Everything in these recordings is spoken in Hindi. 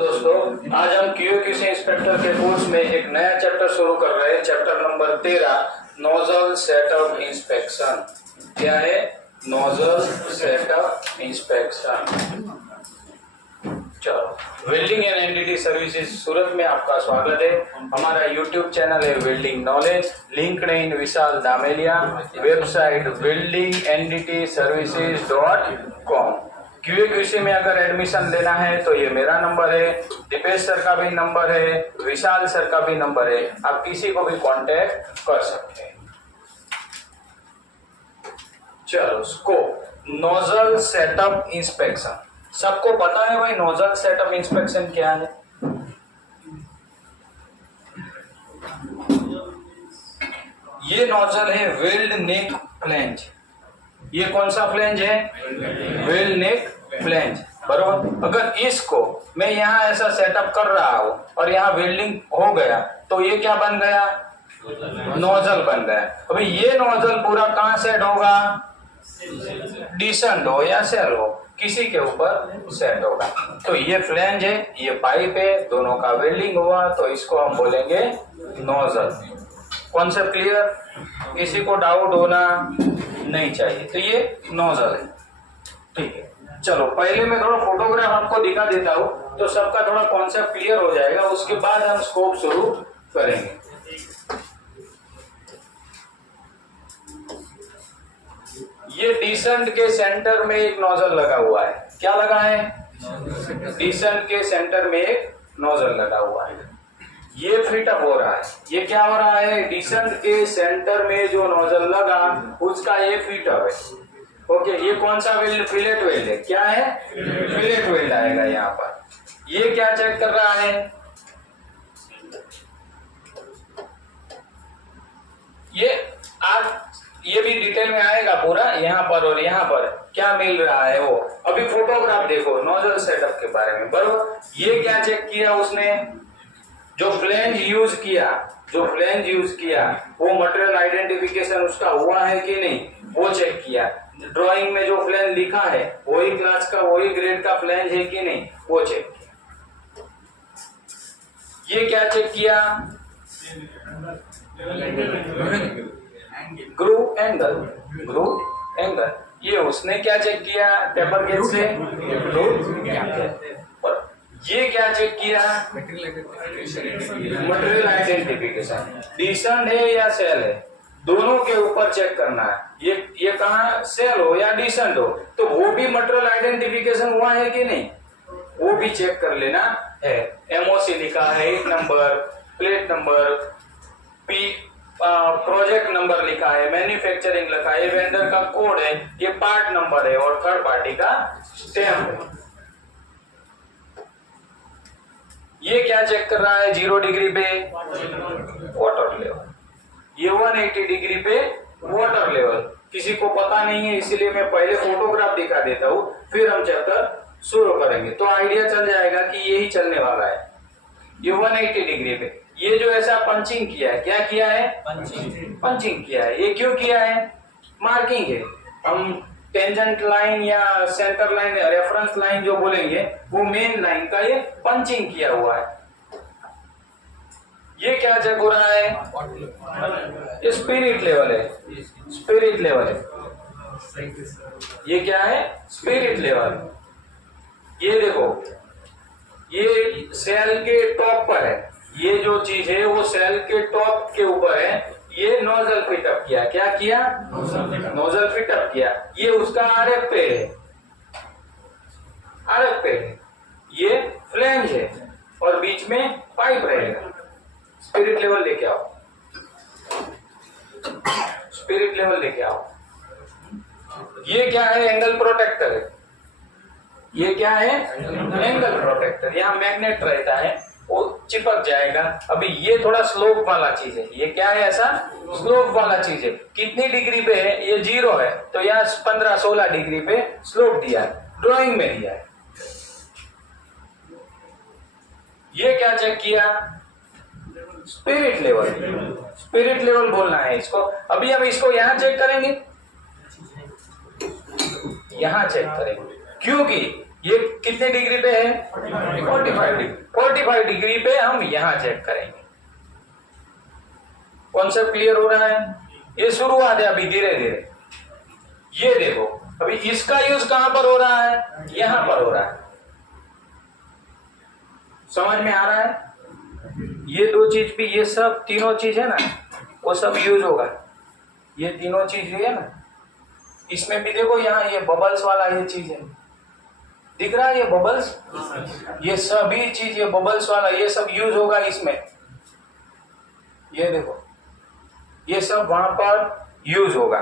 दोस्तों, आज हम QAQC इंस्पेक्टर के कोर्स में एक नया चैप्टर शुरू कर रहे हैं। Chapter number 13, nozzle setup inspection. क्या है? Nozzle setup inspection. चलो, वेल्डिंग एंड एनडीटी सर्विसेज सूरत में आपका स्वागत है। हमारा यूट्यूब चैनल है वेल्डिंग नॉलेज, लिंक्डइन विशाल दामेलिया, वेबसाइट weldingndtservices.com। QAQC में अगर एडमिशन लेना है तो ये मेरा नंबर है, दीपेश सर का भी नंबर है, विशाल सर का भी नंबर है। आप किसी को भी कांटेक्ट कर सकते हैं। चलो, स्कोप नोजल सेटअप इंस्पेक्शन। सबको पता है भाई नोजल सेटअप इंस्पेक्शन क्या है? ये नोजल है वेल्ड नेक फ्लैंज। ये कौन सा फ्लैंज है? वेल्ड नेक फ्लैंज, बरोबर। अगर इसको मैं यहाँ ऐसा सेटअप कर रहा हूं और यहाँ वेल्डिंग हो गया तो ये क्या बन गया? नोजल बन गया। अभी ये नोजल पूरा कहाँ सेट होगा? डिसेंट हो या सेल हो, किसी के ऊपर सेट होगा। तो ये फ्लैंज है, ये पाइप है, दोनों का वेल्डिंग हुआ तो इसको हम बोलेंगे नोजल। Concept clear? किसी को डाउट होना नहीं चाहिए। तो ये नोजल है, ठीक है। चलो, पहले मैं थोड़ा फोटोग्राफ आपको दिखा देता हूँ तो सबका थोड़ा कॉन्सेप्ट क्लियर हो जाएगा। उसके बाद हम स्कोप शुरू करेंगे। ये डिसेंट के सेंटर में एक नोजल लगा हुआ है। क्या लगा है? डिसेंट के सेंटर में एक नोजल लगा हुआ है। ये फिटअप हो रहा है। ये क्या हो रहा है? डिसेंट के सेंटर में जो नोजल लगा उसका ये फिटअप है। ओके, ये कौन सा वेल्ड? फिलेट वेल्ड है। क्या है? फिलेट वेल्ड आएगा यहाँ पर। ये क्या चेक कर रहा है? ये भी डिटेल में आएगा पूरा, यहाँ पर और यहाँ पर क्या मिल रहा है वो। अभी फोटोग्राफ देखो नोजल सेटअप के बारे में, बरोबर। ये क्या चेक किया उसने? जो फ्लैंज यूज किया वो मटेरियल आइडेंटिफिकेशन उसका हुआ है कि नहीं, वो चेक किया। ड्राइंग में जो फ्लैंज लिखा है वही क्लास का वही ग्रेड का फ्लैंज है कि नहीं, वो चेक किया। ये क्या चेक किया? Groove angle. ये उसने क्या चेक किया? टेपर गेज से ग्रूव। ये क्या चेक किया? Material identification. डिसेंट है या सेल है, दोनों के ऊपर चेक करना है। ये कहाँ सेल हो या डिसेंट हो, तो वो भी मटेरियल आइडेंटिफिकेशन हुआ है कि नहीं, वो भी चेक कर लेना है। एमओसी लिखा है, एक number, plate number, project number लिखा है, मैन्युफैक्चरिंग लिखा है, वेंडर का कोड है, ये पार्ट नंबर है और थर्ड पार्टी का स्टैम्प है। ये क्या चेक कर रहा है? 0 डिग्री पे वाटर लेवल, ये 180 डिग्री पे वाटर लेवल। किसी को पता नहीं है इसलिए मैं पहले फोटोग्राफ दिखा देता हूँ, फिर हम चैप्टर शुरू करेंगे तो आइडिया चल जाएगा कि यही चलने वाला है। ये 180 डिग्री पे ये जो ऐसा पंचिंग किया है, क्या किया है? पंचिंग किया है। ये क्यों किया है? मार्किंग है। हम टेंजेंट लाइन या सेंटर लाइन या रेफरेंस लाइन जो बोलेंगे वो मेन लाइन का ये पंचिंग किया हुआ है। ये क्या चेक हो रहा है? ये स्पिरिट लेवल है। ये क्या है? Spirit level. ये देखो, ये सेल के टॉप पर है। ये जो चीज है वो सेल के टॉप के ऊपर है। ये नोजल फिटअप किया। क्या किया? नोजल फिटअप किया। ये उसका आरएफ पे है। ये फ्लैंज है और बीच में पाइप रहेगा। स्पिरिट लेवल लेके आओ। ये क्या है? एंगल प्रोटेक्टर है। ये क्या है? Angle protector. यहाँ मैग्नेट रहता है, वो चिपक जाएगा। अभी ये थोड़ा स्लोप वाला चीज है। ये क्या है? ऐसा स्लोप वाला चीज है। कितनी डिग्री पे है? ये 0 है तो यहाँ 15-16 डिग्री पे स्लोप दिया है, ड्राइंग में दिया है। ये क्या चेक किया? स्पिरिट लेवल बोलना है इसको। अभी हम इसको यहाँ चेक करेंगे, क्योंकि ये कितने डिग्री पे है? 45 डिग्री। 45 डिग्री पे हम यहां चेक करेंगे। कॉन्सेप्ट क्लियर हो रहा है? ये शुरुआत है अभी धीरे धीरे। ये देखो अभी इसका यूज कहां पर हो रहा है? यहां पर हो रहा है। समझ में आ रहा है? ये दो चीज भी, ये सब तीनों चीज है ना, वो सब यूज होगा। ये तीनों चीज है ना, इसमें भी देखो यहाँ ये बबल्स वाला ये चीज है, दिख रहा है ये बबल्स, ये सभी चीज, ये बबल्स वाला ये सब यूज होगा इसमें। ये देखो ये सब वहां पर यूज होगा।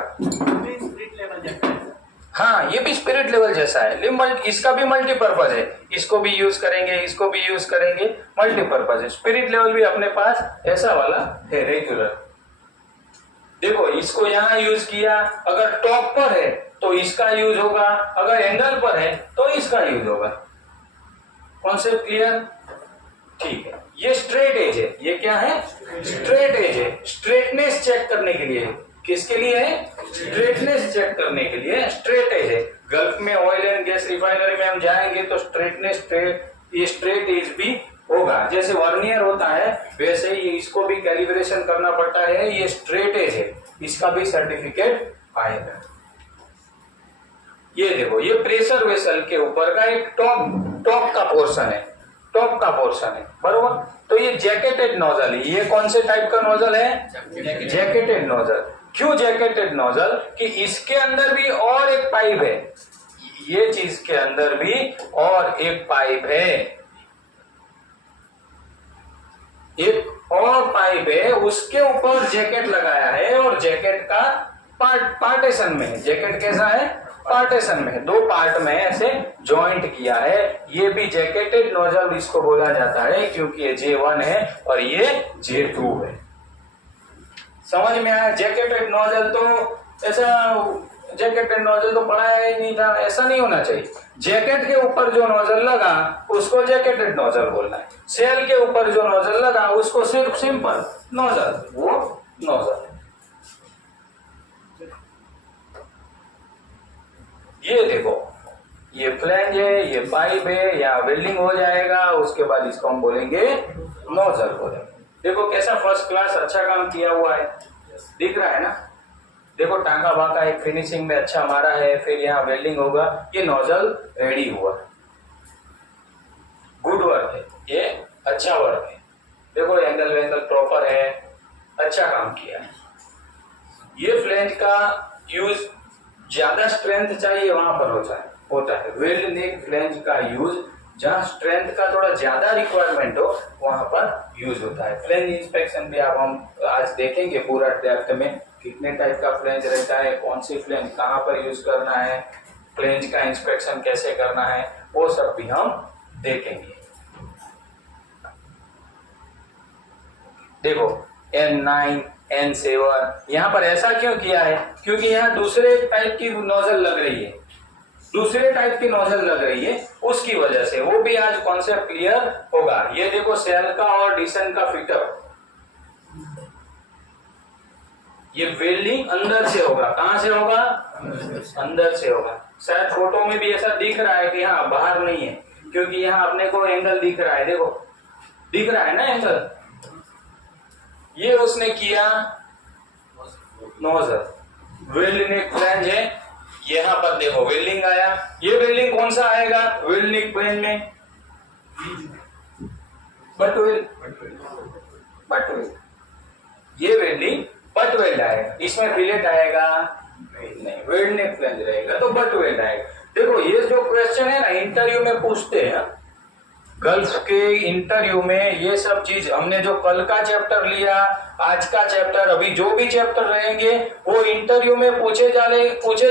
हाँ ये भी स्पिरिट लेवल जैसा है, इसका भी मल्टीपर्पज है, इसको भी यूज करेंगे, इसको भी यूज करेंगे, मल्टीपर्पज है। स्पिरिट लेवल भी अपने पास ऐसा वाला है रेगुलर। देखो इसको यहाँ यूज किया, अगर टॉप पर है तो इसका यूज होगा, अगर एंगल पर है तो इसका यूज होगा। Concept clear? ठीक है। ये स्ट्रेट एज है, ये क्या है? स्ट्रेट एज है। स्ट्रेटनेस चेक करने के लिए, किसके लिए है? स्ट्रेटनेस चेक करने के लिए स्ट्रेट एज है। गल्फ में ऑयल एंड गैस रिफाइनरी में हम जाएंगे तो स्ट्रेटनेस, ये स्ट्रेट एज भी होगा। जैसे वर्नियर होता है वैसे ही इसको भी कैलिब्रेशन करना पड़ता है। ये स्ट्रेट एज है, इसका भी सर्टिफिकेट आएगा। ये देखो ये प्रेशर वेसल के ऊपर का एक टॉप का पोर्शन है, टॉप का पोर्शन है, बरोबर। तो ये जैकेटेड नोजल है। ये कौन से टाइप का नोजल है? Jacketed nozzle. क्यों जैकेटेड नोजल? कि इसके अंदर भी और एक पाइप है, ये चीज के अंदर भी और एक पाइप है, एक और पाइप है, उसके ऊपर जैकेट लगाया है और जैकेट का पार्टीशन में है। जैकेट कैसा है? पार्टीशन में है, दो पार्ट में ऐसे जॉइंट किया है। ये भी जैकेटेड नोजल इसको बोला जाता है क्योंकि ये J1 है और ये J2 है। समझ में आया? जैकेटेड नोजल तो ऐसा, जैकेटेड नोजल तो पढ़ाया ही नहीं था, ऐसा नहीं होना चाहिए। जैकेट के ऊपर जो नोजल लगा उसको जैकेटेड नोजल बोलना है। सेल के ऊपर जो नोजल लगा उसको सिर्फ सिंपल नोजल, वो नोजल। ये देखो ये फ्लैंज है, ये पाइप है, या वेल्डिंग हो जाएगा, उसके बाद इसको हम बोलेंगे नोजल बोलेंगे। देखो कैसा फर्स्ट क्लास अच्छा काम किया हुआ है, दिख रहा है ना? देखो टांका बाका एक फिनिशिंग में अच्छा मारा है, फिर यहाँ वेल्डिंग होगा, ये नोजल रेडी हुआ। गुड वर्क है, ये अच्छा वर्क है। देखो एंगल वेंगल प्रॉपर है, अच्छा काम किया है। ये फ्लैंज का यूज ज्यादा स्ट्रेंथ चाहिए वहां पर होता है। वेल्ड नेक फ्लैंज का यूज जहां स्ट्रेंथ का थोड़ा ज्यादा रिक्वायरमेंट हो वहां पर यूज होता है। फ्लैंज इंस्पेक्शन भी आप हम आज देखेंगे पूरा डेप्थ में, कितने टाइप का फ्लैंज रहता है, कौन सी फ्लैंज कहां पर यूज करना है, फ्लैंज का इंस्पेक्शन कैसे करना है, वो सब भी हम देखेंगे। देखो N9 N7 यहाँ पर ऐसा क्यों किया है? क्योंकि यहाँ दूसरे टाइप की नोजल लग रही है, दूसरे टाइप की नोजल लग रही है, उसकी वजह से वो भी आज कॉन्सेप्ट क्लियर होगा। ये देखो सेल का और डिसन का फिटअप, ये वेल्डिंग अंदर से होगा। कहां से होगा? अंदर से होगा। शायद फोटो में भी ऐसा दिख रहा है कि हाँ बाहर नहीं है, क्योंकि यहाँ अपने को एंगल दिख रहा है, देखो दिख रहा है ना एंगल। ये उसने किया नोजल, वेल्ड नेक फ्लैंज है, यहाँ पर देखो वेल्डिंग आया। ये वेल्डिंग कौन सा आएगा? वेल्ड नेक फ्लैंज में बट वेल्ड, ये वेल्डिंग बट वेल्ड आएगा, इसमें फिलेट आएगा नहीं, वेल्ड नेक फ्लैंज रहेगा तो बट वेल्ड आएगा। देखो ये जो क्वेश्चन है ना इंटरव्यू में पूछते हैं, गल्फ के इंटरव्यू में ये सब चीज हमने जो कल का चैप्टर लिया, आज का चैप्टर, अभी जो भी चैप्टर रहेंगे वो इंटरव्यू में पूछे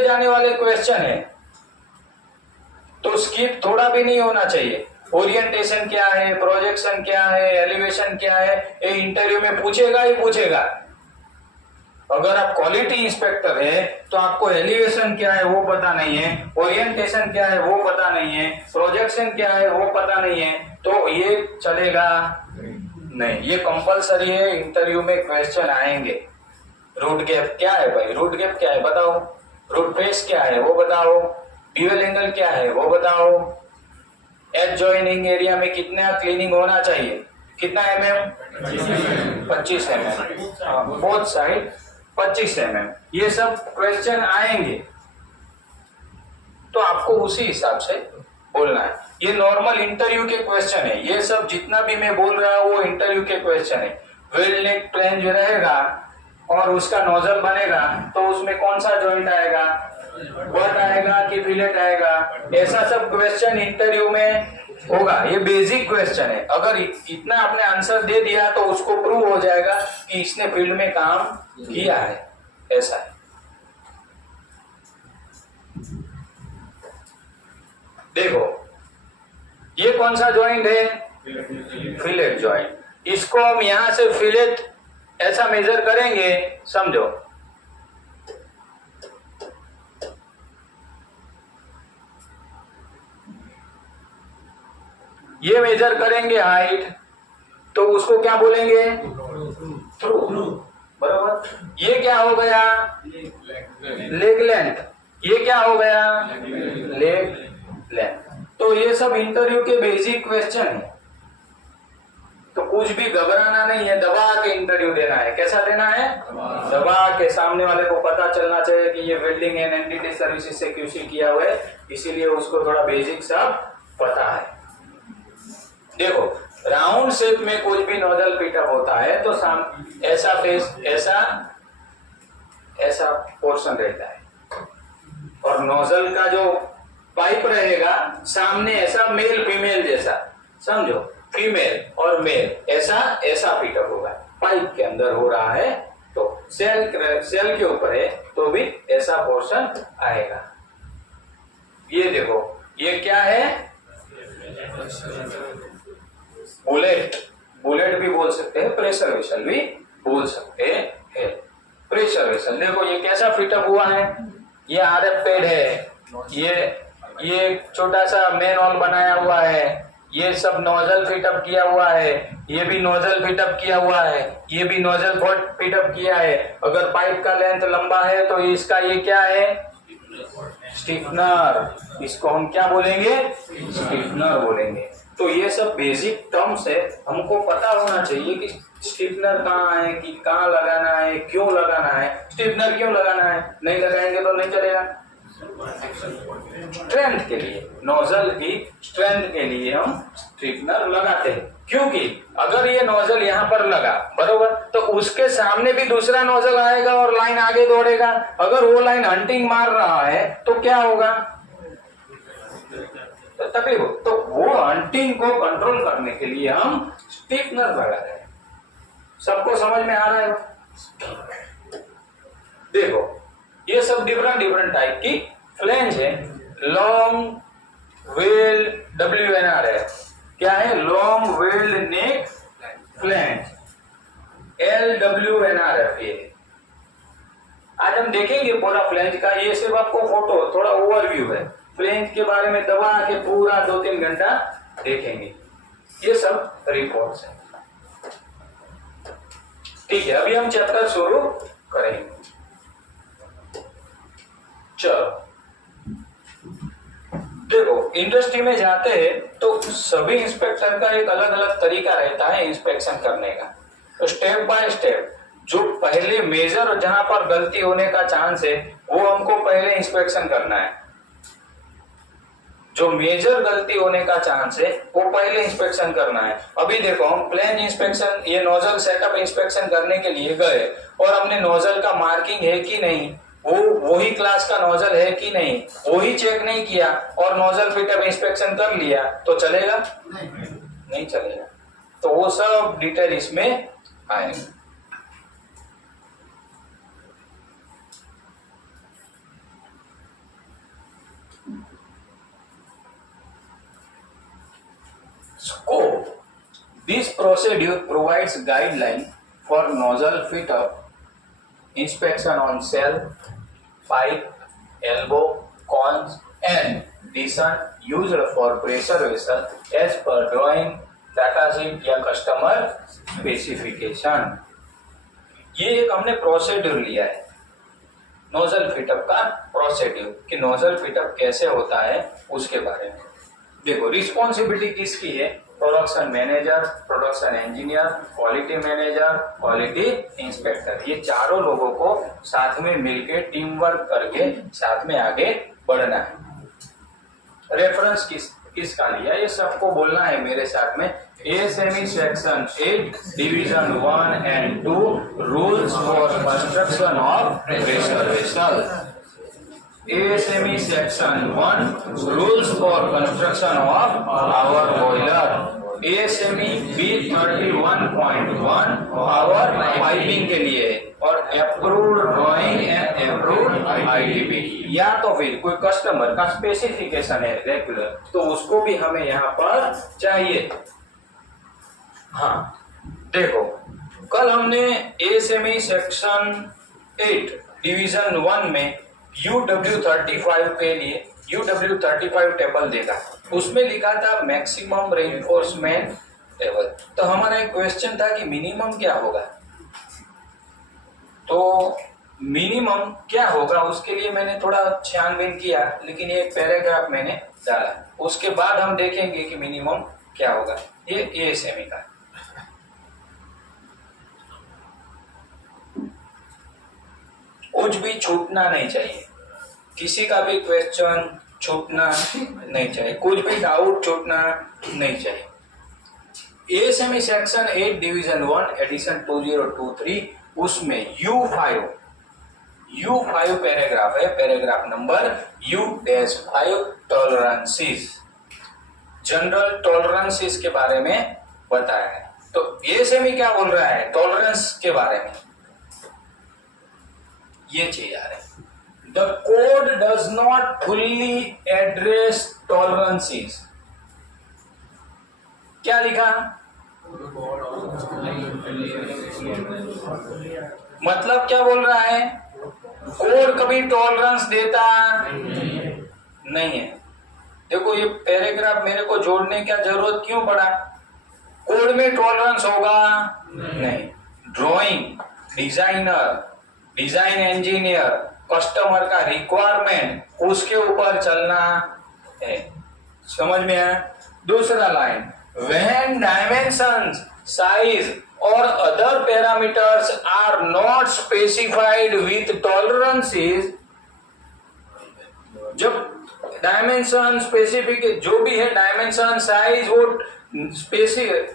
जाने वाले क्वेश्चन है, तो स्किप थोड़ा भी नहीं होना चाहिए। ओरिएंटेशन क्या है, प्रोजेक्शन क्या है, एलिवेशन क्या है, ये इंटरव्यू में पूछेगा ही पूछेगा। अगर आप क्वालिटी इंस्पेक्टर है तो आपको एलिवेशन क्या है वो पता नहीं है, ओरिएंटेशन क्या है वो पता नहीं है, प्रोजेक्शन क्या है वो पता नहीं है, तो ये चलेगा नहीं। ये कंपलसरी है, इंटरव्यू में क्वेश्चन आएंगे। रूट गैप क्या है भाई? रूट गैप क्या है बताओ, रूट फेस क्या है वो बताओ, ड्यूअल एंगल क्या है वो बताओ, एज जॉइनिंग एरिया में कितना क्लीनिंग होना चाहिए, कितना mm? 25 mm। Both side 25 mm। ये सब क्वेश्चन आएंगे तो आपको उसी हिसाब से बोलना है। ये नॉर्मल इंटरव्यू के क्वेश्चन है, ये सब जितना भी मैं बोल रहा हूँ वो इंटरव्यू के क्वेश्चन है। वेल नेक फ्लेंज रहेगा और उसका नोजल बनेगा तो उसमें कौन सा जॉइंट आएगा, बट आएगा कि फिलेट आएगा, ऐसा सब क्वेश्चन इंटरव्यू में होगा। ये बेसिक क्वेश्चन है, अगर इतना आपने आंसर दे दिया तो उसको प्रूव हो जाएगा कि इसने फील्ड में काम किया है, ऐसा है। देखो ये कौन सा जॉइंट है, फिलेट जॉइंट। इसको हम यहां से फिलेट ऐसा मेजर करेंगे, समझो ये मेजर करेंगे हाइट, तो उसको क्या बोलेंगे, थ्रू, बराबर। ये क्या हो गया, लेग लेंथ। ये क्या हो गया, लेग लेंथ। तो ये सब इंटरव्यू के बेसिक क्वेश्चन है, तो कुछ भी घबराना नहीं है, दबा के इंटरव्यू देना है। कैसा देना है, दबा के। सामने वाले को पता चलना चाहिए कि ये वेल्डिंग एंड एनटीटी सर्विसेज से क्यूसी किया हुआ है, इसीलिए उसको थोड़ा बेसिक सब पता है। देखो राउंड शेप में कुछ भी नोजल पिटअप होता है तो ऐसा फेस, ऐसा पोर्शन रहता है, और नोजल का जो पाइप रहेगा सामने ऐसा मेल फीमेल जैसा, समझो फीमेल और मेल ऐसा पिटअप होगा। पाइप के अंदर हो रहा है तो सेल के ऊपर है तो भी ऐसा पोर्शन आएगा। ये देखो ये क्या है, बुलेट भी बोल सकते हैं, प्रेशर वेसल भी बोल सकते हैं। प्रेशर वेसल देखो ये कैसा फिटअप हुआ है, ये आरएफ पैड है, ये छोटा सा मेन हॉल बनाया हुआ है, ये सब नोजल फिटअप किया हुआ है, ये भी नोजल फिटअप किया हुआ है, ये भी नोजल फिटअप किया है। अगर पाइप का लेंथ लंबा है तो इसका ये क्या है, स्टिफनर। इसको हम क्या बोलेंगे, स्टिफनर बोलेंगे। तो ये सब बेसिक टर्म्स है, हमको पता होना चाहिए कि स्टिफनर कहाँ है, कि कहाँ लगाना है, क्यों लगाना है। स्टिफनर क्यों लगाना है, नहीं लगाएंगे तो नहीं चलेगा। स्ट्रेंथ के लिए, नोजल की स्ट्रेंथ के लिए हम स्टिफनर लगाते हैं, क्योंकि अगर ये नोजल यहाँ पर लगा बरोबर तो उसके सामने भी दूसरा नोजल आएगा और लाइन आगे दौड़ेगा। अगर वो लाइन हंटिंग मार रहा है तो क्या होगा, तो तकलीफ हो। तो वो हंटिंग को कंट्रोल करने के लिए हम स्टिफनर लगा रहे हैं। सबको समझ में आ रहा है। देखो ये सब डिफरेंट टाइप की फ्लेंज है। लॉन्ग वेल WNR है, क्या है, लॉन्ग वेल नेक फ्लेंज, LWNR है। आज हम देखेंगे पूरा फ्लेंज का, ये सिर्फ आपको फोटो थोड़ा ओवरव्यू है। फ्लेंज के बारे में दबा के पूरा 2-3 घंटा देखेंगे, ये सब रिपोर्ट्स है। ठीक है, अभी हम चैप्टर शुरू करेंगे। चलो देखो इंडस्ट्री में जाते हैं तो सभी इंस्पेक्टर का एक अलग अलग तरीका रहता है इंस्पेक्शन करने का। तो स्टेप बाय स्टेप जो पहले मेजर जहां पर गलती होने का चांस है वो हमको पहले इंस्पेक्शन करना है। जो मेजर गलती होने का चांस है वो पहले इंस्पेक्शन करना है। अभी देखो हम प्लेन इंस्पेक्शन, ये नोजल सेटअप इंस्पेक्शन करने के लिए गए और हमने नोजल का मार्किंग है कि नहीं, वही क्लास का नोजल है कि नहीं, वही चेक नहीं किया और नोजल फिटअप इंस्पेक्शन कर लिया तो चलेगा, नहीं चलेगा। तो वो सब डिटेल इसमें आएगा। Scope. This procedure provides guideline for nozzle fit up, inspection on cell, pipe, elbow, cones, and descent used for pressure vessel as per drawing, datasheet या कस्टमर स्पेसिफिकेशन। ये एक हमने प्रोसीड्यूर लिया है, नोजल फिटअप का प्रोसीड्यूर, कि नोजल फिटअप कैसे होता है उसके बारे में। देखो रिस्पॉन्सिबिलिटी किसकी है? Production manager, production engineer, quality manager, quality inspector. ये चारों लोगों को साथ में मिलकर टीम वर्क करके साथ में आगे बढ़ना है। रेफरेंस किसका लिया ये सबको बोलना है मेरे साथ में। ASME section 8 division 1 and 2 rules for construction of pressure vessel. ASME section 1 rules for construction of power boiler. ASME B31.1 power piping के लिए और approved drawing and approved ITP। या तो फिर कोई कस्टमर का स्पेसिफिकेशन है रेगुलर तो उसको भी हमें यहाँ पर चाहिए। हाँ देखो कल हमने ASME सेक्शन 8 डिवीजन 1 में UW35 के लिए UW35 टेबल देखा, उसमें लिखा था मैक्सिमम रेइंफोर्समेंट लेवल। तो हमारा एक क्वेश्चन था कि मिनिमम क्या होगा, तो मिनिमम क्या होगा उसके लिए मैंने थोड़ा छानबीन किया, लेकिन ये पैराग्राफ मैंने डाला। उसके बाद हम देखेंगे कि मिनिमम क्या होगा। ये ASME का कुछ भी छूटना नहीं चाहिए, किसी का भी क्वेश्चन छूटना नहीं चाहिए, कुछ भी डाउट छूटना नहीं चाहिए। ASME सेक्शन 8 डिवीजन 1 एडिशन 2023 उसमें U5 पैराग्राफ है, paragraph number U-5 tolerances, general tolerances के बारे में बताया है। तो ASME क्या बोल रहा है टॉलरेंस के बारे में, ये चाहिए आ रहा है। The code does not fully address tolerances। क्या लिखा? मतलब क्या बोल रहा है? कोड कभी टॉलरेंस देता नहीं है। देखो ये पैराग्राफ मेरे को जोड़ने की जरूरत क्यों पड़ा? कोड में टॉलरेंस होगा नहीं। Drawing designer, design engineer, customer का रिक्वायरमेंट उसके ऊपर चलना है। समझ में आया? दूसरा लाइन, व्हेन डायमेंशंस, साइज और other parameters are not specified with tolerances. जब डायमेंशन स्पेसिफिक जो भी है डायमेंशन साइज वो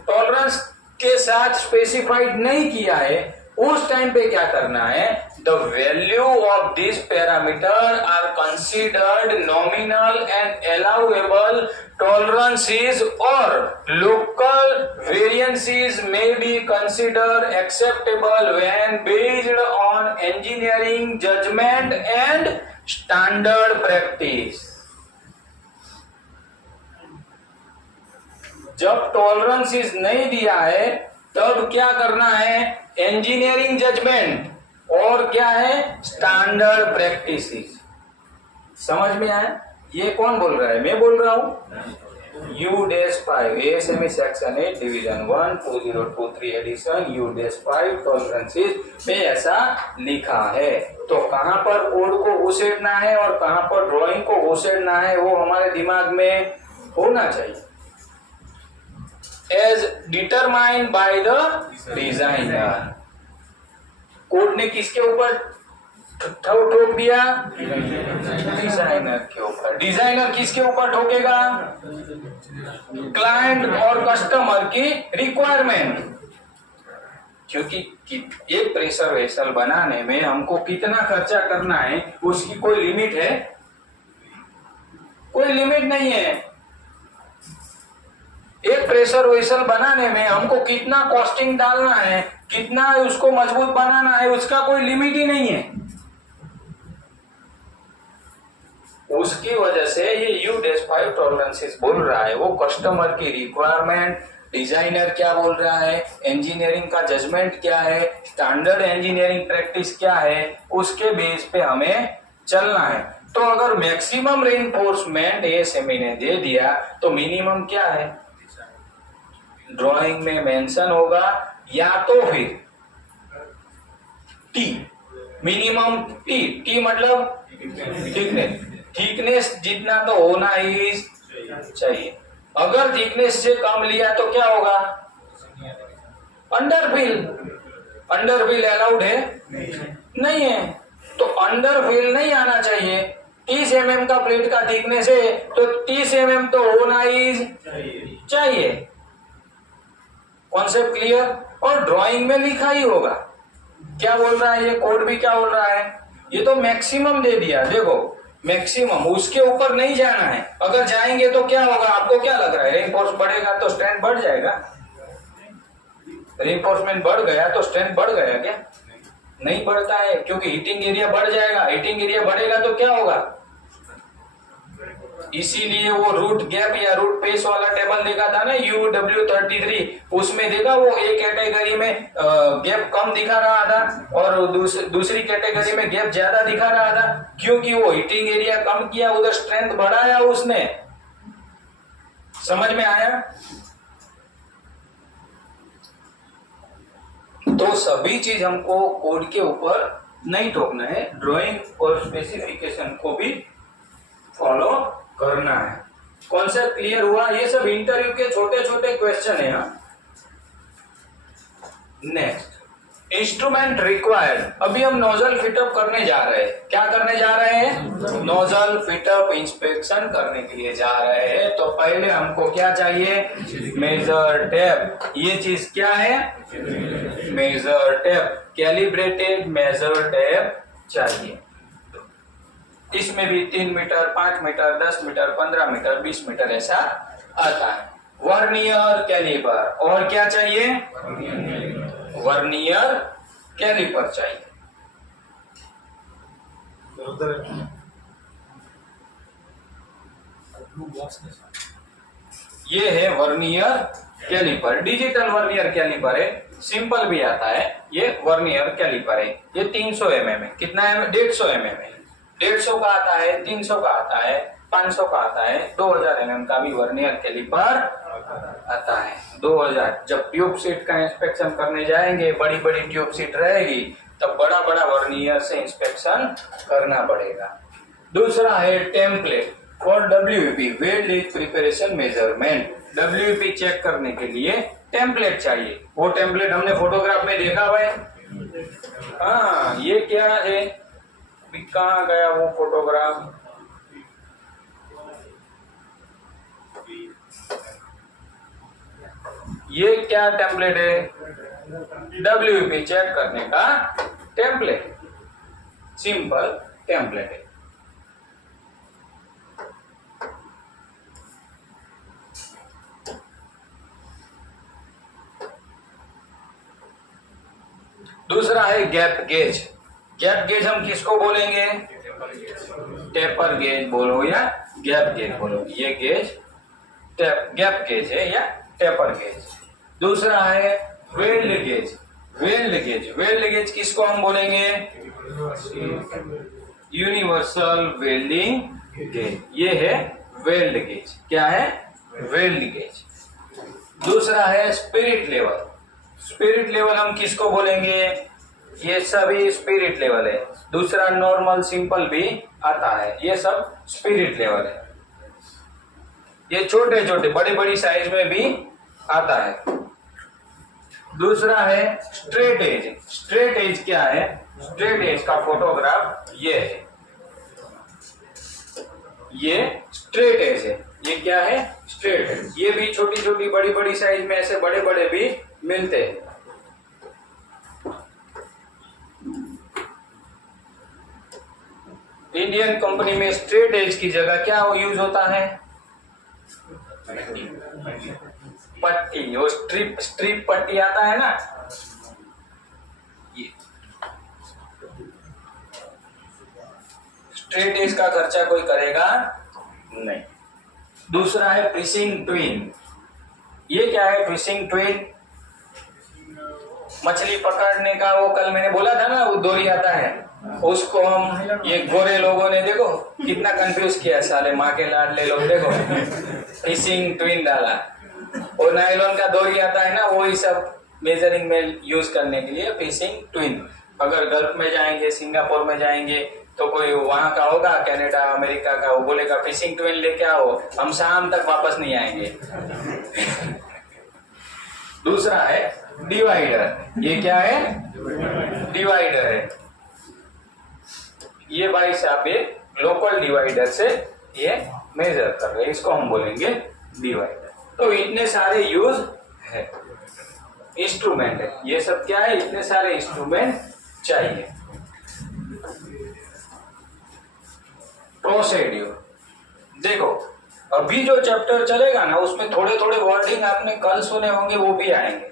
टॉलरेंस के साथ स्पेसिफाइड नहीं किया है, उस टाइम पे क्या करना है? The value of this parameter are considered nominal and allowable tolerances और local variances may be considered acceptable when based on engineering judgment and standard practice। जब टॉलरेंसेस नहीं दिया है तब क्या करना है? इंजीनियरिंग जजमेंट और क्या है? Standard practices. समझ में आया? ये कौन बोल रहा है? मैं बोल रहा हूं। U-5 ASME section 8 division 1 2023 edition U-5 tolerances में ऐसा लिखा है। तो कहां पर कोड को घुसेड़ना है और कहां पर ड्राइंग को घुसेड़ना है वो हमारे दिमाग में होना चाहिए। As determined by the designer। Code ने किसके ऊपर ठोक दिया? डिजाइनर के ऊपर। डिजाइनर किसके ऊपर ठोकेगा? क्लाइंट और कस्टमर की रिक्वायरमेंट। क्योंकि एक प्रेशर वेसल बनाने में हमको कितना खर्चा करना है उसकी कोई लिमिट है? कोई लिमिट नहीं है। एक प्रेशर वेसल बनाने में हमको कितना कॉस्टिंग डालना है, कितना उसको मजबूत बनाना है, उसका कोई लिमिट ही नहीं है। उसकी वजह से ये U-5 टॉलरेंसेस बोल रहा है, वो कस्टमर की रिक्वायरमेंट, डिजाइनर क्या बोल रहा है, इंजीनियरिंग का जजमेंट क्या है, स्टैंडर्ड इंजीनियरिंग प्रैक्टिस क्या है, उसके बेस पे हमें चलना है। तो अगर मैक्सिमम रेइंफोर्समेंट ASME ने दे दिया तो मिनिमम क्या है? ड्राइंग में मेंशन होगा या तो फिर T, मिनिमम T मतलब थिकनेस जितना तो होना ही चाहिए। अगर थिकनेस से कम लिया तो क्या होगा? अंडरफिल। अंडरफिल अलाउड है? नहीं है। तो अंडरफिल नहीं आना चाहिए। 30 mm का प्लेट का थिकनेस है तो 30 mm तो होना ही चाहिए। Concept clear? और ड्राइंग में लिखा ही होगा। क्या बोल रहा है ये कोड भी? क्या बोल रहा है? ये तो मैक्सिमम दे दिया, देखो मैक्सिमम, उसके ऊपर नहीं जाना है। अगर जाएंगे तो क्या होगा? आपको क्या लग रहा है? रेनफोर्स बढ़ेगा तो स्ट्रेंथ बढ़ जाएगा? रेनफोर्समेंट बढ़ गया तो स्ट्रेंथ बढ़ गया क्या? नहीं बढ़ता है, क्योंकि हीटिंग एरिया बढ़ जाएगा। हीटिंग एरिया बढ़ेगा तो क्या होगा? इसीलिए वो रूट गैप या रूट पेस वाला टेबल देखा था ना UW33, उसमें देखा वो एक कैटेगरी में गैप कम दिखा रहा था और दूसरी कैटेगरी में गैप ज्यादा दिखा रहा था, क्योंकि वो हीटिंग एरिया कम किया, उधर स्ट्रेंथ बढ़ाया उसने। समझ में आया? तो सभी चीज हमको कोड के ऊपर नहीं ठोकना है, ड्राइंग और स्पेसिफिकेशन को भी फॉलो करना है। कॉन्सेप्ट क्लियर हुआ? ये सब इंटरव्यू के छोटे छोटे क्वेश्चन है। Next, instrument required. अभी हम नोजल फिटअप करने जा रहे हैं। क्या करने जा रहे हैं? नोजल फिटअप इंस्पेक्शन करने के लिए जा रहे हैं। तो पहले हमको क्या चाहिए? Measure tape. ये चीज क्या है? Measure tape, calibrated measure tape चाहिए। इसमें भी 3 metre, 5 metre, 10 metre, 15 metre, 20 metre ऐसा आता है। Vernier caliper. और क्या चाहिए? वर्नियर कैलिपर चाहिए। ये है vernier caliper. Digital vernier caliper है, सिंपल भी आता है। ये वर्नियर कैलिपर है। ये 300 mm है। कितना है? 150 mm है। 150 का आता है, 300 का आता है, 500 का आता है, 2000 mm का भी वर्नियर कैलिपर आता है। 2000। जब ट्यूब सीट का इंस्पेक्शन करने जाएंगे, बड़ी बड़ी ट्यूब सीट रहेगी, तब बड़ा बड़ा वर्नियर से इंस्पेक्शन करना पड़ेगा। दूसरा है template for WEP, weld edge preparation measurement. WEP check करने के लिए टेम्पलेट चाहिए। वो टेम्पलेट हमने फोटोग्राफ में देखा भाई। हाँ, ये क्या है? कहाँ गया वो फोटोग्राफ? ये क्या टेम्पलेट है? WEP चेक करने का टेम्पलेट, सिंपल टेम्पलेट है। दूसरा है गैप गेज। गैप गेज हम किसको बोलेंगे? टेपर गेज बोलो या गैप गेज बोलो। ये गेज गैप गेज है या टेपर गेज। दूसरा है weld gauge. Weld gauge, weld gauge किसको हम बोलेंगे? Universal welding gauge. ये है वेल्ड गेज। क्या है? Weld gauge. दूसरा है स्पिरिट लेवल। स्पिरिट लेवल हम किसको बोलेंगे? ये सभी स्पिरिट लेवल है। दूसरा नॉर्मल सिंपल भी आता है, ये सब स्पिरिट लेवल है। ये छोटे छोटे बड़ी बड़ी साइज में भी आता है। दूसरा है स्ट्रेट एज। स्ट्रेट एज क्या है? स्ट्रेट एज का फोटोग्राफ ये है। ये स्ट्रेट एज है। ये क्या है? Straight edge. ये भी छोटी छोटी बड़ी बड़ी साइज में ऐसे बड़े बड़े भी मिलते हैं। इंडियन कंपनी में स्ट्रेट एज की जगह क्या यूज होता है? पट्टी। वो स्ट्रिप पट्टी आता है ना, ये स्ट्रेट एज का खर्चा कोई करेगा नहीं। दूसरा है फिशिंग ट्विन। ये क्या है? फिशिंग ट्विन मछली पकड़ने का, वो कल मैंने बोला था ना, वो डोरी आता है, उसको हम, ये गोरे लोगों ने देखो कितना कंफ्यूज किया, साले माँ के लाडले लोग। देखो फिशिंग ट्विन डाला। वो नायलॉन का डोरी आता है ना, वो ही सब मेजरिंग में यूज करने के लिए फिशिंग ट्विन। अगर गल्फ में जाएंगे, सिंगापुर में जाएंगे, तो कोई वहां का होगा कनाडा अमेरिका का, वो बोलेगा फिशिंग ट्वेल लेके आओ, हम शाम तक वापस नहीं आएंगे। दूसरा है डिवाइडर। ये क्या है? डिवाइडर है। ये भाई साहब ये लोकल डिवाइडर से ये मेजर कर रहे हैं, इसको हम बोलेंगे डिवाइडर। तो इतने सारे यूज है, इंस्ट्रूमेंट है, ये सब क्या है? इतने सारे इंस्ट्रूमेंट चाहिए। प्रोसीड्यूर देखो, अभी जो चैप्टर चलेगा ना उसमें थोड़े थोड़े वर्डिंग आपने कल सुने होंगे, वो भी आएंगे,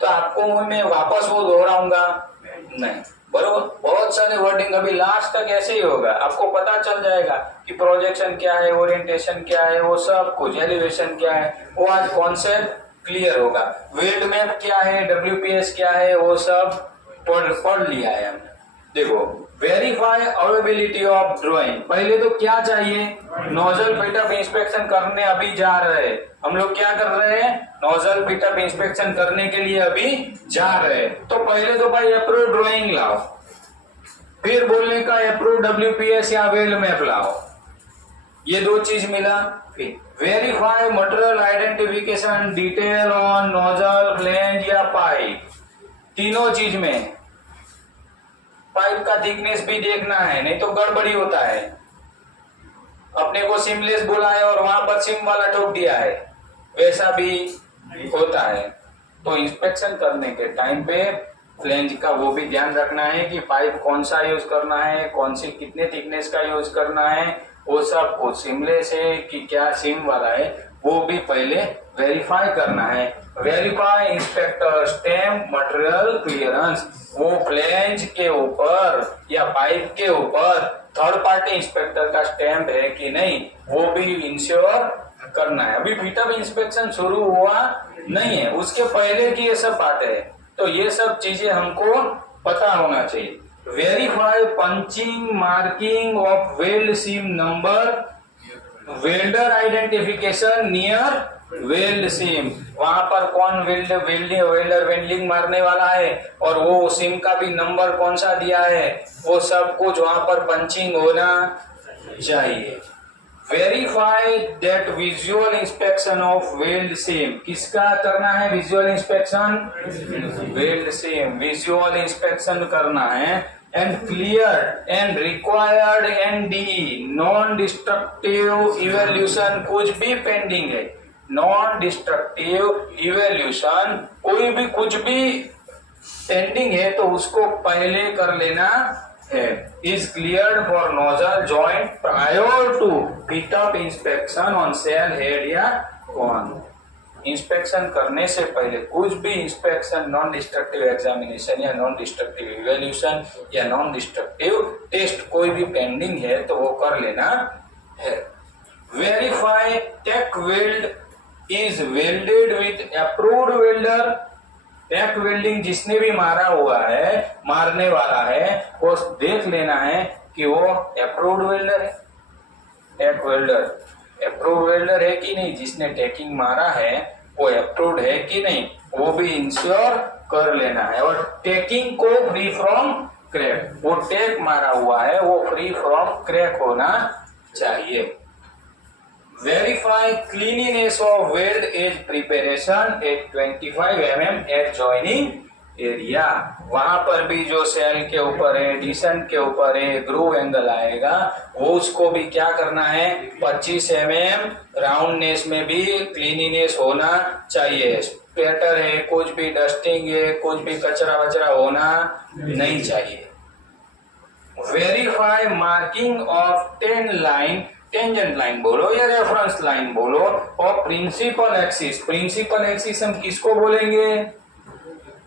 तो आपको मैं वापस वो दोहराऊंगा नहीं, बरोबर। बहुत सारे वर्डिंग अभी लास्ट तक ऐसे ही होगा, आपको पता चल जाएगा कि प्रोजेक्शन क्या है, ओरिएंटेशन क्या है, वो सब कुछ, एलिवेशन क्या है, वो आज कॉन्सेप्ट क्लियर होगा। वेल्ड मैप क्या है, WPS क्या है, वो सब पढ़ लिया है हमने। देखो, वेरीफाई अवेलेबिलिटी ऑफ ड्राइंग। पहले तो क्या चाहिए? नोजल पिटअप इंस्पेक्शन करने अभी जा रहे हैं हम लोग। क्या कर रहे हैं? नोजल पिटअप इंस्पेक्शन करने के लिए अभी जा रहे हैं। तो पहले तो भाई अप्रूव ड्राइंग लाओ, फिर बोलने का अप्रूव WPS या वेल्ड मैप लाओ, ये दो चीज मिला। फिर verify material identification detail on nozzle, flange या पाइप, तीनों चीज में पाइप का थिकनेस भी देखना है, नहीं तो गड़बड़ी होता है। अपने को सिमलेस बोला है और वहां पर सिम वाला ठोक दिया है, वैसा भी होता है। तो इंस्पेक्शन करने के टाइम पे फ्लैंज का वो भी ध्यान रखना है कि पाइप कौन सा यूज करना है, कौन सी कितने थिकनेस का यूज करना है, वो सब कुछ सिमलेस है कि क्या सिम वाला है, वो भी पहले वेरीफाई करना है। Verify inspector stamp material clearance, वो फ्लैंज के ऊपर या पाइप के ऊपर थर्ड पार्टी इंस्पेक्टर का स्टैम्प है कि नहीं, वो भी इंश्योर करना है। अभी फिटअप इंस्पेक्शन शुरू हुआ नहीं है, उसके पहले की ये सब बातें है, तो ये सब चीजें हमको पता होना चाहिए। Verify punching marking of weld seam number, welder identification near weld seam, वहां पर कौन वेल्डर वेल्डिंग मारने वाला है और वो सीम का भी नंबर कौन सा दिया है, वो सब कुछ वहां पर पंचिंग होना चाहिए। Verify that visual inspection of weld seam, किसका करना है visual inspection? Weld seam visual inspection करना है। And clear and required NDE non destructive evaluation, कुछ भी पेंडिंग है, नॉन डिस्ट्रक्टिव इवेल्यूशन कोई भी कुछ भी पेंडिंग है तो उसको पहले कर लेना है। Is cleared for nozzle joint prior to fit up inspection on shell head या कॉन। इंस्पेक्शन करने से पहले कुछ भी इंस्पेक्शन, नॉन डिस्ट्रक्टिव एग्जामिनेशन या नॉन डिस्ट्रक्टिव इवेल्यूशन या नॉन डिस्ट्रक्टिव टेस्ट कोई भी पेंडिंग है तो वो कर लेना है। Verify tack weld is welded with approved welder, tack welding जिसने भी मारा हुआ है, मारने वाला है, वो देख लेना है कि वो अप्रूव्ड वेल्डर है। टेक वेल्डर अप्रूव्ड वेल्डर है कि नहीं, जिसने टेकिंग मारा है वो अप्रूव्ड है कि नहीं, वो भी इंश्योर कर लेना है। और टेकिंग को फ्री फ्रॉम क्रैक, वो टेक मारा हुआ है वो फ्री फ्रॉम क्रैक होना चाहिए। Verify cleanliness of weld edge preparation at 25 mm at joining area, वहां पर भी जो सेल के ऊपर है, डिसेंट के ऊपर है, ग्रूव एंगल आएगा, वो उसको भी क्या करना है 25 mm राउंडनेस में भी क्लीनिनेस होना चाहिए। स्पेटर है, कुछ भी डस्टिंग है, कुछ भी कचरा वचरा होना नहीं चाहिए। Verify marking of 10 line, tangent line बोलो या रेफरेंस लाइन बोलो, और प्रिंसिपल एक्सिस, प्रिंसिपल एक्सिस हम किसको बोलेंगे?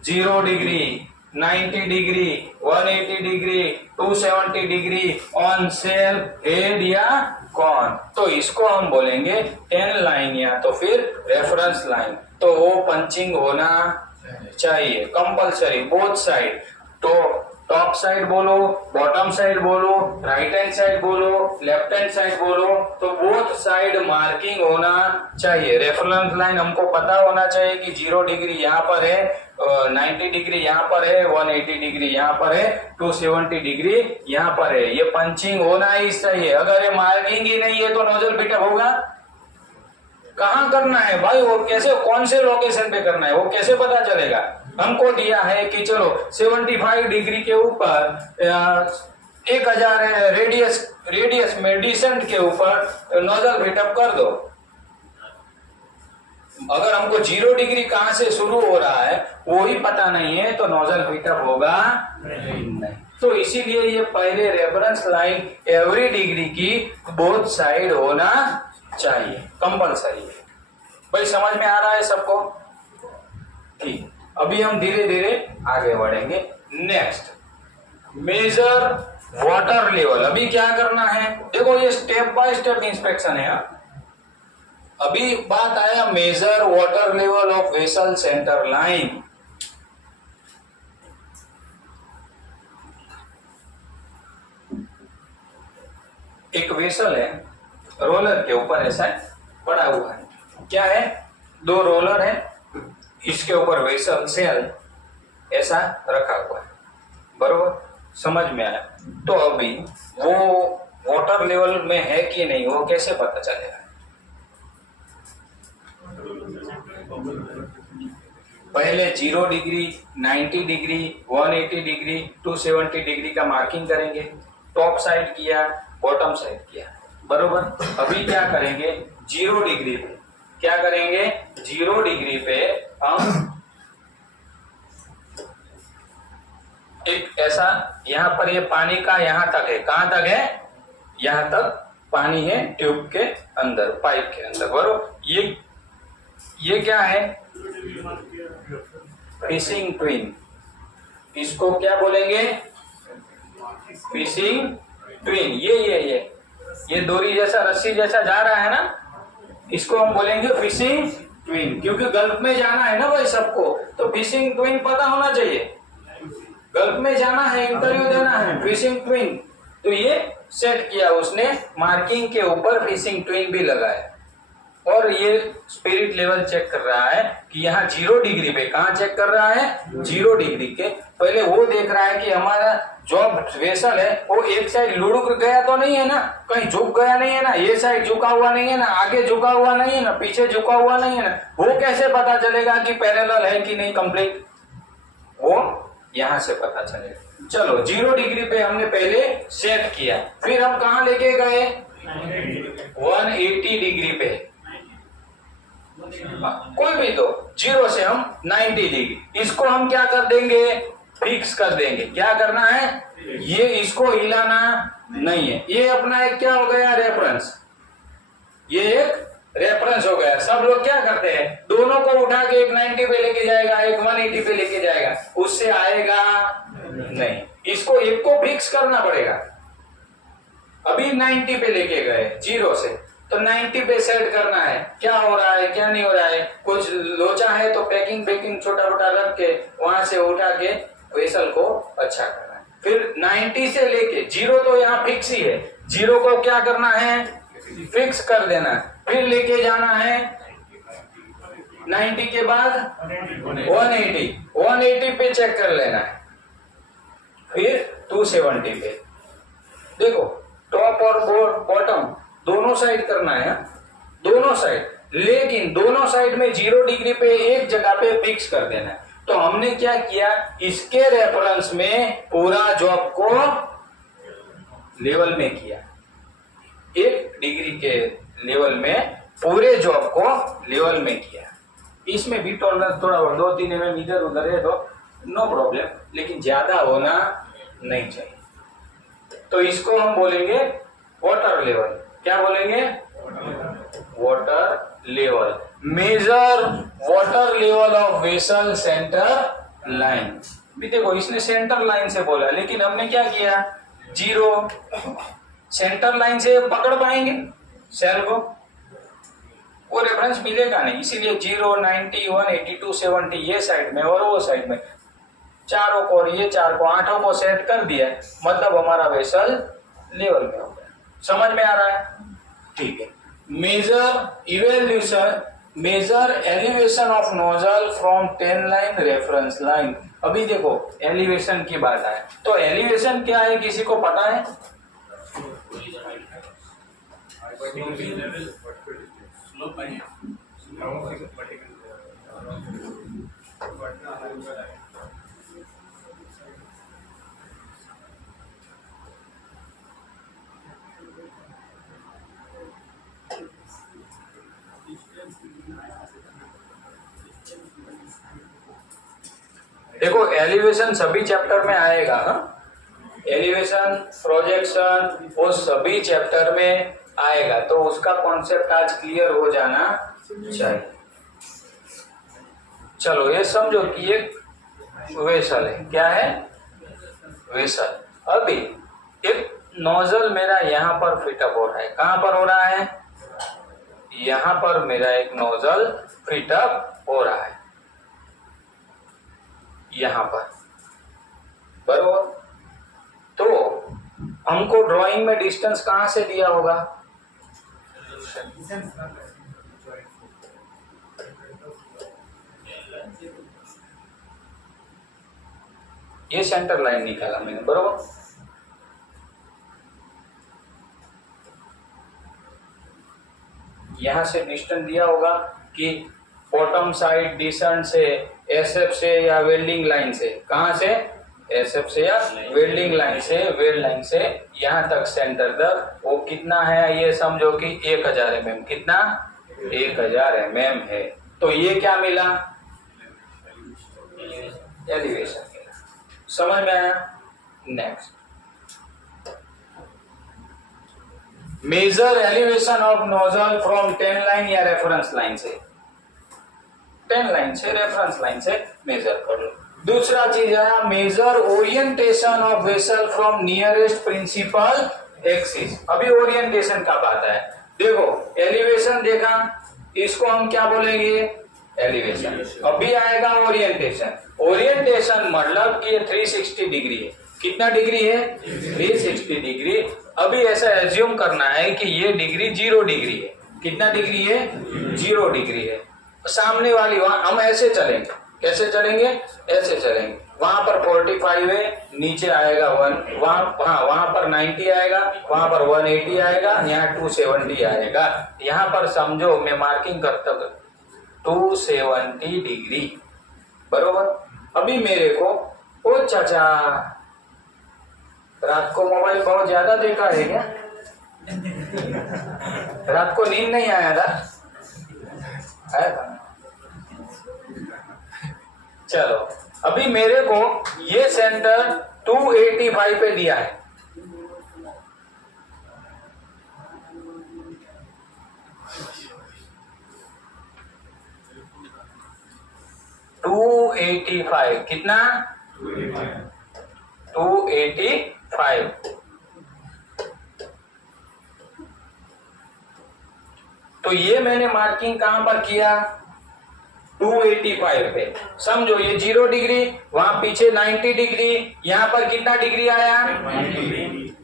0 degree, 90 degree, 180 degree, 270 degree on shell head या कॉन, तो इसको हम बोलेंगे 10 लाइन या तो फिर रेफरेंस लाइन। तो वो पंचिंग होना चाहिए कंपलसरी बोथ साइड। तो टॉप साइड बोलो, बॉटम साइड बोलो, राइट हैंड साइड बोलो, लेफ्ट हैंड साइड बोलो, तो बोथ साइड मार्किंग होना चाहिए। रेफरेंस लाइन हमको पता होना चाहिए कि 0 डिग्री यहाँ पर है, 90 डिग्री यहाँ पर है, 180 डिग्री यहाँ पर है, 270 डिग्री यहाँ पर है। ये पंचिंग होना ही चाहिए। अगर ये मार्किंग ही नहीं है तो नोजल फिटअप होगा? कहाँ करना है भाई, वो कैसे, कौन से लोकेशन पे करना है, वो कैसे पता चलेगा? हमको दिया है कि चलो 75 डिग्री के ऊपर 1000 रेडियस में डिसेंट के ऊपर नोजल फिटअप कर दो। अगर हमको 0 डिग्री कहां से शुरू हो रहा है वो ही पता नहीं है तो नोजल फिटअप होगा नहीं। तो इसीलिए ये पहले रेफरेंस लाइन एवरी डिग्री की बोथ साइड होना चाहिए, कंपलसरी है। भाई समझ में आ रहा है सबको? ठीक, अभी हम धीरे धीरे आगे बढ़ेंगे। Next, measure water level. अभी क्या करना है, देखो ये स्टेप बाय स्टेप इंस्पेक्शन है। अभी बात आया measure water level of vessel centre line. एक वेसल है, रोलर के ऊपर ऐसा पड़ा हुआ है। क्या है? 2 रोलर है, इसके ऊपर वेसल सेल ऐसा रखा हुआ है। बरोबर, समझ में आया? तो अभी वो वाटर लेवल में है कि नहीं वो कैसे पता चलेगा? पहले 0 डिग्री, 90 डिग्री, 180 डिग्री, 270 डिग्री का मार्किंग करेंगे। टॉप साइड किया, बॉटम साइड किया। बरोबर, अभी क्या करेंगे? 0 डिग्री पे क्या करेंगे? 0 डिग्री पे हम एक ऐसा, यहां पर ये पानी का यहां तक है। कहां तक है? यहां तक पानी है ट्यूब के अंदर, पाइप के अंदर। बरोबर, ये क्या है? Fishing twin. इसको क्या बोलेंगे? Fishing twin. ये डोरी जैसा, रस्सी जैसा जा रहा है ना, इसको हम बोलेंगे फिशिंग ट्विन। क्योंकि गल्फ में जाना है ना भाई सबको, तो फिशिंग ट्विन पता होना चाहिए। गल्फ में जाना है, इंटरव्यू देना है, फिशिंग ट्विन। तो ये सेट किया उसने, मार्किंग के ऊपर फिशिंग ट्विन भी लगाया। और ये स्पिरिट लेवल चेक कर रहा है कि यहाँ 0 डिग्री पे, कहाँ चेक कर रहा है? 0 डिग्री के पहले वो देख रहा है कि हमारा जो वेसल है वो एक साइड लुढ़क गया तो नहीं है ना, कहीं झुक गया नहीं है ना, ये साइड झुका हुआ नहीं है ना, आगे झुका हुआ नहीं है ना, पीछे झुका हुआ नहीं है ना। वो कैसे पता चलेगा कि पैरेलल है कि नहीं कंप्लीट? वो यहां से पता चलेगा। चलो 0 डिग्री पे हमने पहले सेट किया, फिर हम कहा लेके गए? 180 डिग्री पे। कोई भी तो 0 से हम 90 डिग्री, इसको हम क्या कर देंगे? फिक्स कर देंगे। क्या करना है? ये इसको हिलाना नहीं है। ये अपना एक क्या हो गया? रेफरेंस। ये एक रेफरेंस हो गया। सब लोग क्या करते हैं? दोनों को उठा के एक 90 पे लेके जाएगा, एक 180 पे लेके जाएगा, उससे आएगा नहीं। इसको एक को फिक्स करना पड़ेगा। अभी 90 पे लेके गए 0 से, तो 90 पे सेट करना है। क्या हो रहा है, क्या नहीं हो रहा है? कुछ लोचा है तो पैकिंग छोटा छोटा रख के वहां से उठा के वेसल को अच्छा करना है। फिर 90 से लेके 0 तो यहाँ फिक्स ही है, 0 को क्या करना है? फिक्स कर देना। फिर लेके जाना है 90 के बाद 180 पे चेक कर लेना है। फिर 270 पे। देखो टॉप और बॉटम दोनों साइड करना है, दोनों साइड, लेकिन दोनों साइड में 0 डिग्री पे एक जगह पे फिक्स कर देना है। तो हमने क्या किया? इसके रेफरेंस में पूरा जॉब को लेवल में किया, 1 डिग्री के लेवल में पूरे जॉब को लेवल में किया। इसमें भी टॉलरेंस थोड़ा 2-3 mm इधर उधर है तो नो प्रॉब्लम, लेकिन ज्यादा होना नहीं चाहिए। तो इसको हम बोलेंगे वाटर लेवल। क्या बोलेंगे? Water level. Measure water level of vessel centre line. भी देखो इसने सेंटर लाइन से बोला, लेकिन हमने क्या किया? 0 सेंटर लाइन से पकड़ पाएंगे सेल को, वो रेफरेंस मिलेगा नहीं। इसीलिए 0, 90, 180, 270 ये साइड में और वो साइड में चारों को और ये 4 को 8 को सेट कर दिया, मतलब हमारा वेसल लेवल में हो गया। समझ में आ रहा है? ठीक है। Measure elevation of nozzle from 10 line reference line. अभी देखो एलिवेशन की बात आए तो एलिवेशन क्या है, किसी को पता है? देखो एलिवेशन सभी चैप्टर में आएगा। एलिवेशन, प्रोजेक्शन वो सभी चैप्टर में आएगा, तो उसका कॉन्सेप्ट आज क्लियर हो जाना चाहिए। चलो ये समझो कि एक वेसल है। क्या है? वेसल। अभी एक नोजल मेरा यहाँ पर फिटअप हो रहा है। कहाँ पर हो रहा है? यहाँ पर मेरा एक नोजल फिटअप हो रहा है, यहाँ पर, बरोबर। तो हमको ड्राइंग में डिस्टेंस कहां से दिया होगा? ये सेंटर लाइन निकाला मैंने, बरोबर। यहां से डिस्टेंस दिया होगा कि बॉटम साइड डिस्टेंस से एसएफ से या वेल्डिंग लाइन से, कहां से? एसएफ से या वेल्डिंग लाइन से, वेल्ड लाइन से यहां तक सेंटर तक वो कितना है? ये समझो कि 1000 mm। कितना? 1000 mm है। तो ये क्या मिला? एलिवेशन मिला। समझ में आया? Next, measure elevation of nozzle from 10 line या रेफरेंस लाइन से, 10 लाइन से, रेफरेंस लाइन से मेजर कर लो। दूसरा चीज है measure orientation of vessel from nearest principal axis. अभी ओरिएंटेशन का बात है। देखो एलिवेशन देखा, इसको हम क्या बोलेंगे? एलिवेशन। अभी आएगा ओरिएंटेशन। ओरिएंटेशन मतलब कि 360 डिग्री है। कितना डिग्री है? 360 डिग्री। अभी ऐसा एज्यूम करना है कि ये डिग्री 0 डिग्री है। कितना डिग्री है? 0 डिग्री है। सामने वाली वहां हम ऐसे चलेंगे। कैसे चलेंगे? ऐसे चलेंगे। वहां पर 45 है, नीचे आएगा 1, वहां पर 90 आएगा, वहां पर 180 आएगा, यहाँ 270 आएगा। यहाँ पर समझो मैं मार्किंग करता हूँ 270 डिग्री, बरोबर। अभी मेरे को, ओ चाचा रात को मोबाइल बहुत ज्यादा देखा है क्या? रात को नींद नहीं आया था? चलो अभी मेरे को ये सेंटर 285 पे दिया है। कितना? 285। तो ये मैंने मार्किंग कहां पर किया? 285 पे। समझो ये 0 डिग्री, वहां पीछे 90 डिग्री, यहाँ पर कितना डिग्री आया?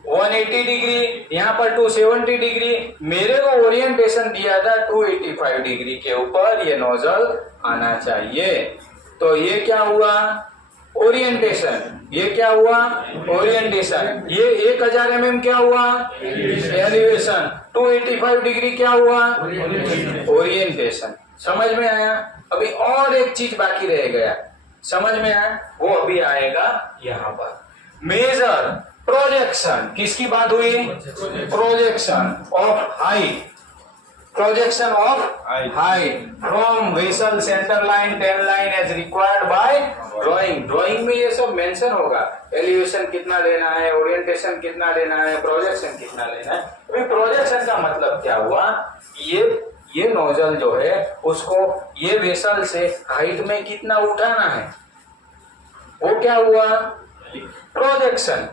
180 डिग्री, यहाँ पर 270 डिग्री। मेरे को ओरिएंटेशन दिया था 285 डिग्री के ऊपर ये नोजल आना चाहिए। तो ये क्या हुआ? ओरिएंटेशन। ये क्या हुआ? ओरिएंटेशन। ये 1000 mm क्या हुआ? एलिवेशन। 285 डिग्री क्या हुआ? ओरिएंटेशन। समझ में आया? अभी और एक चीज बाकी रह गया, समझ में आया? वो अभी आएगा यहाँ पर। Measure projection. किसकी बात हुई? Projection of height. Projection of height from vessel centre line 10 line as required by drawing. Drawing में ये सब मेंशन होगा। एलिवेशन कितना लेना है, ओरिएंटेशन कितना लेना है, प्रोजेक्शन कितना लेना है। अभी प्रोजेक्शन का मतलब क्या हुआ? ये नोजल जो है उसको ये वेसल से हाइट में कितना उठाना है, वो क्या हुआ? प्रोजेक्शन।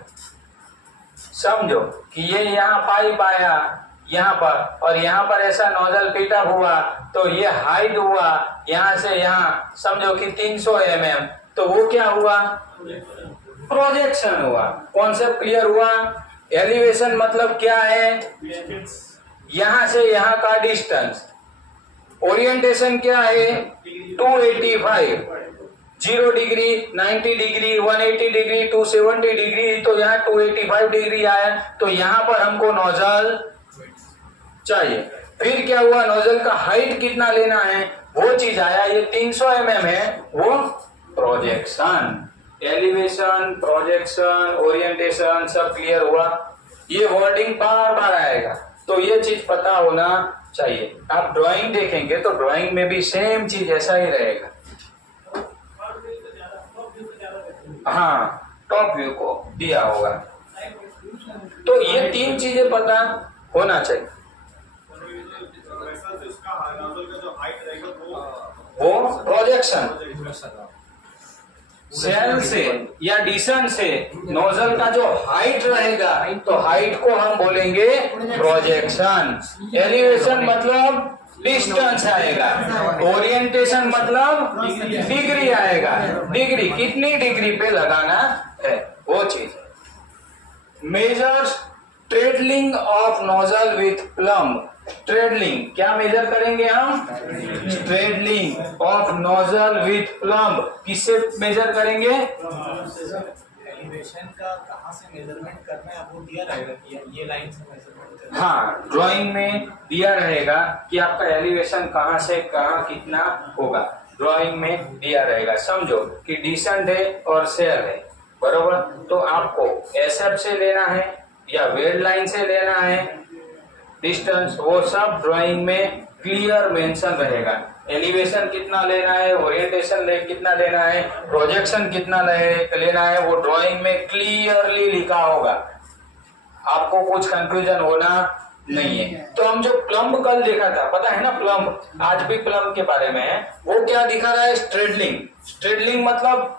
समझो कि ये यहाँ पाइप आया यहाँ पर, और यहाँ पर ऐसा नोजल पिटअप हुआ, तो ये हाइट हुआ यहाँ से यहाँ, समझो कि 300 mm। तो वो क्या हुआ? प्रोजेक्शन हुआ। कॉन्सेप्ट क्लियर हुआ? एलिवेशन मतलब क्या है? यहां से यहां का डिस्टेंस। ओरिएंटेशन क्या है? 285, 0 डिग्री, 90 डिग्री, 180 डिग्री, 270 डिग्री, तो यहाँ 285 डिग्री आया। तो यहाँ पर हमको नोजल चाहिए। फिर क्या हुआ? नोजल का हाइट कितना लेना है वो चीज आया। ये 300 mm है, वो प्रोजेक्शन। एलिवेशन, प्रोजेक्शन, ओरिएंटेशन सब क्लियर हुआ। ये वर्डिंग बार बार आएगा, तो ये चीज पता होना चाहिए। आप ड्राइंग देखेंगे तो ड्राइंग में भी सेम चीज ऐसा ही रहेगा। हाँ, टॉप व्यू को दिया होगा। तो ये 3 चीजें पता होना चाहिए। वो प्रोजेक्शन सेल से या डिस्टेंस से नोजल का जो हाइट रहेगा, तो हाइट को हम बोलेंगे प्रोजेक्शन। एलिवेशन मतलब डिस्टेंस आएगा। ओरिएंटेशन मतलब डिग्री आएगा। डिग्री कितनी डिग्री पे लगाना है वो चीज। Measures straddling of nozzle with plumb. Straddling क्या मेजर करेंगे हम? Straddling of nozzle with plumb. किससे मेजर करेंगे? एलिवेशन का कहाँ से मेजरमेंट करना है आपको दिया रहेगा कि ये लाइन से मेजरमेंट करना है। हाँ, ड्राइंग में दिया रहेगा कि आपका एलिवेशन कहाँ से कहाँ कितना होगा। ड्राइंग में दिया रहेगा। समझो कि डिसेंट है और सेल है, बरोबर। तो आपको एसएफ से लेना है या वेड लाइन से लेना है डिस्टेंस, वो सब ड्राइंग में क्लियर मेंशन रहेगा। एलिवेशन कितना लेना है, ओरिएंटेशन कितना लेना है, प्रोजेक्शन कितना लेना है, वो ड्राइंग में क्लियरली लिखा होगा। आपको कुछ कंफ्यूजन होना नहीं है। तो हम जो प्लम्ब कल देखा था, पता है ना प्लम्ब, आज भी प्लम्ब के बारे में है। वो क्या दिखा रहा है? स्ट्रेडलिंग। स्ट्रेडलिंग मतलब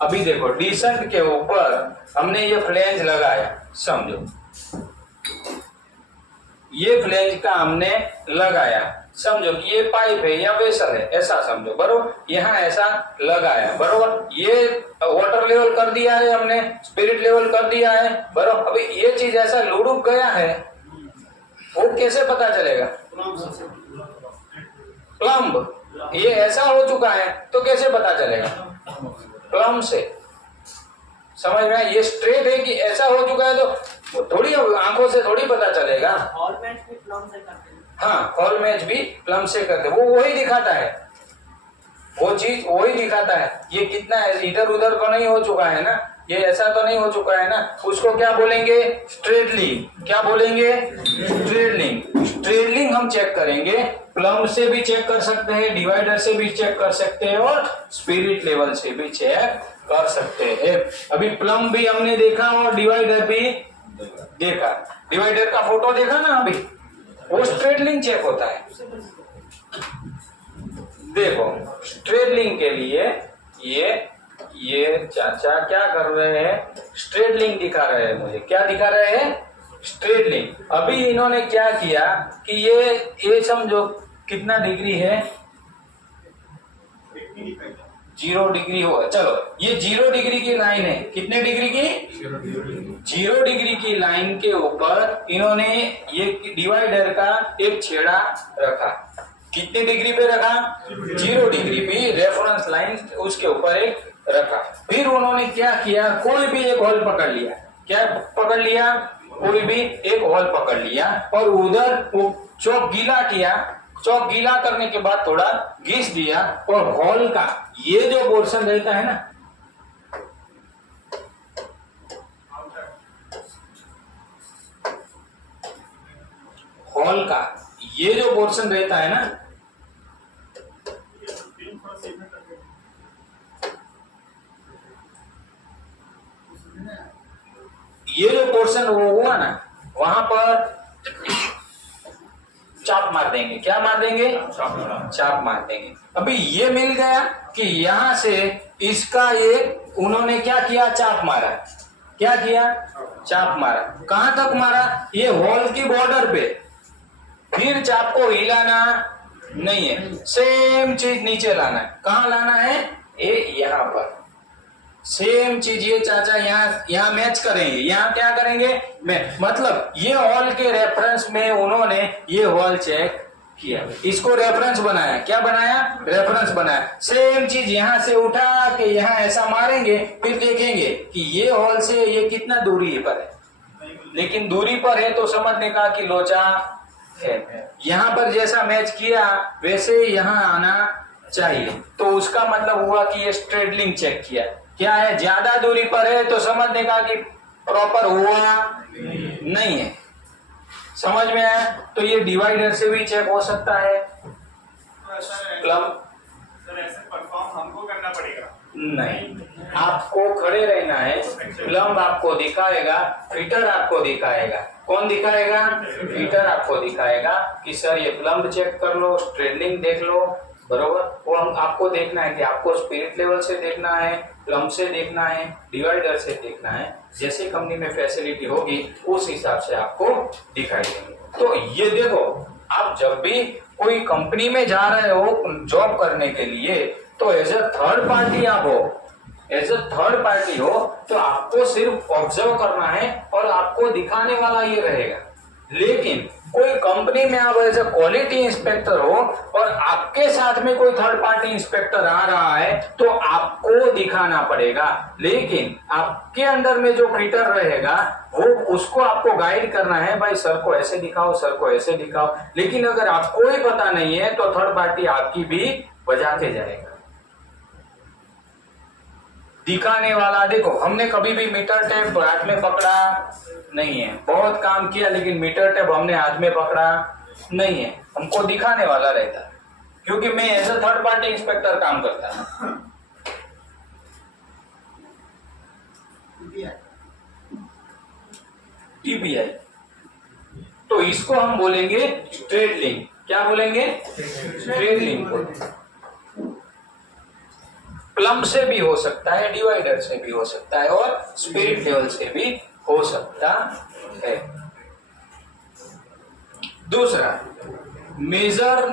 अभी देखो डिसेंट के ऊपर हमने ये फ्लेंज लगाया, समझो ये फ्लेंज का हमने लगाया, समझो कि ये पाइप है या वेसल है, ऐसा समझो, बरोबर। यहाँ ऐसा लगाया, बरोबर। ये वाटर लेवल कर दिया है हमने, स्पिरिट लेवल कर दिया है, बरोबर। अभी ये चीज ऐसा लुढ़क गया है, वो कैसे पता चलेगा? प्लम्ब ये ऐसा हो चुका है, तो कैसे पता चलेगा? प्लम्ब से। समझ में आया? ये स्ट्रेट है कि ऐसा हो चुका है, तो थोड़ी आंखों से थोड़ी पता चलेगा। ऑल मैच भी प्लम से करते हैं। हाँ, ऑल मैच भी प्लम से करते, वो वही दिखाता है, वो चीज वही दिखाता है। ये कितना इधर उधर तो नहीं हो चुका है ना, ये ऐसा तो नहीं हो चुका है ना, उसको क्या बोलेंगे? स्ट्रेडलिंग। क्या बोलेंगे? स्ट्रेडलिंग। स्ट्रेडलिंग हम चेक करेंगे, प्लम से भी चेक कर सकते हैं, डिवाइडर से भी चेक कर सकते हैं, और स्पिरिट लेवल से भी चेक कर सकते हैं। अभी प्लम भी हमने देखा और डिवाइडर भी देखा। डिवाइडर का फोटो देखा ना अभी, वो स्ट्रेडलिंग चेक होता है। देखो स्ट्रेडलिंग के लिए ये चाचा क्या कर रहे हैं? स्ट्रेडलिंग दिखा रहे हैं मुझे। क्या दिखा रहे हैं? स्ट्रेडलिंग। अभी इन्होंने क्या किया कि ये समझो कितना डिग्री है? 0 डिग्री होगा। चलो ये 0 डिग्री की लाइन है। कितने डिग्री की? 0 डिग्री की लाइन के ऊपर इन्होंने ये डिवाइडर का एक छेड़ा रखा। कितने डिग्री पे रखा? 0 डिग्री पे रेफरेंस लाइन उसके ऊपर एक रखा। फिर उन्होंने क्या किया? कोई भी एक होल पकड़ लिया। क्या पकड़ लिया? कोई भी एक होल पकड़ लिया और उधर वो चौक गीला किया। चौक गीला करने के बाद थोड़ा घिस दिया, और होल का ये जो पोर्शन रहता है ना, होल का ये जो पोर्शन रहता है ना, ये जो पोर्शन वो हुआ ना, वहां पर चाप मार देंगे। क्या मार देंगे? चाप मार देंगे। अभी ये मिल गया कि यहां से इसका ये उन्होंने क्या किया? चाप मारा। क्या किया? चाप मारा। कहां तक मारा? ये होल की बॉर्डर पे। फिर चाप को हिलाना नहीं है, सेम चीज नीचे लाना है। कहां लाना है? ये यहाँ पर सेम चीज ये चाचा यहाँ मैच करेंगे, यहाँ क्या करेंगे मतलब ये हॉल के रेफरेंस में उन्होंने ये हॉल चेक किया, इसको रेफरेंस बनाया, क्या बनाया, रेफरेंस बनाया। सेम चीज यहाँ से उठा के यहाँ ऐसा मारेंगे, फिर देखेंगे कि ये हॉल से ये कितना दूरी पर है, लेकिन दूरी पर है तो समझने का कि लोचा है। यहाँ पर जैसा मैच किया वैसे यहाँ आना चाहिए, तो उसका मतलब हुआ कि ये स्ट्रेडलिंग चेक किया। क्या है, ज्यादा दूरी पर है तो समझने का कि प्रॉपर हुआ नहीं है। समझ में आया? तो ये डिवाइडर से भी चेक हो सकता है। प्लम सर ऐसे परफॉर्म हमको करना पड़ेगा? नहीं, आपको खड़े रहना है, प्लम आपको दिखाएगा, फिटर आपको दिखाएगा। कौन दिखाएगा? फिटर आपको दिखाएगा कि सर ये प्लम चेक कर लो, स्ट्रेडलिंग देख लो, बरोबर। वो हम आपको देखना है कि आपको स्पिरिट लेवल से देखना है, प्लम से देखना है, डिवाइडर से देखना है। जैसे कंपनी में फैसिलिटी होगी उस हिसाब से आपको दिखाई देंगे। तो ये देखो, आप जब भी कोई कंपनी में जा रहे हो जॉब करने के लिए, तो एज ए थर्ड पार्टी आप हो, एज ए थर्ड पार्टी हो तो आपको सिर्फ ऑब्जर्व करना है और आपको दिखाने वाला ये रहेगा। लेकिन कोई कंपनी में आप एज ए क्वालिटी इंस्पेक्टर हो और आपके साथ में कोई थर्ड पार्टी इंस्पेक्टर आ रहा है तो आपको दिखाना पड़ेगा। लेकिन आपके अंदर में जो फिटर रहेगा वो उसको आपको गाइड करना है, भाई सर को ऐसे दिखाओ, सर को ऐसे दिखाओ। लेकिन अगर आपको ही पता नहीं है तो थर्ड पार्टी आपकी भी बजाते जाएगा। दिखाने वाला, देखो हमने कभी भी मीटर टेप हाथ में पकड़ा नहीं है, बहुत काम किया लेकिन मीटर टेप हमने हाथ में पकड़ा नहीं है। हमको दिखाने वाला रहता है, क्योंकि मैं as a third party inspector काम करता हूं। टीपीआई, तो इसको हम बोलेंगे स्ट्रेडलिंग। क्या बोलेंगे? स्ट्रेडलिंग बोलेंगे। प्लम से भी हो सकता है, डिवाइडर से भी हो सकता है और स्पिरिट लेवल से भी हो सकता है। दूसरा, measure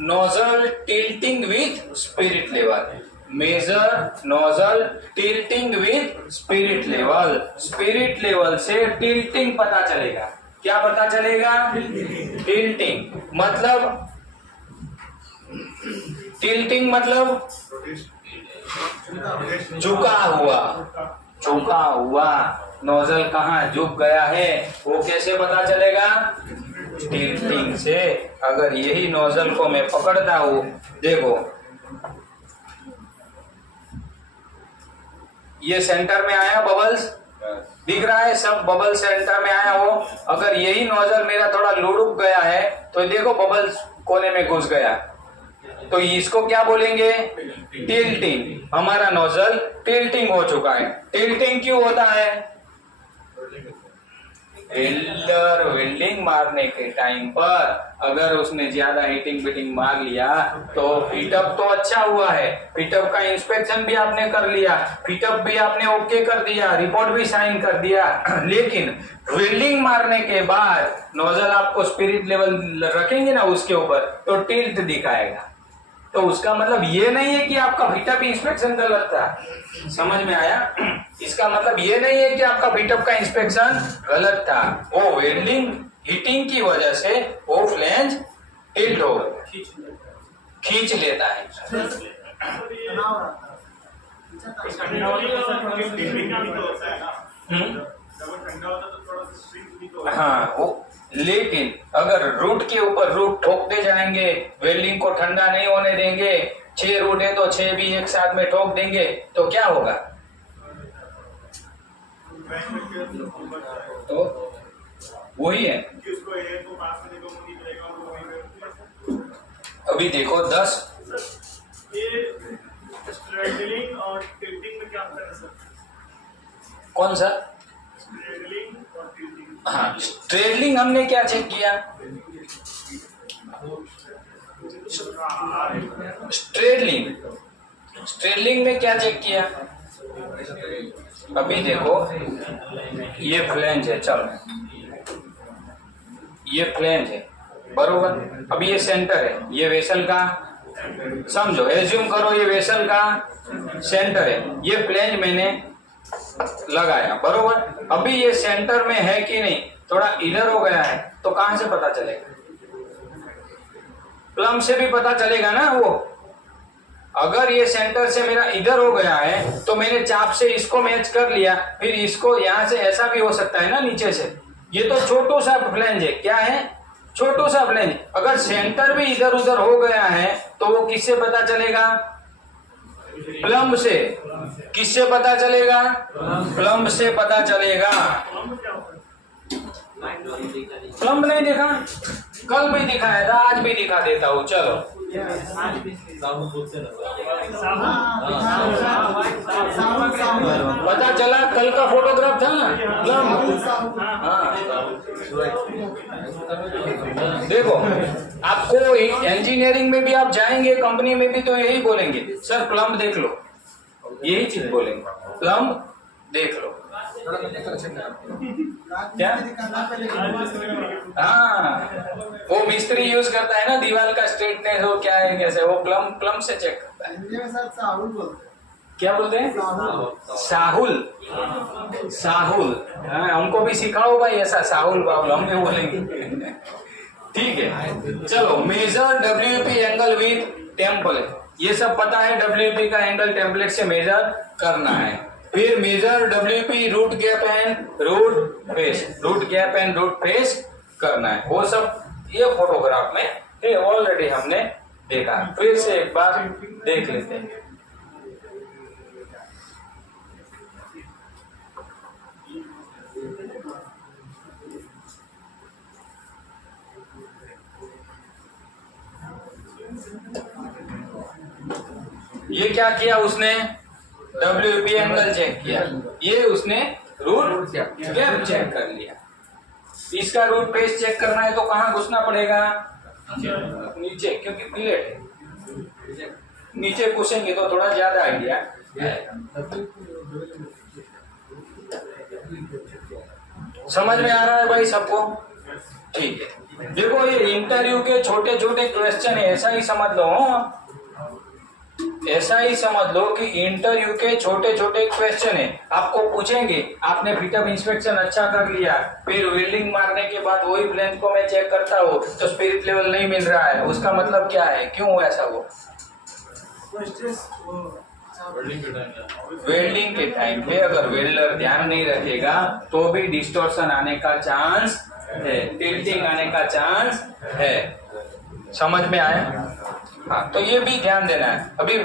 nozzle tilting with spirit level. Measure nozzle tilting with spirit level. Spirit level से टिल्टिंग पता चलेगा। क्या पता चलेगा? टिल्टिंग मतलब, टिल्टिंग मतलब झुका हुआ, झुका हुआ। नोजल कहाँ झुक गया है वो कैसे पता चलेगा? टिल्टिंग से। अगर यही नोजल को मैं पकड़ता हूं, देखो ये सेंटर में आया, बबल्स दिख रहा है, सब बबल सेंटर में आया हो। अगर यही नोजल मेरा थोड़ा लुढ़क गया है तो देखो बबल्स कोने में घुस गया, तो इसको क्या बोलेंगे? टिल्टिंग। हमारा नोजल टिल्टिंग हो चुका है। टिल्टिंग क्यों होता है? वेल्डर वेल्डिंग मारने के टाइम पर अगर उसने ज्यादा हीटिंग बीटिंग मार लिया तो फिटअप तो अच्छा हुआ है, फिटअप का इंस्पेक्शन भी आपने कर लिया, फिटअप भी आपने ओके कर दिया, रिपोर्ट भी साइन कर दिया, लेकिन वेल्डिंग मारने के बाद नोजल आपको स्पिरिट लेवल रखेंगे ना उसके ऊपर तो टिल्ट दिखाएगा। तो उसका मतलब ये नहीं है कि आपका फिटअप इंस्पेक्शन गलत था। समझ में आया? इसका मतलब ये नहीं है कि आपका फिटअप का इंस्पेक्शन गलत था, वो वेल्डिंग हीटिंग की वजह से वो फ्लेंज टिल्ट हो गया, खींच लेता है। हाँ, वो लेकिन अगर रूट के ऊपर रूट ठोकते जाएंगे, वेल्डिंग को ठंडा नहीं होने देंगे, 6 रूट है तो 6 भी एक साथ में ठोक देंगे तो क्या होगा? तो वही है। अभी देखो 10 स्ट्रेडलिंग और टिल्टिंग में क्या अंतर है सर? कौन सा? स्ट्रेडलिंग और टिल्टिंग। हाँ, स्ट्रेडलिंग हमने क्या चेक किया? स्ट्रेडलिंग, स्ट्रेडलिंग में क्या चेक किया? अभी देखो ये फ्लेंज है, चलो ये फ्लेंज है बरोबर। अभी ये सेंटर है, ये वेसल का समझो, एज्यूम करो ये वेसल का सेंटर है, ये फ्लेंज मैंने लगाया बरोबर। अभी ये सेंटर में है कि नहीं, थोड़ा इधर हो गया है, तो कहां से पता चलेगा? प्लम से भी पता चलेगा ना वो। अगर ये सेंटर से मेरा इधर हो गया है तो मैंने चाप से इसको मैच कर लिया, फिर इसको यहां से ऐसा भी हो सकता है ना नीचे से। ये तो छोटू सा फ्लेंज है, क्या है? छोटू सा फ्लेंज। अगर सेंटर भी इधर उधर हो गया है तो वो किससे पता चलेगा? प्लम से। किससे पता चलेगा? प्लम से पता चलेगा। प्लम नहीं देखा? कल भी दिखाया था, आज भी दिखा देता हूँ। चलो, पता चला? कल का फोटोग्राफ था ना प्लम। हाँ, देखो, आपको इंजीनियरिंग में भी आप जाएंगे, कंपनी में भी तो यही बोलेंगे, सर प्लम देख लो, यही चीज बोलेंगे, प्लम देख लो। क्या? हाँ, वो मिस्त्री यूज करता है ना दीवार का स्ट्रेटनेस, वो क्या है कैसे, वो प्लम से चेक करता है। हिंदी में सर साहुल बोलते हैं। क्या बोलते हैं? साहुल। साहुल, हाँ, हमको भी सिखाओ भाई ऐसा साहुल बाहुल, हम भी बोलेंगे। ठीक है, चलो, measure WP angle with template, ये सब पता है। WP का एंगल टेम्पलेट से मेजर करना है। फिर measure WP root gap and root face, root gap and root face करना है। वो सब ये फोटोग्राफ में ऑलरेडी हमने देखा, फिर से एक बार देख लेते हैं। ये क्या किया उसने? WP एंगल चेक किया, ये उसने रूट गैप चेक कर लिया। इसका रूट फेस चेक करना है तो कहाँ घुसना पड़ेगा? नीचे, क्योंकि प्लेट है, नीचे घुसेंगे तो थोड़ा ज्यादा आइडिया आएगा। समझ में आ रहा है भाई सबको? ठीक है, देखो ये इंटरव्यू के छोटे छोटे क्वेश्चन है, ऐसा ही समझ लो, ऐसा ही समझ लो कि इंटरव्यू के छोटे छोटे क्वेश्चन है। आपको पूछेंगे, आपने फिटअप इंस्पेक्शन अच्छा कर लिया, फिर वेल्डिंग मारने के बाद वही फ्लेंज को मैं चेक करता हूँ तो स्पिरिट लेवल नहीं मिल रहा है, उसका मतलब क्या है, क्यों ऐसा हुआ? वेल्डिंग के टाइम पे अगर वेल्डर ध्यान नहीं रखेगा तो भी डिस्टॉर्शन आने का चांस है, टिल्टिंग आने का चांस है। समझ में आया? हाँ, तो ये भी ध्यान देना है। अभी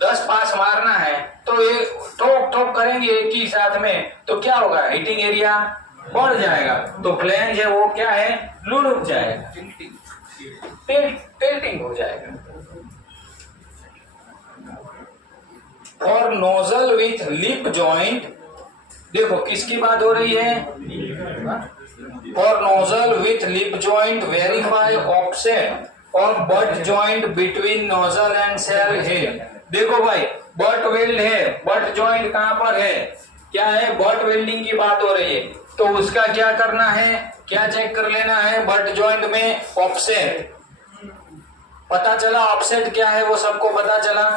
10 पास मारना है तो ये ठोक ठोक करेंगे एक ही साथ में तो क्या होगा? हीटिंग एरिया बढ़ जाएगा, तो फ्लेंज है वो क्या है? लुढ़क जाएगा, टिल्टिंग हो जाएगा। और नोजल विथ लिप जॉइंट, देखो किसकी बात हो रही है? और nozzle with lip joint verify offset और butt joint between nozzle and shell है। देखो भाई, बट वेल्ड है, बट जॉइंट कहां पर है? क्या है? बट वेल्डिंग की बात हो रही है, तो उसका क्या करना है? क्या चेक कर लेना है? बट जॉइंट में ऑफसेट पता चला। ऑफसेट क्या है वो सबको पता चला।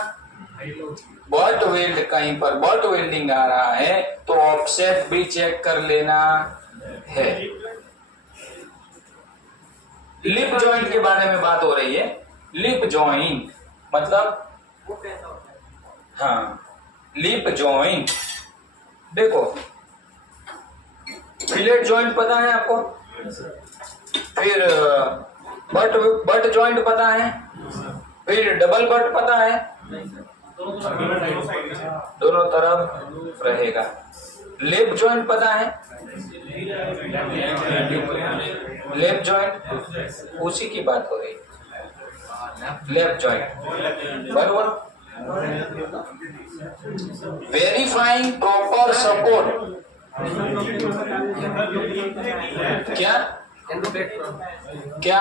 बट वेल्ड कहीं पर बट वेल्डिंग आ रहा है तो ऑफसेट भी चेक कर लेना है। लिप जॉइंट के बारे में बात हो रही है। लिप जॉइंट मतलब, हाँ, लिप जॉइंट, देखो फिलेट जॉइंट पता है आपको, फिर बट जॉइंट पता है, फिर डबल बट पता है, दोनों तरफ रहेगा। लेप जॉइंट पता है? लेप जॉइंट उसी की बात हो रही है, लेप जॉइंट बरोबर। वेरीफाइंग प्रॉपर सपोर्ट, क्या क्या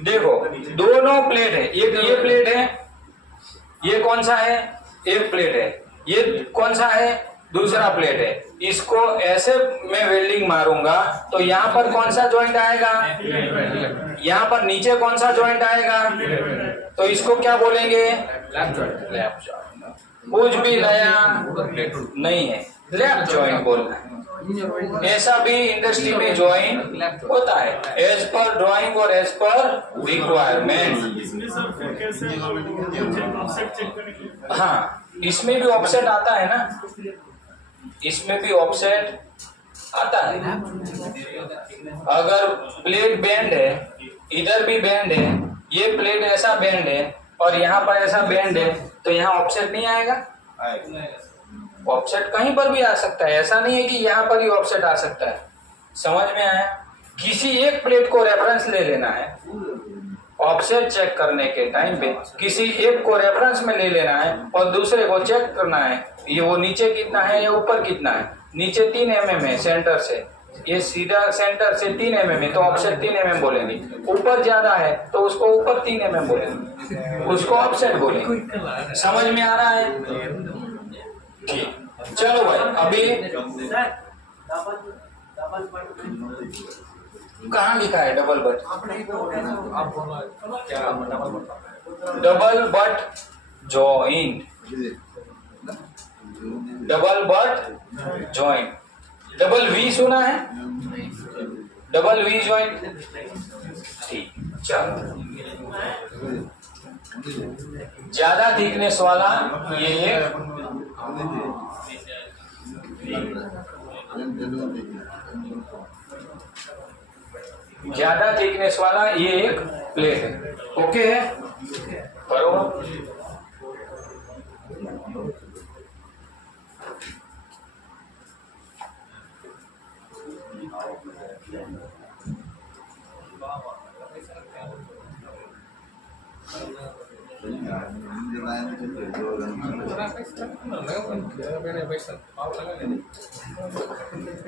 देखो दोनों प्लेट है, एक ये प्लेट है, ये कौन सा है? एक प्लेट है। ये कौन सा है? दूसरा प्लेट है, इसको ऐसे मैं वेल्डिंग मारूंगा तो यहाँ पर कौन सा जॉइंट आएगा, यहाँ पर नीचे कौन सा जॉइंट आएगा, तो इसको क्या बोलेंगे, लैप जॉइंट। कुछ भी नया नहीं है, लैप जॉइंट बोलना है। ऐसा भी इंडस्ट्री में ज्वाइन होता है एज पर ड्राइंग और एज पर रिक्वायरमेंट। इसमें सर फिर कैसे ऑफसेट चेक करने के लिए? हाँ, इसमें भी ऑफसेट आता है ना, इसमें भी ऑफसेट आता है। अगर प्लेट बेंड है, इधर भी बेंड है, ये प्लेट ऐसा बेंड है और यहाँ पर ऐसा बेंड है, तो यहाँ ऑफसेट नहीं आएगा। ऑफसेट कहीं पर भी आ सकता है, ऐसा नहीं है कि यहाँ पर ही ऑफसेट आ सकता है। समझ में आया? किसी एक प्लेट को रेफरेंस ले लेना है, ऑफसेट चेक करने के टाइम पे किसी एक को रेफरेंस में ले लेना है और दूसरे को चेक करना है, ये वो नीचे कितना है या ऊपर कितना है। नीचे 3 mm है सेंटर से, ये सीधा सेंटर से 3 mm है तो ऑफसेट 3 mm बोलेंगे। ऊपर ज्यादा है तो उसको ऊपर 3 mm बोलेंगे, उसको ऑफसेट बोलेंगे। समझ में आ रहा है? ठीक, चलो भाई, अभी कहाँ लिखा है double butt? Double butt joint, double butt joint. Double V सुना है? Double V joint. ठीक, चलो, ज्यादा थिकनेस वाला ये ज्यादा थिकनेस वाला ये एक प्लेट है। ओके है, बरोबर।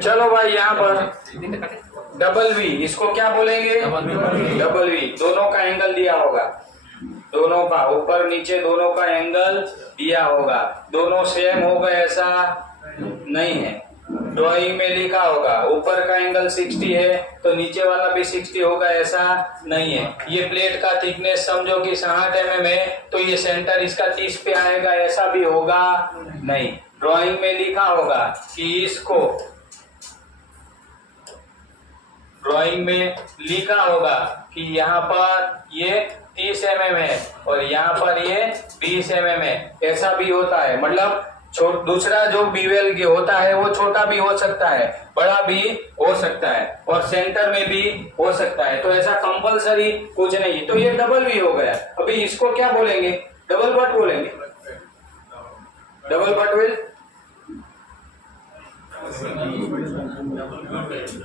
चलो भाई, यहाँ पर डबल वी, इसको क्या बोलेंगे? Double V. दोनों का एंगल दिया होगा, दोनों का ऊपर नीचे दोनों का एंगल दिया होगा। दोनों सेम होगा ऐसा नहीं है, ड्राइंग में लिखा होगा ऊपर का एंगल 60 है तो नीचे वाला भी 60 होगा ऐसा नहीं है। ये प्लेट का थिकनेस समझो कि 60 mm है तो ये सेंटर इसका 30 पे आएगा, ऐसा भी होगा नहीं। ड्राइंग में लिखा होगा कि इसको, ड्राइंग में लिखा होगा कि यहाँ पर ये 30 mm है और यहाँ पर ये 20 mm है, ऐसा भी होता है। मतलब दूसरा जो बीवेल के होता है वो छोटा भी हो सकता है, बड़ा भी हो सकता है और सेंटर में भी हो सकता है, तो ऐसा कंपलसरी कुछ नहीं। तो ये डबल भी हो गया। अभी इसको क्या बोलेंगे? डबल बट बोलेंगे। Double butt will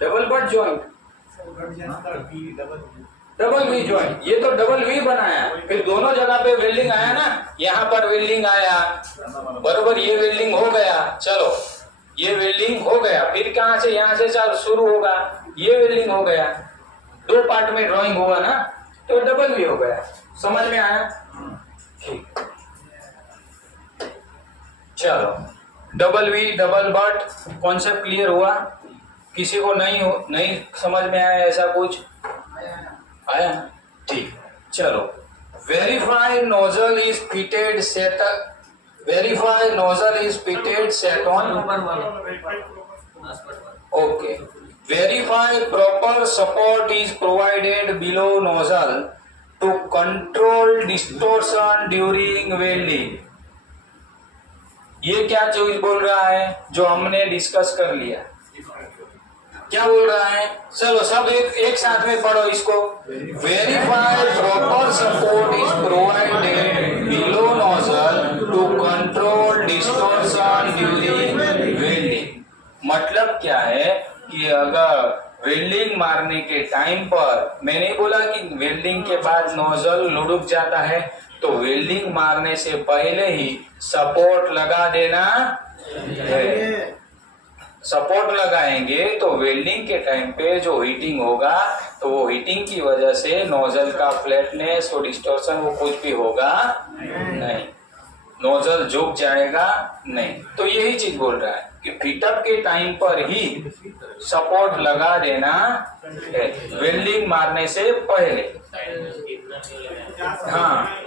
double butt joint, double V joint. ये तो डबल वी बनाया, फिर दोनों जगह पे वेल्डिंग आया ना, यहाँ पर वेल्डिंग आया, बरोबर, ये वेल्डिंग हो गया। चलो, ये वेल्डिंग हो गया, फिर कहाँ से, यहाँ से शुरू होगा, ये वेल्डिंग हो गया, 2 पार्ट में ड्राइंग हुआ ना, तो डबल वी हो गया। समझ में आया? ठीक, चलो, double V double butt concept clear हुआ? किसी को नहीं समझ में आया ऐसा कुछ आया? ठीक, चलो। Verify nozzle is fitted set, verify nozzle is fitted set on, okay. Verify proper support is provided below nozzle to control distortion during welding. ये क्या चीज बोल रहा है जो हमने डिस्कस कर लिया? क्या बोल रहा है? चलो सब एक साथ में पढ़ो इसको। Verify proper support is provided below nozzle to control distortion during welding. मतलब क्या है कि अगर वेल्डिंग मारने के टाइम पर, मैंने बोला कि वेल्डिंग के बाद नोजल लुढ़क जाता है, तो वेल्डिंग मारने से पहले ही सपोर्ट लगा देना है। सपोर्ट लगाएंगे तो वेल्डिंग के टाइम पे जो हीटिंग होगा, तो वो हीटिंग की वजह से नोजल का फ्लैटनेस और डिस्टॉर्शन वो कुछ भी होगा नहीं। नोजल झुक जाएगा नहीं। तो यही चीज बोल रहा है कि फिटअप के टाइम पर ही सपोर्ट लगा देना है, वेल्डिंग मारने से पहले। हाँ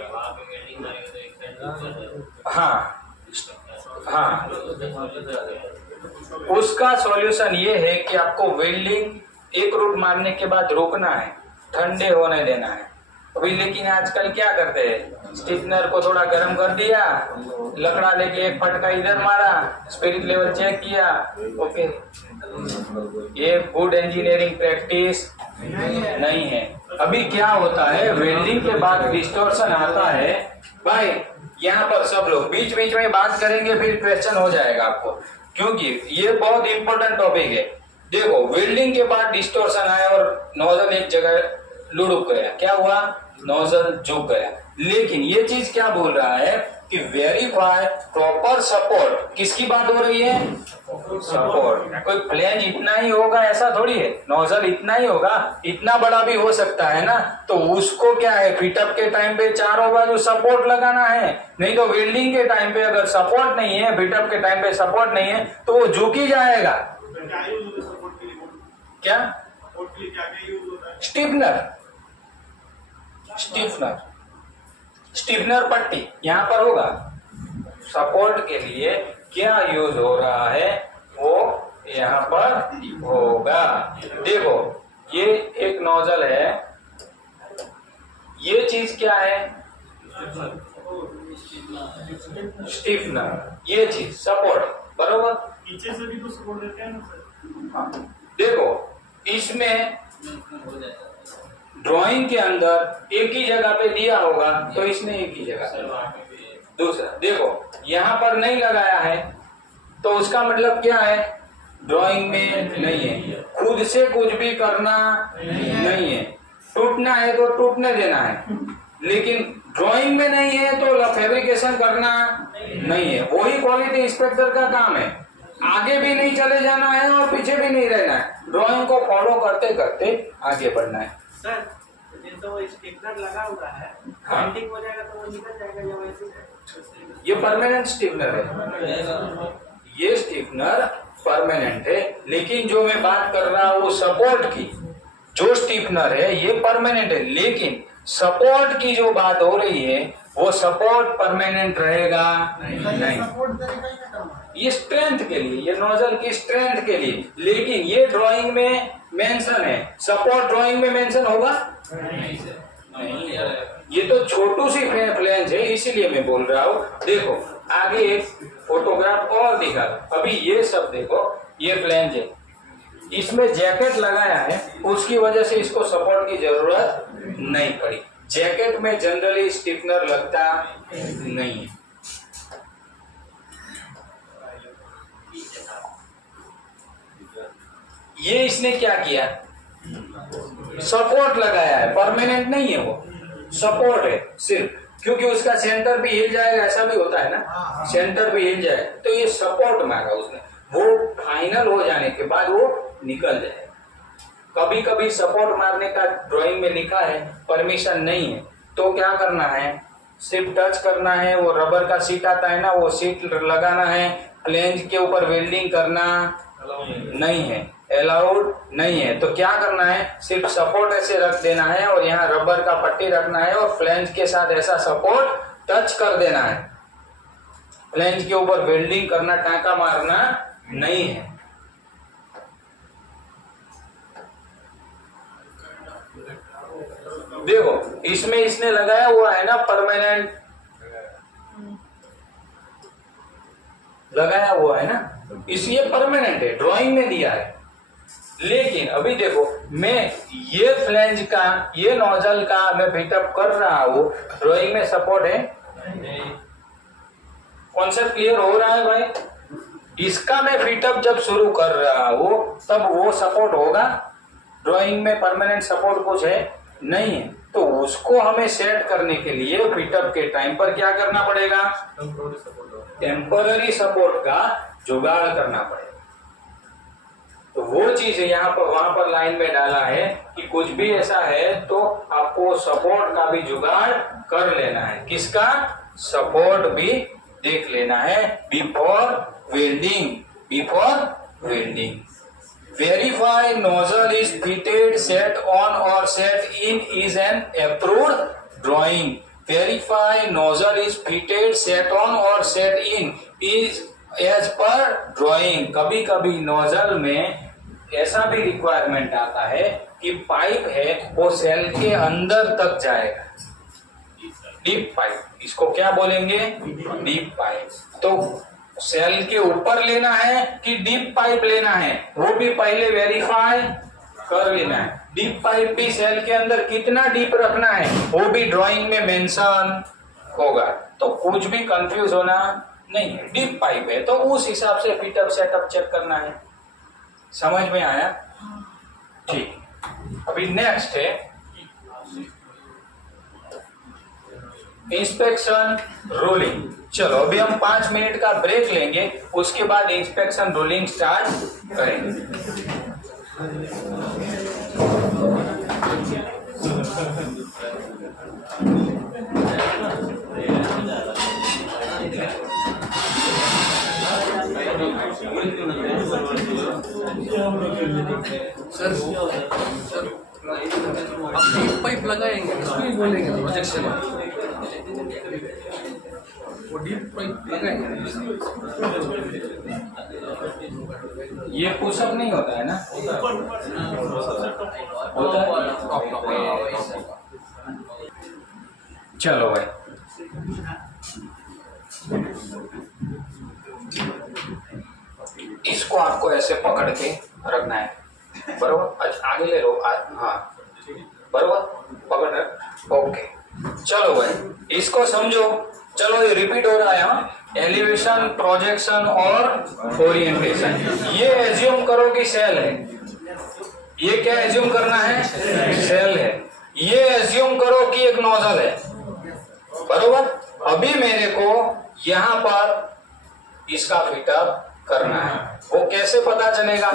हाँ हाँ, उसका सॉल्यूशन ये है कि आपको वेल्डिंग एक रूट मारने के बाद रोकना है, ठंडे होने देना है। अभी लेकिन आजकल क्या करते हैं, स्टिफनर को थोड़ा गर्म कर दिया, लकड़ा लेके एक फटका इधर मारा, स्पिरिट लेवल चेक किया, ओके। ये गुड इंजीनियरिंग प्रैक्टिस नहीं है। अभी क्या होता है, वेल्डिंग के बाद डिस्टॉर्शन आता है भाई। यहाँ पर सब लोग बीच बीच में बात करेंगे, फिर क्वेश्चन हो जाएगा आपको, क्योंकि ये बहुत इंपॉर्टेंट टॉपिक है। देखो, वेल्डिंग के बाद डिस्टॉर्शन आया और नोजल एक जगह लुढ़क गया, क्या हुआ, नोजल झुक गया। लेकिन ये चीज क्या बोल रहा है कि वेरीफाई प्रॉपर सपोर्ट। किसकी बात हो रही है, सपोर्ट। कोई फ्लैंज इतना ही होगा ऐसा थोड़ी है, नोजल इतना ही होगा, इतना बड़ा भी हो सकता है ना। तो उसको क्या है, फिटअप के टाइम पे चारों बाजू सपोर्ट लगाना है। नहीं तो वेल्डिंग के टाइम पे अगर सपोर्ट नहीं है, फिटअप के टाइम पे सपोर्ट नहीं है, तो वो झुक ही जाएगा। क्या स्टिफनर, स्टिफनर, स्टिफनर पट्टी यहाँ पर होगा। सपोर्ट के लिए क्या यूज हो रहा है वो यहाँ पर होगा। देखो, ये एक नोजल है, ये चीज क्या है, स्टिफनर, ये चीज सपोर्ट, बरोबर। पीछे से भी तो सपोर्ट देते हैं ना सर। हाँ, देखो इसमें ड्राइंग के अंदर एक ही जगह पे दिया होगा, तो इसने एक ही जगह। दूसरा देखो, यहाँ पर नहीं लगाया है, तो उसका मतलब क्या है, ड्राइंग में नहीं है। खुद से कुछ भी करना नहीं है, टूटना है तो टूटने देना है, लेकिन ड्राइंग में नहीं है तो फैब्रिकेशन करना नहीं है। वही क्वालिटी इंस्पेक्टर का काम है। आगे भी नहीं चले जाना है और पीछे भी नहीं रहना है, ड्राइंग को फॉलो करते करते आगे बढ़ना है। सर, तो वो स्टिफनर लगा हुआ है, हाँ। पेंटिंग हो जाएगा तो वो निकल जाएगा या वैसे। ये परमानेंट स्टिफनर है, ये स्टिफनर परमानेंट है। लेकिन जो मैं बात कर रहा हूँ सपोर्ट की, जो स्टिफनर है ये परमानेंट है, लेकिन सपोर्ट की जो बात हो रही है वो सपोर्ट परमानेंट रहेगा नहीं। ये स्ट्रेंथ के लिए, ये नोजल की स्ट्रेंथ के लिए। लेकिन ये ड्राइंग में मेंशन है, सपोर्ट ड्राइंग में मेंशन होगा नहीं। ये तो छोटू सी फ्लैंज है, इसीलिए मैं बोल रहा हूँ। देखो आगे एक फोटोग्राफ और दिखा, अभी ये सब देखो, ये फ्लैंज है, इसमें जैकेट लगाया है, उसकी वजह से इसको सपोर्ट की जरूरत नहीं पड़ी। जैकेट में जनरली स्टिफनर लगता नहीं है। ये इसने क्या किया, सपोर्ट लगाया है, परमानेंट नहीं है, वो सपोर्ट है सिर्फ, क्योंकि उसका सेंटर भी हिल जाएगा, ऐसा भी होता है ना, सेंटर भी हिल जाए, तो ये सपोर्ट मारा उसने। वो फाइनल हो जाने के बाद वो निकल जाए। कभी कभी सपोर्ट मारने का ड्राइंग में लिखा है, परमिशन नहीं है, तो क्या करना है, सिर्फ टच करना है। वो रबर का सीट आता है ना, वो सीट लगाना है। फ्लैंज के ऊपर वेल्डिंग करना नहीं है, अलाउड नहीं है। तो क्या करना है, सिर्फ सपोर्ट ऐसे रख देना है और यहाँ रबर का पट्टी रखना है और फ्लैंज के साथ ऐसा सपोर्ट टच कर देना है। फ्लैंज के ऊपर वेल्डिंग करना, टाँका मारना नहीं है। देखो इसमें इसने लगाया हुआ है ना, परमानेंट लगाया हुआ है ना, इसलिए परमानेंट है, ड्राइंग में दिया है। लेकिन अभी देखो, मैं ये फ्लैंज का, ये नोजल का मैं फिटअप कर रहा हूं, ड्राइंग में सपोर्ट है। कॉन्सेप्ट क्लियर हो रहा है भाई। इसका मैं फिटअप जब शुरू कर रहा हूं तब वो सपोर्ट होगा, ड्राइंग में परमानेंट सपोर्ट कुछ है नहीं है। तो उसको हमें सेट करने के लिए फिटअप के टाइम पर क्या करना पड़ेगा, टेम्पररी सपोर्ट का जुगाड़ करना पड़ेगा। तो वो चीज यहाँ पर वहां पर लाइन में डाला है कि कुछ भी ऐसा है तो आपको सपोर्ट का भी जुगाड़ कर लेना है। किसका, सपोर्ट भी देख लेना है before welding. Verify nozzle is fitted, set on और set in is an approved drawing. Verify nozzle is fitted, set on और set in is as per drawing. कभी कभी नोजल में ऐसा भी रिक्वायरमेंट आता है कि पाइप है वो सेल के अंदर तक जाएगा, डीप पाइप, इसको क्या बोलेंगे, डीप पाइप। तो सेल के ऊपर लेना है कि डीप पाइप लेना है, वो भी पहले वेरीफाई कर लेना है। डीप पाइप भी सेल के अंदर कितना डीप रखना है वो भी ड्राइंग में मेंशन होगा, तो कुछ भी कंफ्यूज होना नहीं है। डीप पाइप है तो उस हिसाब से फिटअप सेटअप चेक करना है। समझ में आया? ठीक। अभी नेक्स्ट है इंस्पेक्शन रोलिंग। चलो अभी हम 5 मिनट का ब्रेक लेंगे, उसके बाद इंस्पेक्शन रोलिंग स्टार्ट करेंगे। सर आप डीप पाइप लगाएंगे, इसको ही बोलेंगे प्रोजेक्शन। वो डीप पाइप लगाएंगे। ये पुशअप नहीं होता है ना, होता है। चलो भाई, इसको आपको ऐसे पकड़ के रखना है, बरोबर। अच्छा आगे ले लो, हाँ बरोबर, पकड़ रख, ओके। चलो भाई इसको समझो। चलो ये रिपीट हो रहा है, हाँ। एलिवेशन, प्रोजेक्शन और ओरिएंटेशन। ये एज्यूम करो कि सेल है, ये क्या एज्यूम करना है, सेल है। ये एज्यूम करो कि एक नोजल है, बरोबर। अभी मेरे को यहां पर इसका फिटअप करना है, वो कैसे पता चलेगा?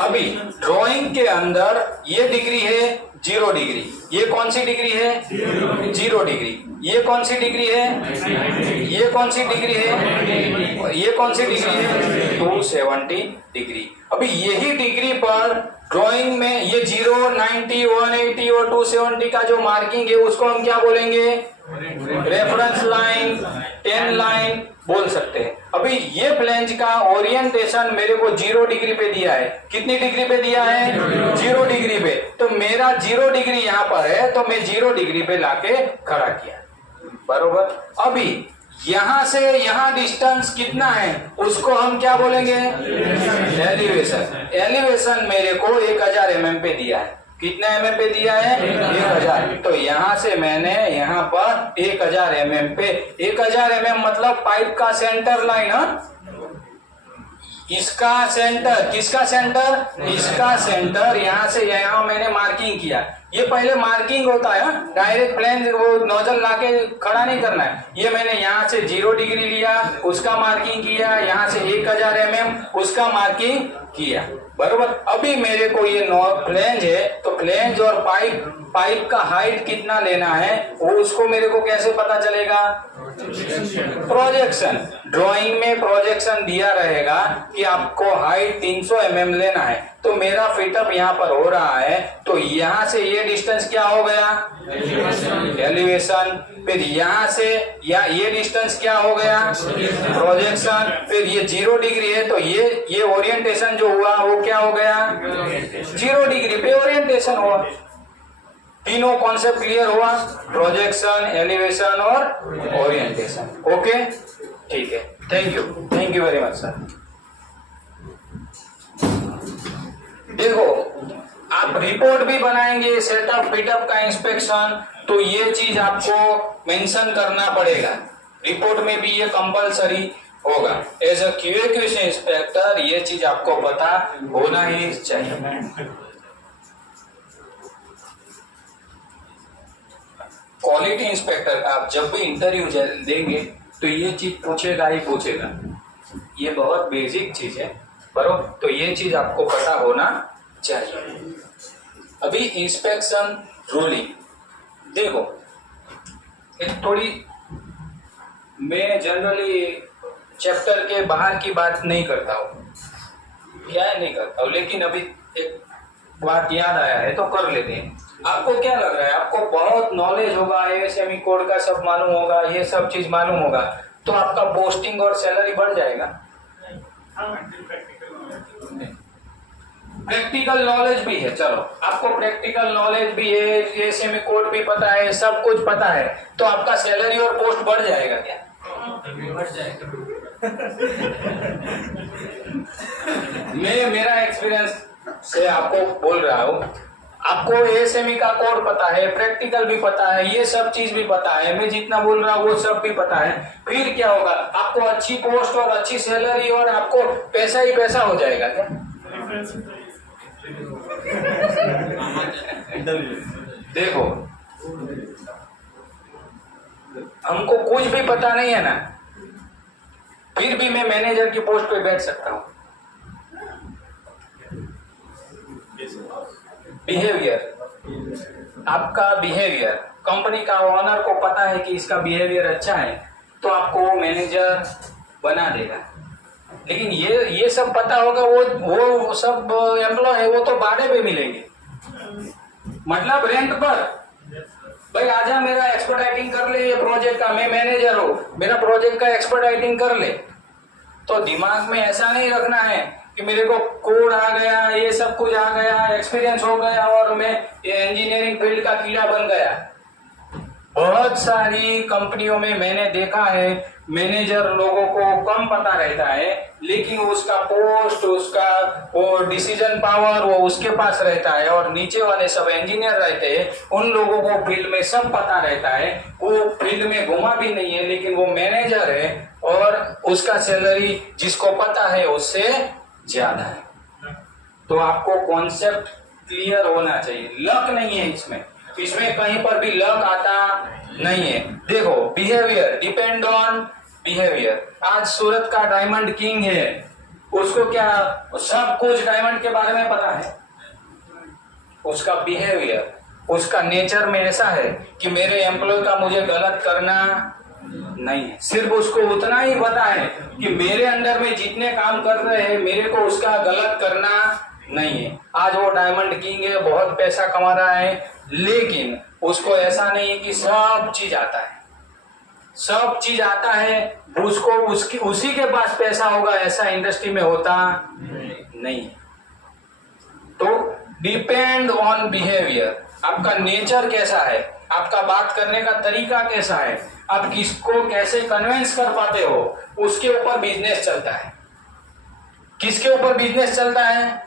अभी ड्राइंग के अंदर ये डिग्री है 0 डिग्री, ये कौन सी डिग्री है, 0 डिग्री। ये कौन सी डिग्री है, ये कौन सी डिग्री है, ये कौन सी डिग्री है, 270 डिग्री। अभी यही डिग्री पर ड्राइंग में ये 0, 90, 180 और 270 का जो मार्किंग है उसको हम क्या बोलेंगे, रेफरेंस लाइन, 10 लाइन बोल सकते हैं। अभी ये फ्लैंज का ओरिएंटेशन मेरे को 0 डिग्री पे दिया है। कितनी डिग्री पे दिया है, 0 डिग्री पे। तो मेरा 0 डिग्री यहाँ पर है, तो मैं 0 डिग्री पे लाके खड़ा किया, बरोबर। अभी यहां से यहां डिस्टेंस कितना है उसको हम क्या बोलेंगे, एलिवेशन। एलिवेशन मेरे को 1000 mm पे दिया है। कितने mm पे दिया है, 1000। तो यहां से मैंने यहां पर 1000 mm पे, 1000 mm मतलब पाइप का सेंटर लाइन, इसका सेंटर, किसका सेंटर, इसका सेंटर। यहां से यहां मैंने मार्किंग किया। ये पहले मार्किंग होता है, डायरेक्ट प्लेन वो नोजल लाके खड़ा नहीं करना है। ये मैंने यहाँ से 0 डिग्री लिया, उसका मार्किंग किया, यहाँ से 1000 mm उसका मार्किंग किया, बरोबर। अभी मेरे को ये फ्लेंज है, तो फ्लेंज और पाइप का हाइट कितना लेना है वो उसको मेरे को कैसे पता चलेगा, प्रोजेक्शन। ड्राइंग में प्रोजेक्शन दिया रहेगा कि आपको हाइट 300 mm लेना है, तो मेरा फिटअप यहाँ पर हो रहा है, तो यहाँ से ये डिस्टेंस क्या हो गया, एलिवेशन। फिर यहाँ से ये डिस्टेंस क्या हो गया, प्रोजेक्शन। फिर ये 0 डिग्री है, तो ये ओरिएंटेशन जो हुआ वो क्या हो गया, 0 डिग्री पे ओरिएंटेशन हुआ। तीनों कॉन्सेप्ट क्लियर हुआ, प्रोजेक्शन, एलिवेशन और ओरिएंटेशन। ओके, ठीक है, thank you very much sir. देखो आप रिपोर्ट भी बनाएंगे, सेटअप फिटअप का इंस्पेक्शन, तो ये चीज आपको मेंशन करना पड़ेगा। रिपोर्ट में भी ये कंपलसरी होगा। एज अ QA/QC इंस्पेक्टर ये चीज आपको पता होना ही चाहिए। क्वालिटी इंस्पेक्टर का आप जब भी इंटरव्यू देंगे तो ये चीज पूछेगा ही पूछेगा। ये बहुत बेसिक चीज है, बरोबर। तो ये चीज आपको पता होना चाहिए। अभी इंस्पेक्शन रूलिंग देखो, एक थोड़ी मैं जनरली चैप्टर के बाहर की बात नहीं करता हूँ, क्या है नहीं करता हूँ, लेकिन अभी एक बात याद आया है तो कर लेते हैं। आपको क्या लग रहा है, आपको बहुत नॉलेज होगा, एएसएमई कोड का सब मालूम होगा, ये सब चीज मालूम होगा, तो आपका पोस्टिंग और सैलरी बढ़ जाएगा? हाँ प्रैक्टिकल प्रैक्टिकल नॉलेज भी है, चलो आपको प्रैक्टिकल नॉलेज भी है, एएसएमई कोड भी पता है, सब कुछ पता है, तो आपका सैलरी और पोस्ट बढ़ जाएगा क्या? बढ़ जाएगा। मैं मेरा एक्सपीरियंस से आपको बोल रहा हूँ, आपको एएसएमई का कोड पता है, प्रैक्टिकल भी पता है, ये सब चीज भी पता है, मैं जितना बोल रहा हूँ वो सब भी पता है, फिर क्या होगा, आपको अच्छी पोस्ट और अच्छी सैलरी और आपको पैसा ही पैसा हो जाएगा क्या? रेफरेंस देखो हमको कुछ भी पता नहीं है ना, फिर भी मैं मैनेजर की पोस्ट पे बैठ सकता हूँ। बिहेवियर, आपका बिहेवियर, कंपनी का ओनर को पता है कि इसका बिहेवियर अच्छा है तो आपको वो मैनेजर बना देगा। लेकिन ये सब पता होगा, वो सब एम्प्लॉय है वो तो भाड़े पे मिलेंगे, मतलब रेंट पर। भाई आजा मेरा एक्सपर्टाइटिंग कर ले ये प्रोजेक्ट का, मैं मैनेजर हूँ, मेरा प्रोजेक्ट का एक्सपर्टाइटिंग कर ले। तो दिमाग में ऐसा नहीं रखना है कि मेरे को कोड आ गया, ये सब कुछ आ गया, एक्सपीरियंस हो गया और मैं ये इंजीनियरिंग फील्ड का कीड़ा बन गया। बहुत सारी कंपनियों में मैंने देखा है मैनेजर लोगों को कम पता रहता है, लेकिन उसका पोस्ट, उसका वो डिसीजन पावर वो उसके पास रहता है, और नीचे वाले सब इंजीनियर रहते हैं, उन लोगों को फील्ड में सब पता रहता है, वो फील्ड में घुमा भी नहीं है, लेकिन वो मैनेजर है और उसका सैलरी जिसको पता है उससे ज्यादा है। तो आपको कॉन्सेप्ट क्लियर होना चाहिए, लक नहीं है इसमें कहीं पर भी लक आता नहीं है। देखो बिहेवियर, डिपेंड ऑन बिहेवियर। आज सूरत का डायमंड किंग है, उसको क्या सब कुछ डायमंड के बारे में पता है? उसका बिहेवियर, उसका नेचर में ऐसा है कि मेरे एम्प्लॉय का मुझे गलत करना नहीं है। सिर्फ उसको उतना ही पता है कि मेरे अंडर में जितने काम कर रहे हैं मेरे को उसका गलत करना नहीं है। आज वो डायमंड किंग है, बहुत पैसा कमा रहा है, लेकिन उसको ऐसा नहीं है कि सब चीज आता है, सब चीज आता है उसको, उसी के पास पैसा होगा, ऐसा इंडस्ट्री में होता नहीं। तो डिपेंड ऑन बिहेवियर, आपका नेचर कैसा है, आपका बात करने का तरीका कैसा है, आप किसको कैसे कन्विंस कर पाते हो, उसके ऊपर बिजनेस चलता है। किसके ऊपर बिजनेस चलता है?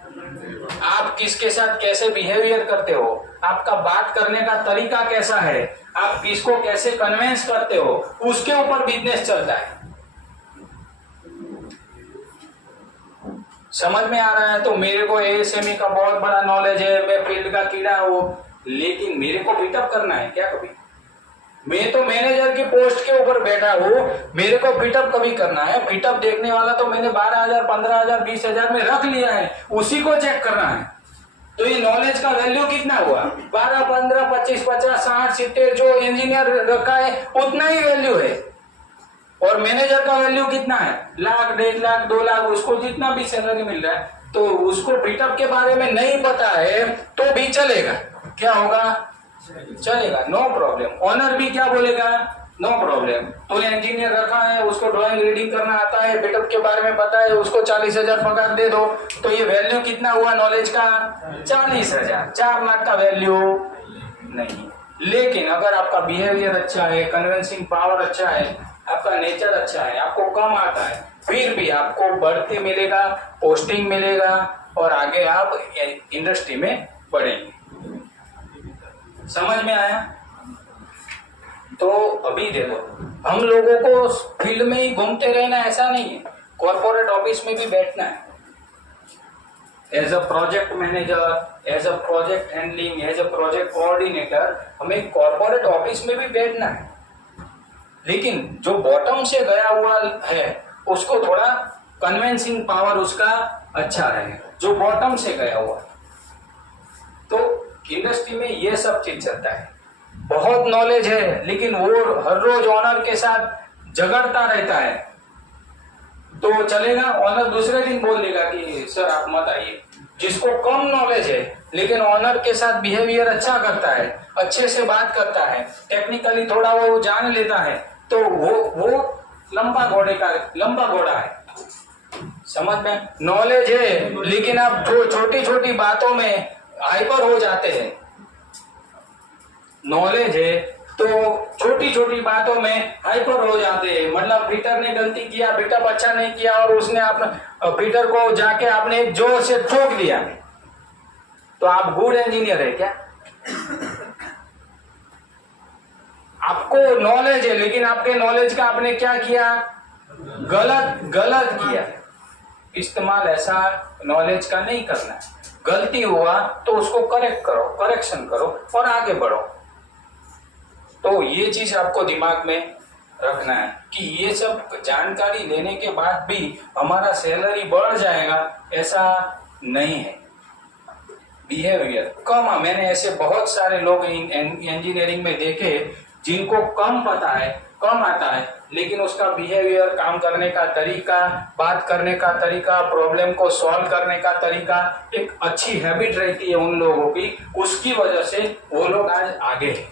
आप किसके साथ कैसे बिहेवियर करते हो, आपका बात करने का तरीका कैसा है, आप किसको कैसे कन्विंस करते हो, उसके ऊपर बिजनेस चलता है। समझ में आ रहा है? तो मेरे को एएसएमई का बहुत बड़ा नॉलेज है, मैं फील्ड का कीड़ा हूं, लेकिन मेरे को पिटअप करना है क्या कभी? मैं तो मैनेजर की पोस्ट के ऊपर बैठा हूँ, मेरे को पिटअप कभी करना है? पिटअप देखने वाला तो मैंने 12,000, 15,000, 20,000 में रख लिया है, उसी को चेक करना है। तो ये नॉलेज का वैल्यू कितना हुआ? 12, 15, 25, 50, 60, 70 जो इंजीनियर रखा है उतना ही वैल्यू है। और मैनेजर का वैल्यू कितना है? लाख, 1.5 लाख, 2 लाख, उसको जितना भी सैलरी मिल रहा है, तो उसको पिटअप के बारे में नहीं पता है तो भी चलेगा। क्या होगा? चलेगा, नो प्रॉब्लम। ऑनर भी क्या बोलेगा? No problem. तूने इंजीनियर रखा है, उसको ड्राइंग रीडिंग करना आता है, पिटअप के बारे में पता है, उसको 40,000 पगार दे दो, तो ये वैल्यू कितना हुआ नॉलेज का? 40,000। 4 लाख का वैल्यू नहीं। लेकिन अगर आपका बिहेवियर अच्छा है, कन्विंसिंग पावर अच्छा है, आपका नेचर अच्छा है, आपको कम आता है, फिर भी आपको बढ़ते मिलेगा, पोस्टिंग मिलेगा और आगे आप इंडस्ट्री में बढ़ेंगे। समझ में आया? तो अभी देखो, हम लोगों को फील्ड में ही घूमते रहना ऐसा नहीं है, कॉर्पोरेट ऑफिस में भी बैठना है। As a project manager, as a project handling, as a project coordinator, हमें कॉर्पोरेट ऑफिस में भी बैठना है। लेकिन जो बॉटम से गया हुआ है उसको थोड़ा कन्विंसिंग पावर उसका अच्छा रहे, जो बॉटम से गया हुआ है। तो इंडस्ट्री में ये सब चीज चलता है। बहुत नॉलेज है, लेकिन वो हर रोज ऑनर के साथ झगड़ता रहता है तो चलेगा? ऑनर दूसरे दिन बोल देगा कि सर आप मत आइए। जिसको कम नॉलेज है लेकिन ऑनर के साथ बिहेवियर अच्छा करता है, अच्छे से बात करता है, टेक्निकली थोड़ा वो जान लेता है, तो वो लंबा घोड़ा है। समझ में? नॉलेज है लेकिन आप छोटी छोटी बातों में हाइपर हो जाते हैं। नॉलेज है तो छोटी छोटी बातों में हाइपर हो जाते हैं। मतलब पीटर ने गलती किया, बिल्टअप अच्छा नहीं किया और उसने अपना पीटर को जाके आपने एक जोर से ठोक दिया, तो आप गुड इंजीनियर है क्या? आपको नॉलेज है लेकिन आपके नॉलेज का आपने क्या किया? गलत किया। इस्तेमाल ऐसा नॉलेज का नहीं करना है। गलती हुआ तो उसको करेक्ट करो, करेक्शन करो और आगे बढ़ो। तो ये चीज आपको दिमाग में रखना है कि ये सब जानकारी लेने के बाद भी हमारा सैलरी बढ़ जाएगा, ऐसा नहीं है। बिहेवियर कम, मैंने ऐसे बहुत सारे लोग इंजीनियरिंग में देखे जिनको कम पता है, कम आता है, लेकिन उसका बिहेवियर, काम करने का तरीका, बात करने का तरीका, प्रॉब्लम को सॉल्व करने का तरीका, एक अच्छी हैबिट रहती है उन लोगों की, उसकी वजह से वो लोग आज आगे हैं।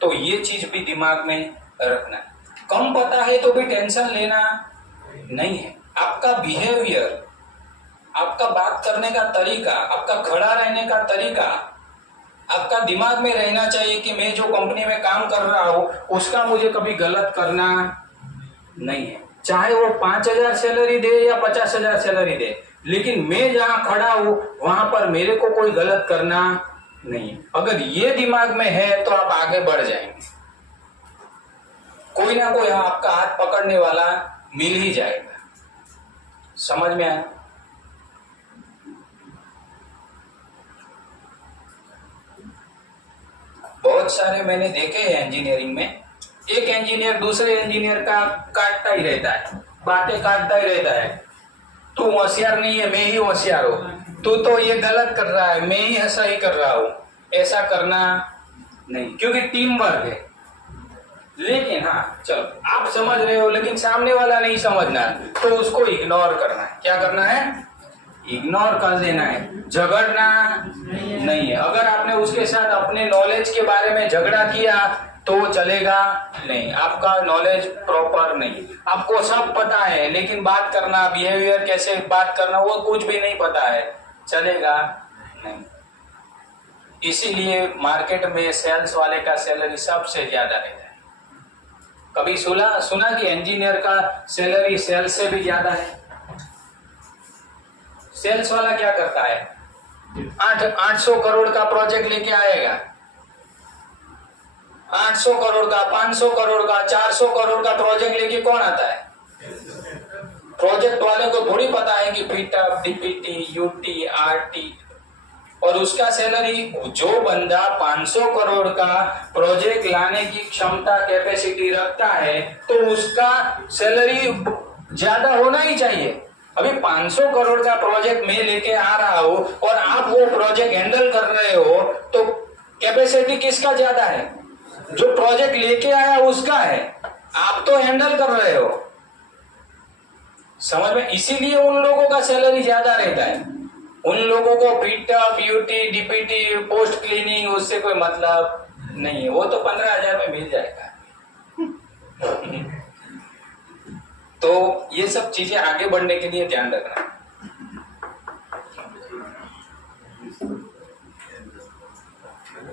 तो ये चीज भी दिमाग में रखना है। कम पता है तो भी टेंशन लेना नहीं है। आपका बिहेवियर, आपका बात करने का तरीका, आपका खड़ा रहने का तरीका, आपका दिमाग में रहना चाहिए कि मैं जो कंपनी में काम कर रहा हूं उसका मुझे कभी गलत करना नहीं है। चाहे वो 5,000 सैलरी दे या 50,000 सैलरी दे, लेकिन मैं जहां खड़ा हूं वहां पर मेरे को कोई गलत करना नहीं। अगर ये दिमाग में है तो आप आगे बढ़ जाएंगे। कोई ना कोई आपका हाथ पकड़ने वाला मिल ही जाएगा। समझ में आया? बहुत सारे मैंने देखे हैं इंजीनियरिंग में, एक इंजीनियर दूसरे इंजीनियर का काटता ही रहता है, बातें काटता ही रहता है। तू होशियार नहीं है, मैं ही होशियार हूं, तू तो ये गलत कर रहा है, मैं ही ऐसा ही कर रहा हूं। ऐसा करना नहीं, क्योंकि टीम वर्क है। लेकिन हाँ चलो आप समझ रहे हो, लेकिन सामने वाला नहीं समझना, तो उसको इग्नोर करना है। क्या करना है? इग्नोर कर देना है, झगड़ना नहीं है। अगर आपने उसके साथ अपने नॉलेज के बारे में झगड़ा किया तो चलेगा नहीं, आपका नॉलेज प्रॉपर नहीं। आपको सब पता है लेकिन बात करना, बिहेवियर कैसे बात करना, वो कुछ भी नहीं पता है, चलेगा नहीं। इसीलिए मार्केट में सेल्स वाले का सैलरी सबसे ज्यादा रहता है। कभी सुना कि इंजीनियर का सैलरी सेल्स से भी ज्यादा है? सेल्स वाला क्या करता है? 800 करोड़ का प्रोजेक्ट लेके आएगा, 800 करोड़ का, 500 करोड़ का, 400 करोड़ का प्रोजेक्ट लेके कौन आता है? प्रोजेक्ट वाले को थोड़ी पता है कि बीटअप, डीपीटी, यूटी, आरटी, और उसका सैलरी, जो बंदा 500 करोड़ का प्रोजेक्ट लाने की क्षमता, कैपेसिटी रखता है, तो उसका सैलरी ज्यादा होना ही चाहिए। अभी 500 करोड़ का प्रोजेक्ट मैं लेके आ रहा हूं और आप वो प्रोजेक्ट हैंडल कर रहे हो, तो कैपेसिटी किसका ज्यादा है? जो प्रोजेक्ट लेके आया उसका है, आप तो हैंडल कर रहे हो। समझ में? इसीलिए उन लोगों का सैलरी ज्यादा रहता है। उन लोगों को बीटअप, यूटी, डीपीटी, पोस्ट क्लीनिंग, उससे कोई मतलब नहीं है, वो तो 15,000 में मिल जाएगा। तो ये सब चीजें आगे बढ़ने के लिए ध्यान रखना।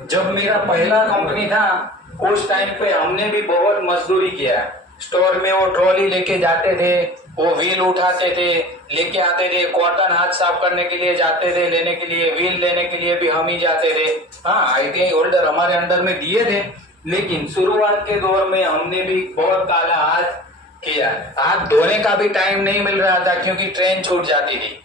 जब मेरा पहला कंपनी था उस टाइम पे हमने भी बहुत मजदूरी किया। स्टोर में वो ट्रॉली लेके जाते थे, वो व्हील उठाते थे, लेके आते थे, कॉटन हाथ साफ करने के लिए जाते थे, लेने के लिए, व्हील लेने के लिए भी हम ही जाते थे। हाँ, ITI होल्डर हमारे अंडर में दिए थे, लेकिन शुरुआत के दौर में हमने भी बहुत काला हाथ किया। हाथ धोने का भी टाइम नहीं मिल रहा था क्योंकि ट्रेन छूट जाती थी।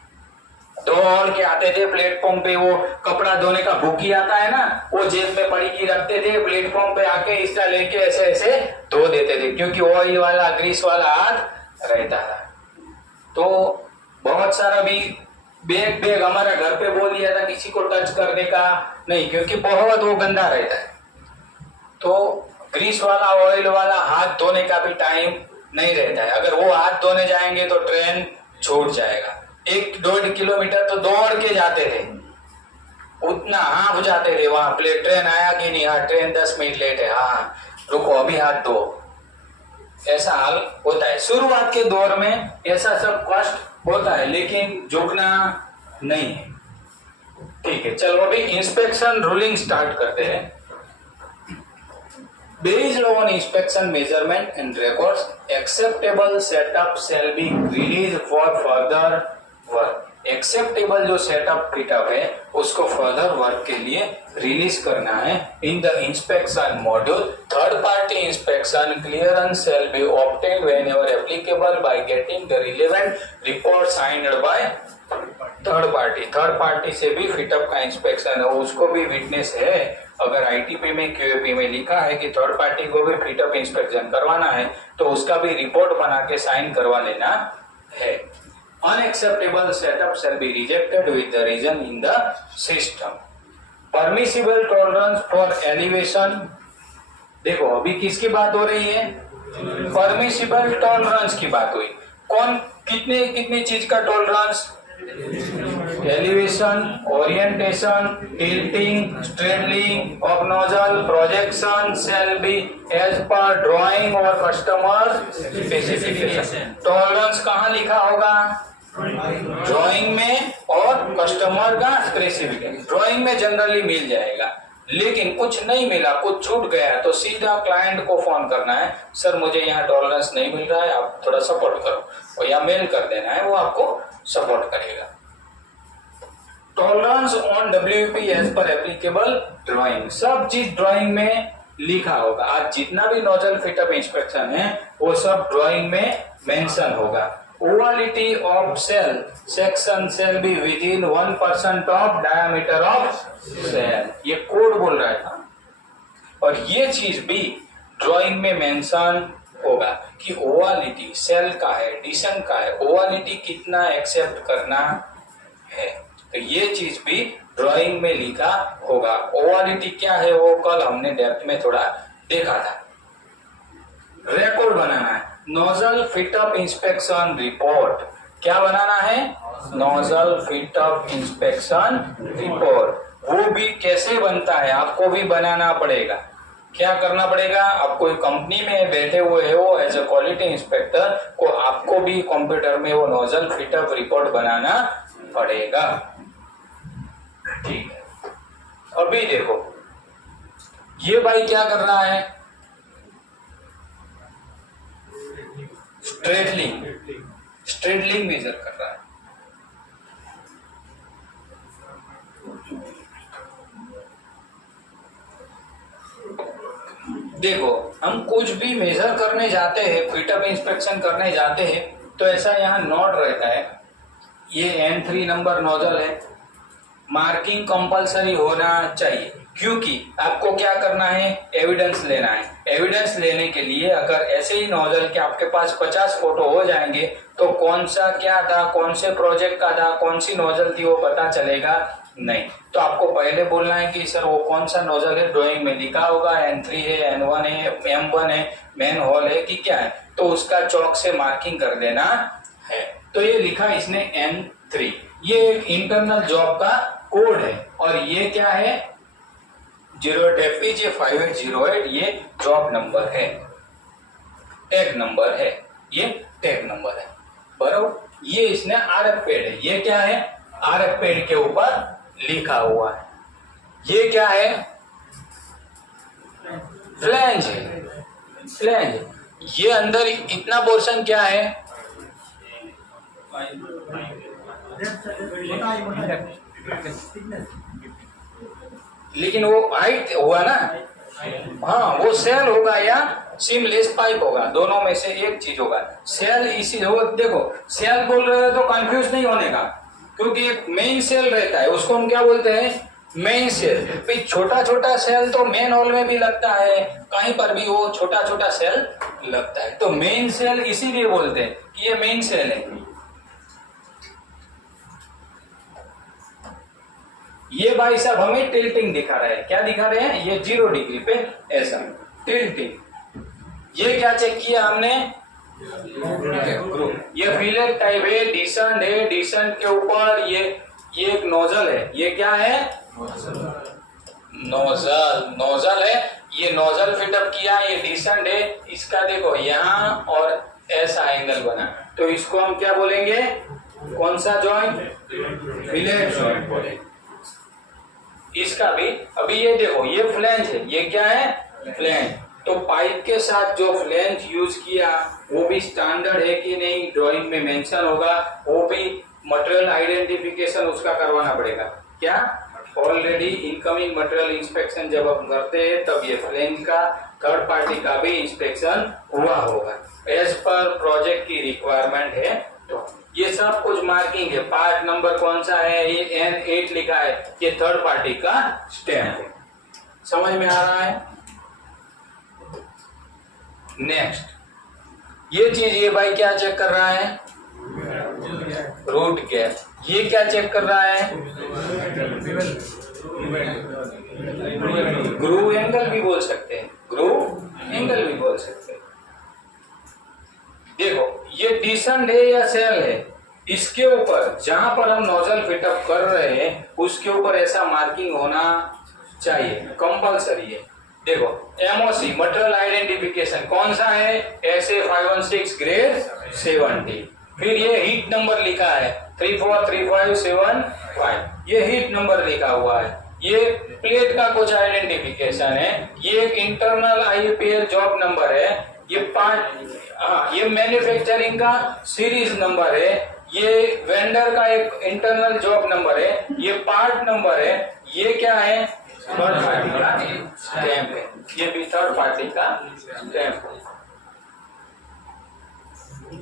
दौड़ के आते थे प्लेटफॉर्म पे, वो कपड़ा धोने का भूकी आता है ना, वो जेब में पड़ी की रखते थे, प्लेटफॉर्म पे आके इसका लेके ऐसे ऐसे धो देते थे, क्योंकि ऑयल वाला, ग्रीस वाला हाथ रहता था। तो बहुत सारा भी बैग हमारा घर पे बोल दिया था किसी को टच करने का नहीं, क्योंकि बहुत वो गंदा रहता है। तो ग्रीस वाला ऑयल वाला हाथ धोने का भी टाइम नहीं रहता है। अगर वो हाथ धोने जाएंगे तो ट्रेन छूट जाएगा। 1-1.5 किलोमीटर तो दौड़ के जाते थे, उतना हाँफ जाते थे वहां प्ले ट्रेन आया कि नहीं, हाँ ट्रेन 10 मिनट लेट है, हाँ रुको अभी हाथ धो। ऐसा हाल होता है। शुरुआत के दौर में ऐसा सब कष्ट होता है, लेकिन झुकना नहीं है। ठीक है, चलो अभी इंस्पेक्शन रूलिंग स्टार्ट करते हैं। Based on inspection measurement and records, acceptable setup shall be released for further work. Acceptable जो सेटअप फिटअप है उसको फर्दर वर्क के लिए रिलीज करना है। In the inspection module third party inspection clearance shall be obtained whenever applicable by getting the relevant report signed by third party. Third party से भी फिटअप का इंस्पेक्शन है, उसको भी विटनेस है। अगर आईटीपी में क्यूएपी में लिखा है कि थर्ड पार्टी को भी फिटअप इंस्पेक्शन करवाना है तो उसका भी रिपोर्ट बना के साइन करवा लेना है। Unacceptable setup shall be rejected with the reason in the system. Permissible tolerance for elevation, देखो अभी किसकी बात हो रही है? परमिसिबल टॉलरेंस की बात हुई। कौन कितने कितने चीज का tolerance? Elevation, orientation, tilting, straddling of nozzle, projection shall be as per drawing और कस्टमर स्पेसिफिकेशन। टॉलरेंस कहाँ लिखा होगा? ड्राइंग में और कस्टमर का स्पेसिफिकेशन। ड्राइंग में जनरली मिल जाएगा, लेकिन कुछ नहीं मिला, कुछ छूट गया तो सीधा क्लाइंट को फोन करना है, सर मुझे यहाँ टॉलरेंस नहीं मिल रहा है, आप थोड़ा सपोर्ट करो, और या मेल कर देना है, वो आपको सपोर्ट करेगा। Tolerance on WP as per applicable drawing, सब चीज ड्राइंग में लिखा होगा। आज जितना भी नोजल फिटअप इंस्पेक्शन है वो सब ड्राइंग में मेंशन होगा। Ovality of shell section shall be within 1% of diameter of shell, ये कोड बोल रहा था। और ये चीज भी ड्राइंग में मेंशन होगा कि ओवलिटी सेल का है, डिशन का है, ओवलिटी कितना एक्सेप्ट करना है, तो ये चीज भी ड्राइंग में लिखा होगा। ओवलिटी क्या है वो कल हमने डेप्थ में थोड़ा देखा था। रिकॉर्ड बनाना है, नोजल फिटअप इंस्पेक्शन रिपोर्ट। क्या बनाना है? Nozzle fit up inspection report. वो भी कैसे बनता है आपको भी बनाना पड़ेगा। क्या करना पड़ेगा? आप कोई कंपनी में बैठे हुए हो एज ए क्वालिटी इंस्पेक्टर को, आपको भी कंप्यूटर में वो नोजल फिटअप रिपोर्ट बनाना पड़ेगा। ठीक है, अभी देखो ये भाई क्या कर रहा है? स्ट्रेडलिंग मेजर कर रहा है। देखो हम कुछ भी मेजर करने जाते हैं, फिटअप इंस्पेक्शन करने जाते हैं, तो ऐसा यहाँ नोट रहता है, ये N3 नंबर नोजल है, मार्किंग कंपलसरी होना चाहिए, क्योंकि आपको क्या करना है? एविडेंस लेना है। एविडेंस लेने के लिए अगर ऐसे ही नोजल के आपके पास 50 फोटो हो जाएंगे तो कौन सा क्या था, कौन से प्रोजेक्ट का था, कौन सी नोजल थी वो पता चलेगा नहीं। तो आपको पहले बोलना है कि सर वो कौन सा नोजल है, ड्राइंग में लिखा होगा N3 है, N1 है, M1 है, मेन होल है कि क्या है, तो उसका चौक से मार्किंग कर देना है। तो ये लिखा इसने N3, ये एक इंटरनल जॉब का कोड है। और ये क्या है? 08FPJ5808, ये जॉब नंबर है, टैग नंबर है, ये टैग नंबर है बराबर। ये इसने RF पैड है, ये क्या है? RF पैड के ऊपर लिखा हुआ है। ये क्या है? फ्लैंज है, फ्लैंज। ये अंदर इतना पोर्शन क्या है? लेकिन वो हाइट हुआ ना, हाँ वो सेल होगा या सीमलेस पाइप होगा, दोनों में से एक चीज होगा। सेल इसी हो, देखो सेल बोल रहे हो तो कंफ्यूज नहीं होने का, क्योंकि एक मेन सेल रहता है, उसको हम क्या बोलते हैं? Main shell. फिर छोटा छोटा सेल तो मेन हॉल में भी लगता है, कहीं पर भी वो छोटा छोटा सेल लगता है, तो मेन सेल इसीलिए बोलते हैं कि ये मेन सेल है। ये भाई साहब हमें टिल्टिंग दिखा रहा है, क्या दिखा रहे हैं, ये 0 डिग्री पे ऐसा टिल्टिंग। ये क्या चेक किया हमने, ग्रुप। ये फिलेट टाइप है, डिसेंट है, डिसेंट के ऊपर ये एक नोजल है, ये क्या है, नोजल है, ये नोजल फिटअप किया, ये डिसेंट है, इसका देखो यहाँ और ऐसा एंगल बना, तो इसको हम क्या बोलेंगे, कौन सा जॉइंट, फिलेट जॉइंट बोलेंगे। इसका भी अभी ये देखो, ये फ्लेंज है, ये क्या है, फ्लेंज। तो पाइप के साथ जो फ्लेंज यूज किया वो भी स्टैंडर्ड है कि नहीं, ड्राइंग में मेंशन होगा, वो भी मटेरियल आइडेंटिफिकेशन उसका करवाना पड़ेगा। क्या, ऑलरेडी इनकमिंग मटेरियल इंस्पेक्शन जब हम करते हैं तब ये फ्लेंज का थर्ड पार्टी का भी इंस्पेक्शन हुआ होगा, एज पर प्रोजेक्ट की रिक्वायरमेंट है। तो ये सब कुछ मार्किंग है। पार्ट नंबर कौन सा है, ये N8 लिखा है, ये थर्ड पार्टी का स्टैम्प है। समझ में आ रहा है। नेक्स्ट ये चीज, ये भाई क्या चेक कर रहा है, रूट गैप। ये क्या चेक कर रहा है, ग्रूव एंगल भी बोल सकते हैं, ग्रूव एंगल भी बोल सकते हैं। देखो ये डिसेंट है या सेल है, इसके ऊपर जहां पर हम नोजल फिटअप कर रहे हैं उसके ऊपर ऐसा मार्किंग होना चाहिए, कंपल्सरी है। देखो एमओसी मटेरियल आइडेंटिफिकेशन कौन सा है, SA 516 ग्रेड 70। फिर ये हीट नंबर लिखा है 343575, ये हीट नंबर लिखा हुआ है। ये प्लेट का कुछ आइडेंटिफिकेशन है, ये एक इंटरनल IPL जॉब नंबर है, ये ये मैन्युफैक्चरिंग का सीरीज नंबर है, ये वेंडर का एक इंटरनल जॉब नंबर है, ये पार्ट नंबर है, ये क्या है, थर्ड पार्टी का स्टैम्प है, ये भी थर्ड पार्टी का स्टैम्प है।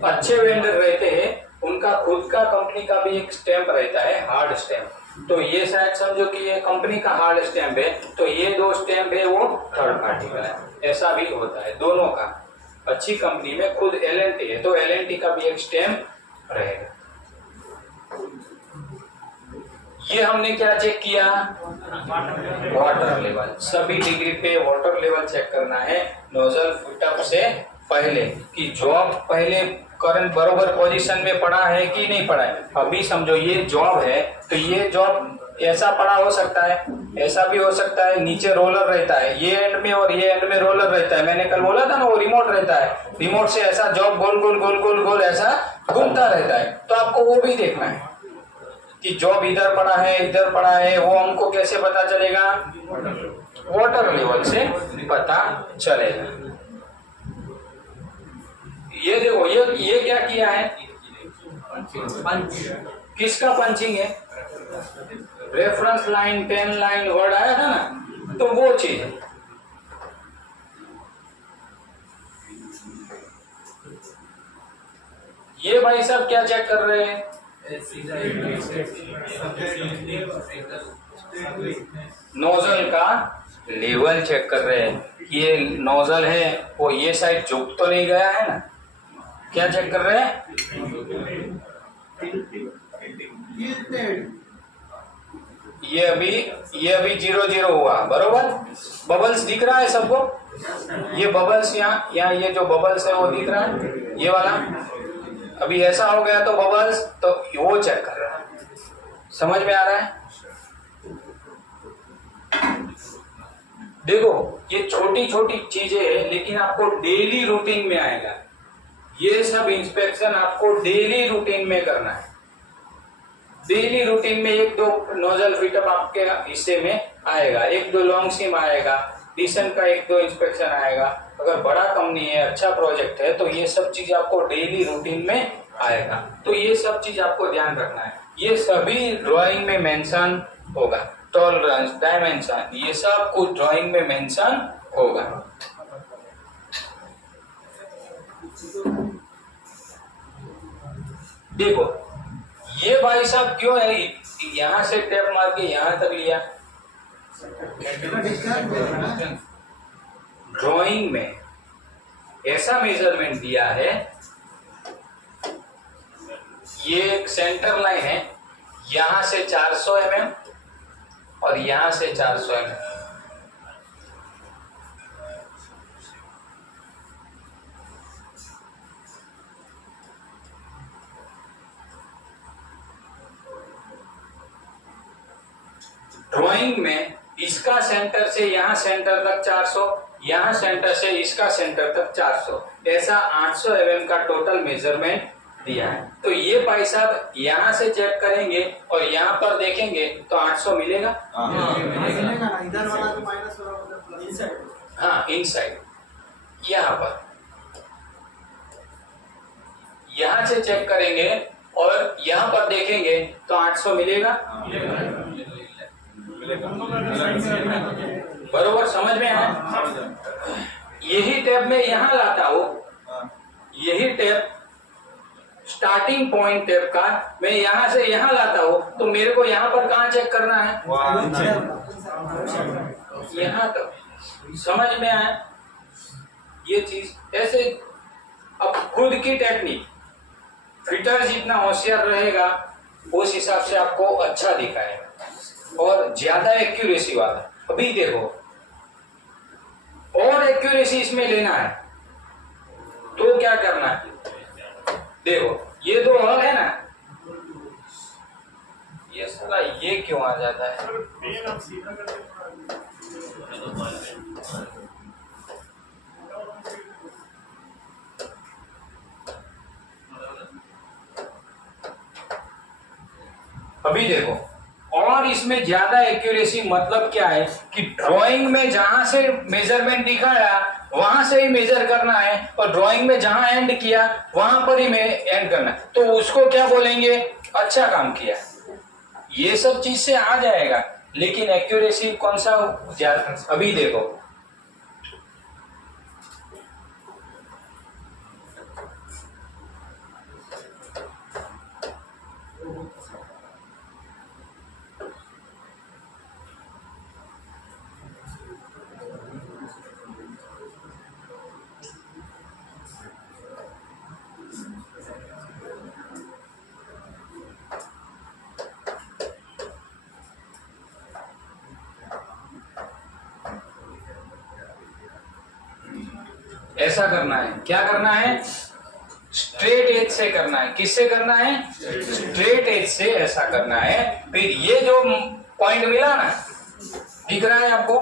अच्छे वेंडर रहते हैं उनका खुद का कंपनी का भी एक स्टैम्प रहता है, हार्ड स्टैम्प। तो ये शायद समझो कि ये कंपनी का हार्ड स्टैम्प है, तो ये 2 स्टैम्प है वो थर्ड पार्टी का है, ऐसा भी होता है दोनों का। अच्छी कंपनी में खुद L&T है तो L&T का भी एक स्टैम्प रहेगा। ये हमने क्या चेक किया, वाटर लेवल। सभी डिग्री पे वाटर लेवल चेक करना है नोजल फिटअप से पहले, कि जॉब पहले करंट बरोबर पोजीशन में पड़ा है कि नहीं पड़ा है। अभी समझो ये जॉब है तो ये जॉब ऐसा पड़ा हो सकता है, ऐसा भी हो सकता है, नीचे रोलर रहता है, ये एंड में और ये एंड में रोलर रहता है। मैंने कल बोला था ना वो रिमोट रहता है, रिमोट से ऐसा जॉब गोल गोल गोल गोल गोल ऐसा घूमता रहता है। तो आपको वो भी देखना है कि जॉब इधर पड़ा है इधर पड़ा है, वो हमको कैसे पता चलेगा, वाटर लेवल से पता चलेगा। ये देखो ये क्या किया है, किसका पंचिंग है, रेफरेंस लाइन 10 लाइन वर्ड आया था ना, तो वो चीज है। ये भाई साहब क्या चेक कर रहे हैं, नोजल का लेवल चेक कर रहे हैं। ये नोजल है वो ये साइड झुक तो नहीं गया है ना, क्या चेक कर रहे हैं, ये अभी 0-0 हुआ बरोबर, बबल्स दिख रहा है सबको, ये बबल्स यहाँ ये जो बबल्स है वो दिख रहा है, ये वाला अभी ऐसा हो गया तो बबल्स, तो वो चेक कर रहा है। समझ में आ रहा है। देखो ये छोटी छोटी चीजें हैं लेकिन आपको डेली रूटीन में आएगा, ये सब इंस्पेक्शन आपको डेली रूटीन में करना है। डेली रूटीन में 1-2 नोजल फिटअप आपके हिस्से में आएगा, 1-2 लॉन्ग सिम आएगा, डिसेंट का 1-2 इंस्पेक्शन आएगा। अगर बड़ा कंपनी है, अच्छा प्रोजेक्ट है, तो ये सब चीज आपको डेली रूटीन में आएगा। तो ये सब चीज आपको ध्यान रखना है, ये सभी ड्राइंग में मेंशन होगा, टॉलरेंस, डायमेंशन, ये सब कुछ ड्राइंग में मेंशन होगा। देखो ये भाई साहब क्यों है, यहां से टेप मार के यहां तक लिया, ड्राइंग में ऐसा मेजरमेंट दिया है, ये एक सेंटर लाइन है, यहां से 400 mm, और यहाँ से 400 mm। ड्राइंग में इसका सेंटर से यहाँ सेंटर तक 400, यहाँ सेंटर से इसका सेंटर तक 400, ऐसा 800 mm का टोटल मेजरमेंट दिया है। तो ये भाई साहब यहाँ से चेक करेंगे और यहाँ पर देखेंगे तो 800 मिलेगा। इधर वाला तो माइनस हो रहा होगा इनसाइड। हाँ, इनसाइड यहाँ पर, यहाँ से चेक करेंगे और यहाँ पर देखेंगे तो 800 मिलेगा। बरोबर समझ में आया? यही टेप में यहाँ लाता हूँ, यही टेप स्टार्टिंग पॉइंट टेप का मैं यहाँ से यहाँ लाता हूँ, तो मेरे को यहाँ पर कहाँ चेक करना है? यहाँ तक। समझ में आया ये चीज? ऐसे अब खुद की टेक्निक, फिटर जितना होशियार रहेगा उस हिसाब से आपको अच्छा दिखाएगा और ज्यादा एक्यूरेसी वाला। अभी देखो, और एक्यूरेसी इसमें लेना है तो क्या करना है? देखो ये दो हल है ना, ये साला ये क्यों आ जाता है? पेन आप सीधा करके अभी देखो, और इसमें ज्यादा एक्यूरेसी मतलब क्या है कि ड्राइंग में जहां से मेजरमेंट दिखाया वहां से ही मेजर करना है और ड्राइंग में जहां एंड किया वहां पर ही में एंड करना है, तो उसको क्या बोलेंगे? अच्छा काम किया। ये सब चीज से आ जाएगा, लेकिन एक्यूरेसी कौन सा ज्यादा? अभी देखो, ऐसा करना है। क्या करना है? स्ट्रेट एज से करना है। किससे करना है? स्ट्रेट एज से ऐसा करना है। फिर ये जो पॉइंट मिला ना, दिख रहा है आपको?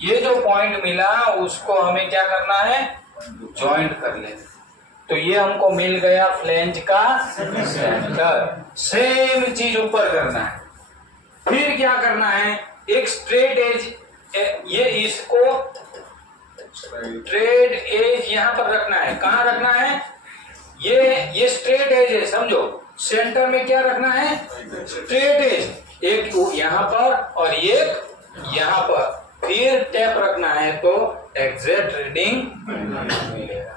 ये जो पॉइंट मिला उसको हमें क्या करना है? जॉइंट कर लेना। तो ये हमको मिल गया फ्लेंज का सेंटर। सेम चीज ऊपर करना है। फिर क्या करना है? एक स्ट्रेट एज, ये इसको स्ट्रेट एज यहां पर रखना है। कहां रखना है? ये स्ट्रेट एज है, समझो। सेंटर में क्या रखना है? Straight edge. एक यहां पर और एक यहां पर। फिर टैप रखना है तो एग्जैक्ट रीडिंग मिलेगा।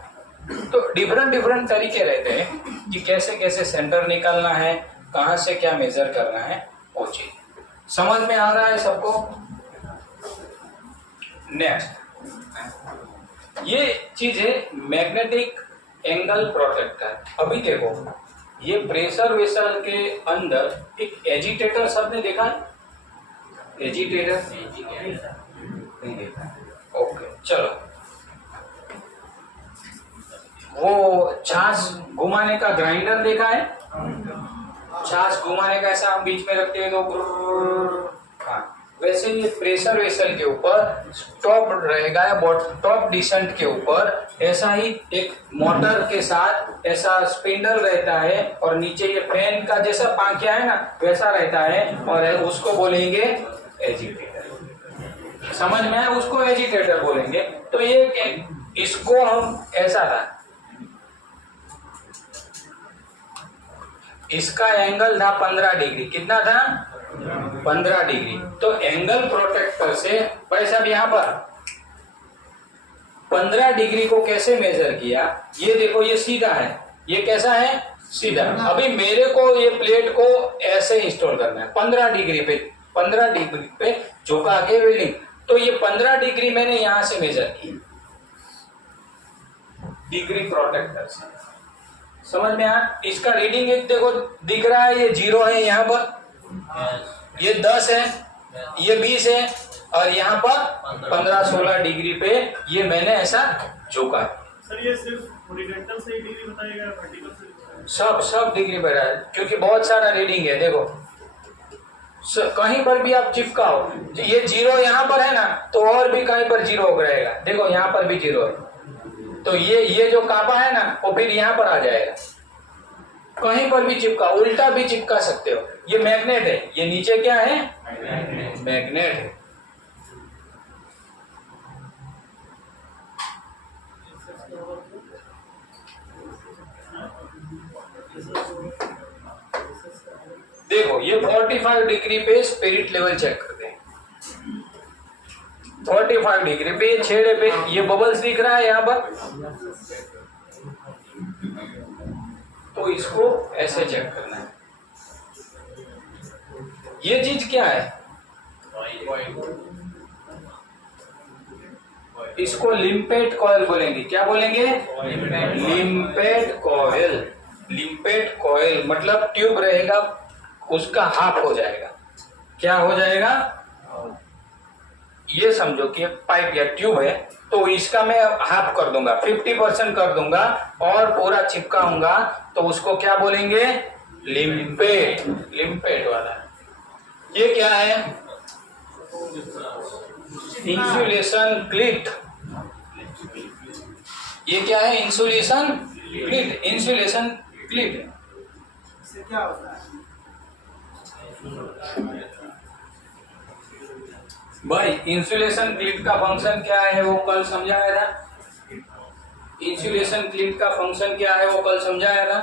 तो डिफरेंट तरीके रहते हैं कि कैसे कैसे सेंटर निकालना है, कहां से क्या मेजर करना है, वो चीज समझ में आ रहा है सबको? नेक्स्ट ये चीज है मैग्नेटिक एंगल प्रोटेक्टर। अभी देखो, ये प्रेशर वेसल के अंदर एक एजिटेटर सबने देखा है? एजिटेटर नहीं देखा? ओके, चलो। वो छाछ घुमाने का ग्राइंडर देखा है? छाछ घुमाने का ऐसा हम बीच में रखते हैं तो हाँ, वैसे ये प्रेशर वेसल के ऊपर टॉप रहेगा या टॉप डिसेंट के ऊपर ऐसा ही एक मोटर के साथ ऐसा स्पिंडल रहता है और नीचे ये फैन का जैसा पांखिया है ना वैसा रहता है और उसको बोलेंगे एजिटेटर। समझ में आया? उसको एजिटेटर बोलेंगे। तो ये इसको हम ऐसा था, इसका एंगल था 15 डिग्री। कितना था? 15 डिग्री। तो एंगल प्रोटेक्टर से भाई साहब यहाँ पर 15 डिग्री को कैसे मेजर किया? ये देखो, ये सीधा है, ये कैसा है? सीधा। अभी मेरे को ये प्लेट को ऐसे इंस्टॉल करना है 15 डिग्री पे, 15 डिग्री पे झुका के वेल्डिंग। तो ये 15 डिग्री मैंने यहां से मेजर की डिग्री प्रोटेक्टर से। समझ में आया? इसका रीडिंग एक देखो दिख रहा है, ये 0 है यहाँ पर। ये 10 है, ये 20 है, और यहाँ पर 15-16 डिग्री पे ये मैंने ऐसा झुका। सर ये सिर्फ हॉरिजॉन्टल से ही डिग्री बताएगा, वर्टिकल से बताएगा? सब डिग्री बढ़ा है, क्योंकि बहुत सारा रीडिंग है। देखो कहीं पर भी आप चिपकाओ, ये 0 यहाँ पर है ना, तो और भी कहीं पर 0 रहेगा। देखो यहाँ पर भी 0 है, तो ये जो कापा है ना वो फिर यहाँ पर आ जाएगा। कहीं पर भी चिपका, उल्टा भी चिपका सकते हो। ये मैग्नेट है, ये नीचे क्या है? मैग्नेट है। देखो ये 45 डिग्री पे स्पिरिट लेवल चेक करते हैं। 45 डिग्री पे छेड़े पे ये बबल्स दिख रहा है यहाँ पर, तो इसको ऐसे चेक करना है। ये चीज क्या है? इसको लिम्पेट कॉइल बोलेंगे। क्या बोलेंगे? Limpet coil. लिम्पेट कॉइल मतलब ट्यूब रहेगा, उसका हाफ हो जाएगा। क्या हो जाएगा? ये समझो कि पाइप या ट्यूब है, तो इसका मैं हाफ कर दूंगा, 50% कर दूंगा और पूरा चिपकाऊंगा, तो उसको क्या बोलेंगे? लिम्पेट। लिम्पेट वाला। ये क्या है? इंसुलेशन क्लिट। ये क्या है? इंसुलेशन क्लिट। इंसुलेशन क्लिट इससे क्या होता है? भाई इंसुलेशन क्लिट का फंक्शन क्या है वो कल समझाया था। इंसुलेशन क्लिट का फंक्शन क्या है वो कल समझाया था।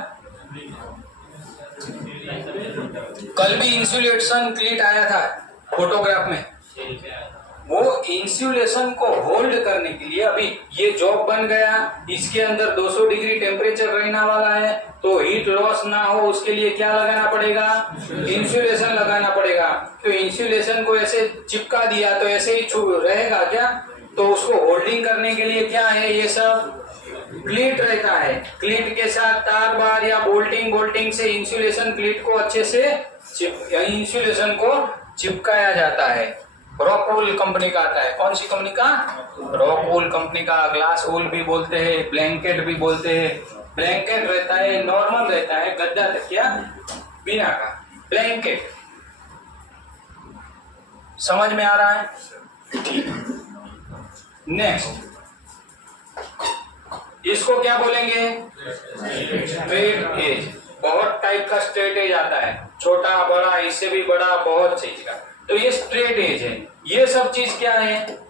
कल भी इंसुलेशन क्लिट आया था फोटोग्राफ में। वो इंसुलेशन को होल्ड करने के लिए, अभी ये जॉब बन गया, इसके अंदर 200 डिग्री टेम्परेचर रहने वाला है, तो हीट लॉस ना हो उसके लिए क्या लगाना पड़ेगा? इंसुलेशन लगाना पड़ेगा। तो इंसुलेशन को ऐसे चिपका दिया तो ऐसे ही रहेगा क्या? तो उसको होल्डिंग करने के लिए क्या है? ये सब क्लीट रहता है। क्लीट के साथ तार बार या बोल्टिंग से इंसुलेशन क्लीट को अच्छे से इंसुलेशन को चिपकाया जाता है। रॉकवूल कंपनी का आता है। कौन सी कंपनी का? रॉकवूल कंपनी का। ग्लास वूल भी बोलते हैं, ब्लैंकेट भी बोलते हैं। ब्लैंकेट रहता है, नॉर्मल रहता है, गद्दा तकिया बिना का ब्लैंकेट। समझ में आ रहा है? नेक्स्ट, इसको क्या बोलेंगे? Straight edge. बहुत टाइप का स्ट्रेट एज आता है, छोटा बड़ा, इससे भी बड़ा, बहुत चीज का। तो ये स्ट्रेट एज है। ये सब चीज क्या है?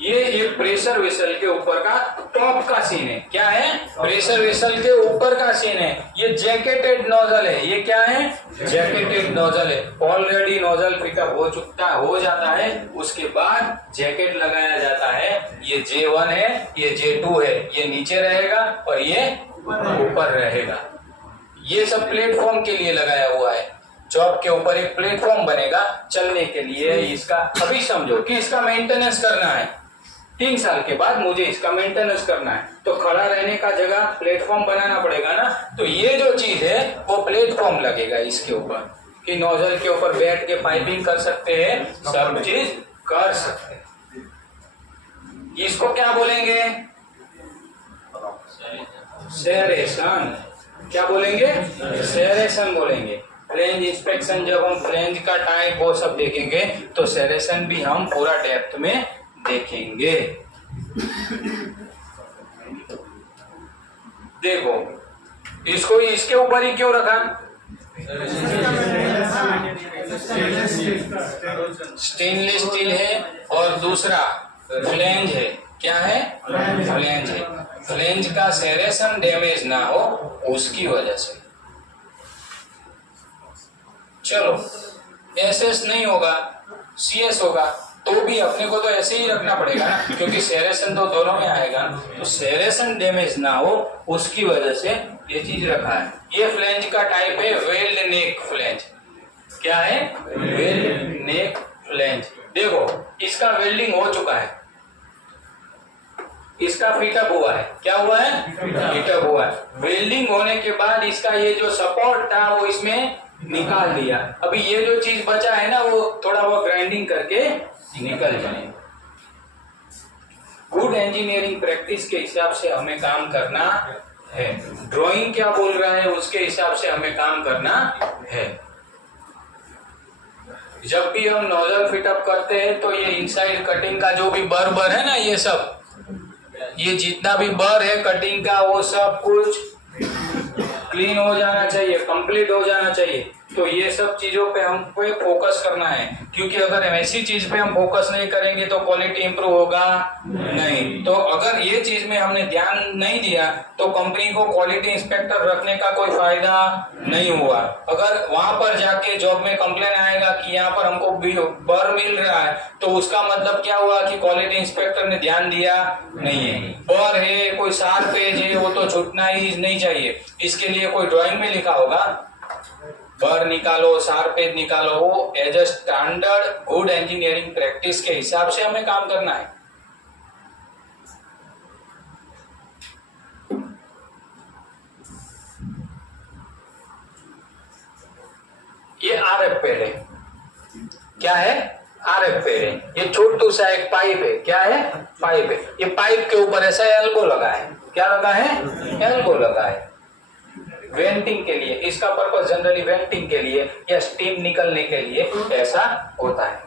ये एक प्रेशर वेसल के ऊपर का टॉप का सीन है। क्या है? प्रेशर वेसल के ऊपर का सीन है। ये जैकेटेड नोजल है। ये क्या है? जैकेटेड नोजल है। ऑलरेडी नोजल फिटअप हो जाता है, उसके बाद जैकेट लगाया जाता है। ये J1 है, ये J2 है, ये नीचे रहेगा और ये ऊपर रहेगा। ये सब प्लेटफॉर्म के लिए लगाया हुआ है। जॉब के ऊपर एक प्लेटफॉर्म बनेगा चलने के लिए। इसका अभी समझो कि इसका मेंटेनेंस करना है, 3 साल के बाद मुझे इसका मेंटेनेंस करना है, तो खड़ा रहने का जगह प्लेटफॉर्म बनाना पड़ेगा ना। तो ये जो चीज है वो प्लेटफॉर्म लगेगा इसके ऊपर, कि नोजल के ऊपर बैठ के पाइपिंग कर सकते हैं, सब चीज कर सकते हैं। इसको क्या बोलेंगे? सेरेशन। क्या बोलेंगे? सेरेशन बोलेंगे। फ्लेंज इंस्पेक्शन, जब हम फ्लेंज का टाइप वो सब देखेंगे तो सेरेशन भी हम पूरा डेप्थ में देखेंगे। देखो इसको इसके ऊपर ही क्यों रखा? स्टेनलेस स्टील है और दूसरा फ्लेंज है। क्या है? फ्लेंज है। फ्लेंज का सेरेशन डैमेज ना हो उसकी वजह से। चलो SS नहीं होगा, CS होगा, तो भी अपने को तो ऐसे ही रखना पड़ेगा ना, क्योंकि सेरेशन तो दोनों में आएगा। तो सेरेशन डैमेज ना हो उसकी वजह से ये चीज रखा है। ये फ्लेंज का टाइप है वेल्ड नेक फ्लेंज। क्या है? वेल्ड नेक फ्लेंज। देखो इसका वेल्डिंग हो चुका है, इसका फिटअप हुआ है। क्या हुआ है? फिटअप हुआ है। वेल्डिंग होने के बाद इसका ये जो सपोर्ट था वो इसमें निकाल दिया। अभी ये जो चीज बचा है ना वो थोड़ा वो ग्राइंडिंग करके निकल जाए। गुड इंजीनियरिंग प्रैक्टिस के हिसाब से हमें काम करना है। ड्राइंग क्या बोल रहा है उसके हिसाब से हमें काम करना है। जब भी हम नोजल फिटअप करते हैं तो ये इनसाइड कटिंग का जो भी बर है ना, ये सब, ये जितना भी बर है कटिंग का वो सब कुछ क्लीन हो जाना चाहिए, कंप्लीट हो जाना चाहिए। तो ये सब चीजों पे हमको फोकस करना है, क्योंकि अगर ऐसी चीज पे हम फोकस नहीं करेंगे तो क्वालिटी इंप्रूव होगा नहीं। तो अगर ये चीज में हमने ध्यान नहीं दिया तो कंपनी को क्वालिटी इंस्पेक्टर रखने का कोई फायदा नहीं हुआ। अगर वहां पर जाके जॉब में कंप्लेन आएगा कि यहाँ पर हमको बर मिल रहा है तो उसका मतलब क्या हुआ कि क्वालिटी इंस्पेक्टर ने ध्यान दिया नहीं है। बर है, कोई शार्प पेज है, वो तो छूटना ही नहीं चाहिए। इसके लिए कोई ड्राइंग में लिखा होगा बर निकालो, शार्प पेज निकालो। वो as a standard good engineering practice के हिसाब से हमें काम करना है। ये RF पेड है। क्या है? RF पेड है। ये छोटू सा एक पाइप है। क्या है? पाइप है। ये पाइप के ऊपर ऐसा एल्बो लगा है। क्या लगा है? एल्बो लगा है वेंटिंग के लिए। इसका पर्पस जनरली वेंटिंग के लिए या स्टीम निकलने के लिए ऐसा होता है।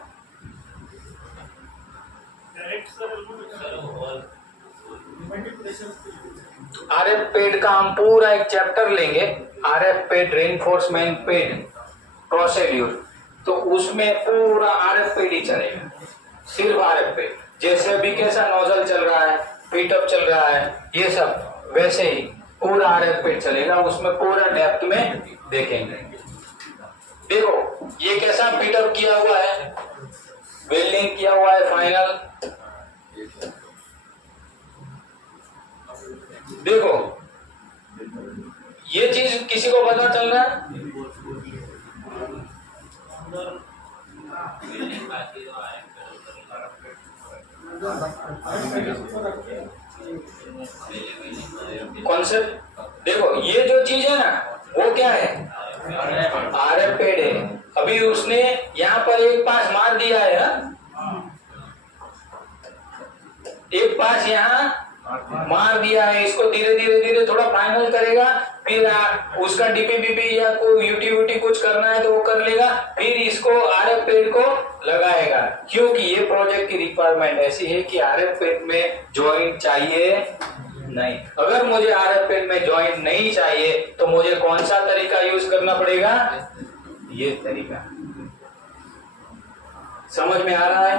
RF पेड का हम पूरा एक चैप्टर लेंगे, RF paid reinforcement paid procedure. तो उसमें पूरा RF पेड ही चलेगा, सिर्फ RF पेड। जैसे भी कैसा नोजल चल रहा है, फिटअप चल रहा है, ये सब वैसे ही पूरा RF पेड चलेगा। उसमें पूरा डेप्थ में देखेंगे। देखो ये कैसा फिटअप किया हुआ है, वेल्डिंग किया हुआ है फाइनल। देखो ये चीज किसी को पता चल रहा है? कॉन्सेप्ट देखो, ये जो चीज है ना वो क्या है? RF पेड है। अभी उसने यहाँ पर एक पास मार दिया है ना, एक पास यहाँ मार दिया है। इसको धीरे धीरे थोड़ा फाइनल करेगा, फिर उसका डीपीबीपी या कोई यूटी कुछ करना है तो वो कर लेगा, फिर इसको RF पेड को लगाएगा। क्योंकि ये प्रोजेक्ट की रिक्वायरमेंट ऐसी है कि RF पेड में जॉइंट चाहिए नहीं। अगर मुझे RF पेड में जॉइंट नहीं चाहिए तो मुझे कौन सा तरीका यूज करना पड़ेगा? ये तरीका। समझ में आ रहा है?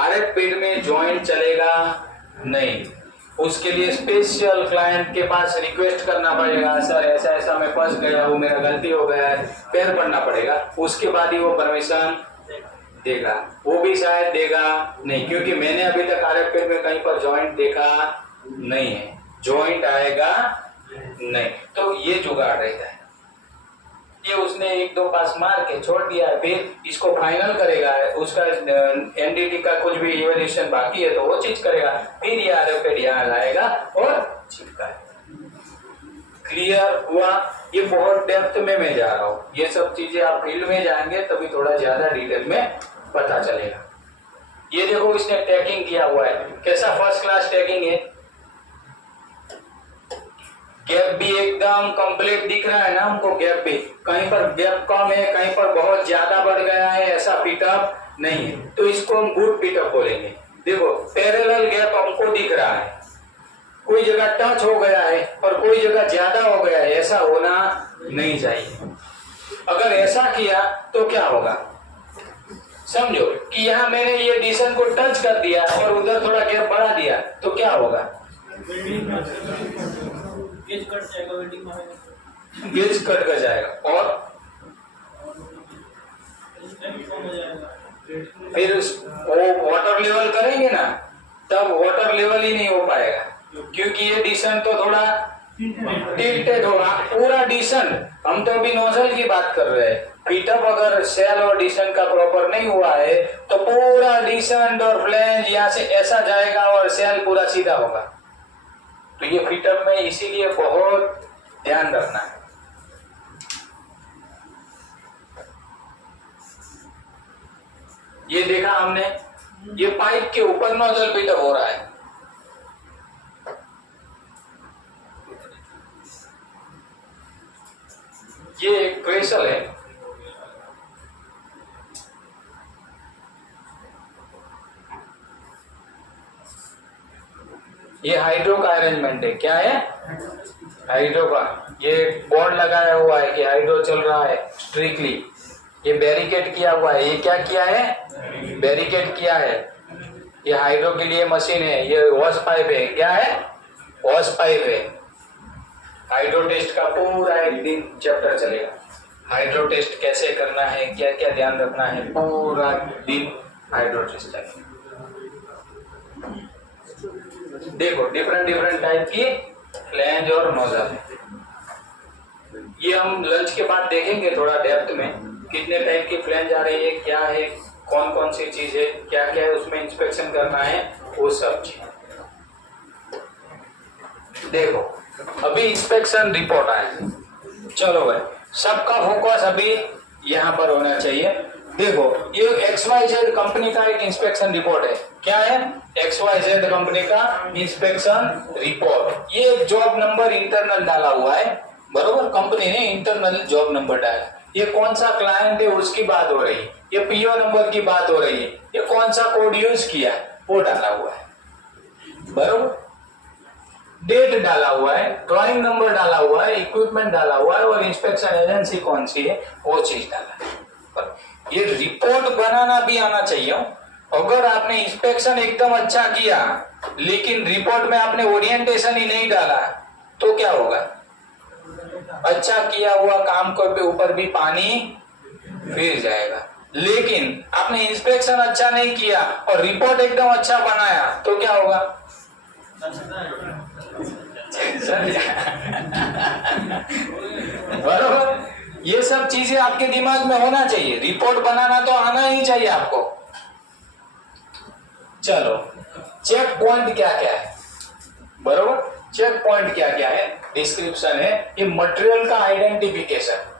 RF पेड में जॉइंट चलेगा नहीं। उसके लिए स्पेशल क्लाइंट के पास रिक्वेस्ट करना पड़ेगा, सर ऐसा ऐसा मैं फंस गया हूँ, मेरा गलती हो गया है, पैर पड़ना पड़ेगा। उसके बाद ही वो परमिशन देगा। वो भी शायद देगा नहीं, क्योंकि मैंने अभी तक RF पेड में कहीं पर जॉइंट देखा नहीं है। जॉइंट आएगा नहीं। तो ये जुगाड़ रहता है। ये उसने एक दो पास मार के छोड़ दिया है, फिर इसको फाइनल करेगा, उसका एनडीटी का कुछ भी इवैल्यूएशन बाकी है तो वो चीज करेगा, फिर ये RF पेड यहाँ लाएगा और चिपकाएगा। क्लियर हुआ? ये बहुत डेप्थ में मैं जा रहा हूँ। ये सब चीजें आप फील्ड में जाएंगे तभी थोड़ा ज्यादा डिटेल में पता चलेगा। ये देखो इसने टैगिंग किया हुआ है, कैसा फर्स्ट क्लास टैगिंग है। गैप भी एकदम कंप्लीट दिख रहा है ना हमको। गैप भी कहीं पर गैप कम है, कहीं पर बहुत ज्यादा बढ़ गया है, ऐसा फिटअप नहीं है। तो इसको हम गुड फिटअप बोलेंगे। देखो पैरेलल गैप हमको दिख रहा है, कोई जगह टच हो गया है और कोई जगह ज्यादा हो गया है, ऐसा होना नहीं चाहिए। अगर ऐसा किया तो क्या होगा? समझो कि यहाँ मैंने ये डिशन को टच कर दिया और उधर थोड़ा गैप बढ़ा दिया तो क्या होगा? गेज कट जाएगा, वेल्डिंग मारेगा, गेज कट कर जाएगा और फिर वो वाटर लेवल करेंगे ना, तब वाटर लेवल ही नहीं हो पाएगा, क्योंकि ये डिशन तो थोड़ा टिल्टेड होगा। पूरा डिशन, हम तो अभी नोजल की बात कर रहे हैं। फिटअप अगर सेल और डिशन का प्रॉपर नहीं हुआ है तो पूरा डिशन और फ्लैंज यहाँ से ऐसा जाएगा और सेल पूरा सीधा होगा। तो ये फिटअप में इसीलिए बहुत ध्यान रखना है। ये देखा हमने, ये पाइप के ऊपर नोजल बिल्डअप हो रहा है। ये एक क्रेसल है, ये हाइड्रो का अरेंजमेंट है। क्या है? हाइड्रो का। ये बोर्ड लगाया हुआ है कि हाइड्रो चल रहा है स्ट्रिक्टली। ये बैरिकेड किया हुआ है। ये क्या किया है? बैरिकेड किया है। ये हाइड्रो के लिए मशीन है। ये हॉस पाइप है। क्या है? हॉस पाइप है। हाइड्रो टेस्ट का पूरा एक दिन चैप्टर चलेगा। हाइड्रो टेस्ट कैसे करना है, क्या क्या ध्यान रखना है, पूरा दिन हाइड्रो टेस्ट चलेगा। देखो डिफरेंट टाइप की फ्लैंज और नोजल, ये हम लंच के बाद देखेंगे थोड़ा डेप्थ में, कितने टाइप की फ्लैंज आ रही है, क्या है, कौन कौन सी चीज है, क्या क्या है, उसमें इंस्पेक्शन करना है, वो सब चीज। देखो अभी इंस्पेक्शन रिपोर्ट आया, चलो भाई सबका फोकस अभी यहाँ पर होना चाहिए। देखो ये XYZ कंपनी का एक इंस्पेक्शन रिपोर्ट है। क्या है? XYZ कंपनी का इंस्पेक्शन रिपोर्ट। ये जॉब नंबर इंटरनल डाला हुआ है, बरोबर, कंपनी ने इंटरनल जॉब नंबर डाला। ये कौन सा क्लाइंट है उसकी बात हो रही है, ये PO नंबर की बात हो रही है, ये कौन सा कोड यूज किया वो डाला हुआ है, बरोबर। डेट डाला हुआ है, ड्राइंग नंबर डाला हुआ है, इक्विपमेंट डाला हुआ है और इंस्पेक्शन एजेंसी कौन सी है वो चीज डाला है। ये रिपोर्ट बनाना भी आना चाहिए। अगर आपने इंस्पेक्शन एकदम अच्छा किया लेकिन रिपोर्ट में आपने ओरिएंटेशन ही नहीं डाला तो क्या होगा? अच्छा किया हुआ काम के ऊपर भी पानी फिर जाएगा। लेकिन आपने इंस्पेक्शन अच्छा नहीं किया और रिपोर्ट एकदम अच्छा बनाया तो क्या होगा? बरोबर। ये सब चीजें आपके दिमाग में होना चाहिए। रिपोर्ट बनाना तो आना ही चाहिए आपको। चलो चेक पॉइंट क्या क्या है, बरोबर। चेक पॉइंट क्या क्या है? डिस्क्रिप्शन है, ये मटेरियल का आइडेंटिफिकेशन।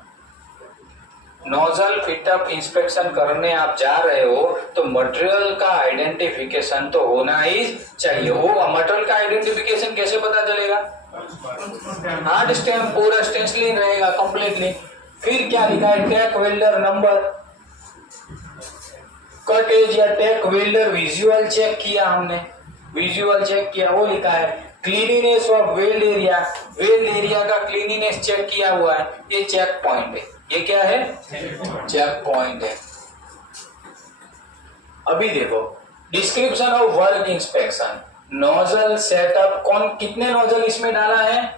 नोजल फिटअप इंस्पेक्शन करने आप जा रहे हो तो मटेरियल का आइडेंटिफिकेशन तो होना ही चाहिए। वो मटेरियल का आइडेंटिफिकेशन कैसे पता चलेगा? हार्ड स्टैम्प पूरा स्टेंसिलिंग रहेगा कंप्लीटली। फिर क्या लिखा है? Tag welder number, cut edge या टैग वेल्डर विजुअल चेक किया हमने, विजुअल चेक किया वो लिखा है। Cleanliness of weld area, weld area का क्लीनिनेस चेक किया हुआ है, ये चेक पॉइंट है। ये क्या है? चेक पॉइंट है। अभी देखो description of work inspection. Nozzle setup, कौन कितने नोजल इसमें डाला है?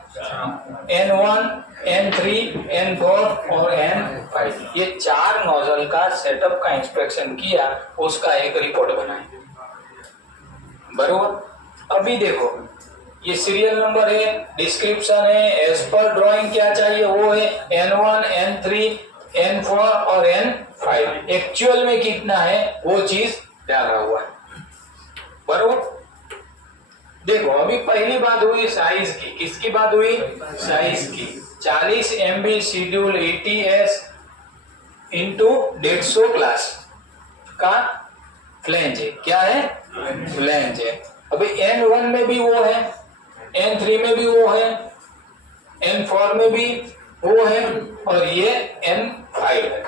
N1, N3, N4 और N5। ये 4 नोजल का सेटअप का इंस्पेक्शन किया, उसका एक रिपोर्ट बनाए, बरोबर। अभी देखो ये सीरियल नंबर है, डिस्क्रिप्शन है, एज पर ड्राइंग क्या चाहिए वो है N1, N3, N4 और N5। एक्चुअल में कितना है वो चीज डाला हुआ है, बरोबर। देखो अभी पहली बात हुई साइज की, किसकी बात हुई? साइज की। 40 MB schedule ATS into 150 class का फ्लैंज है। क्या है? फ्लैंज है। अभी N1 में भी वो है, N3 में भी वो है, N4 में भी वो है और ये N5 है।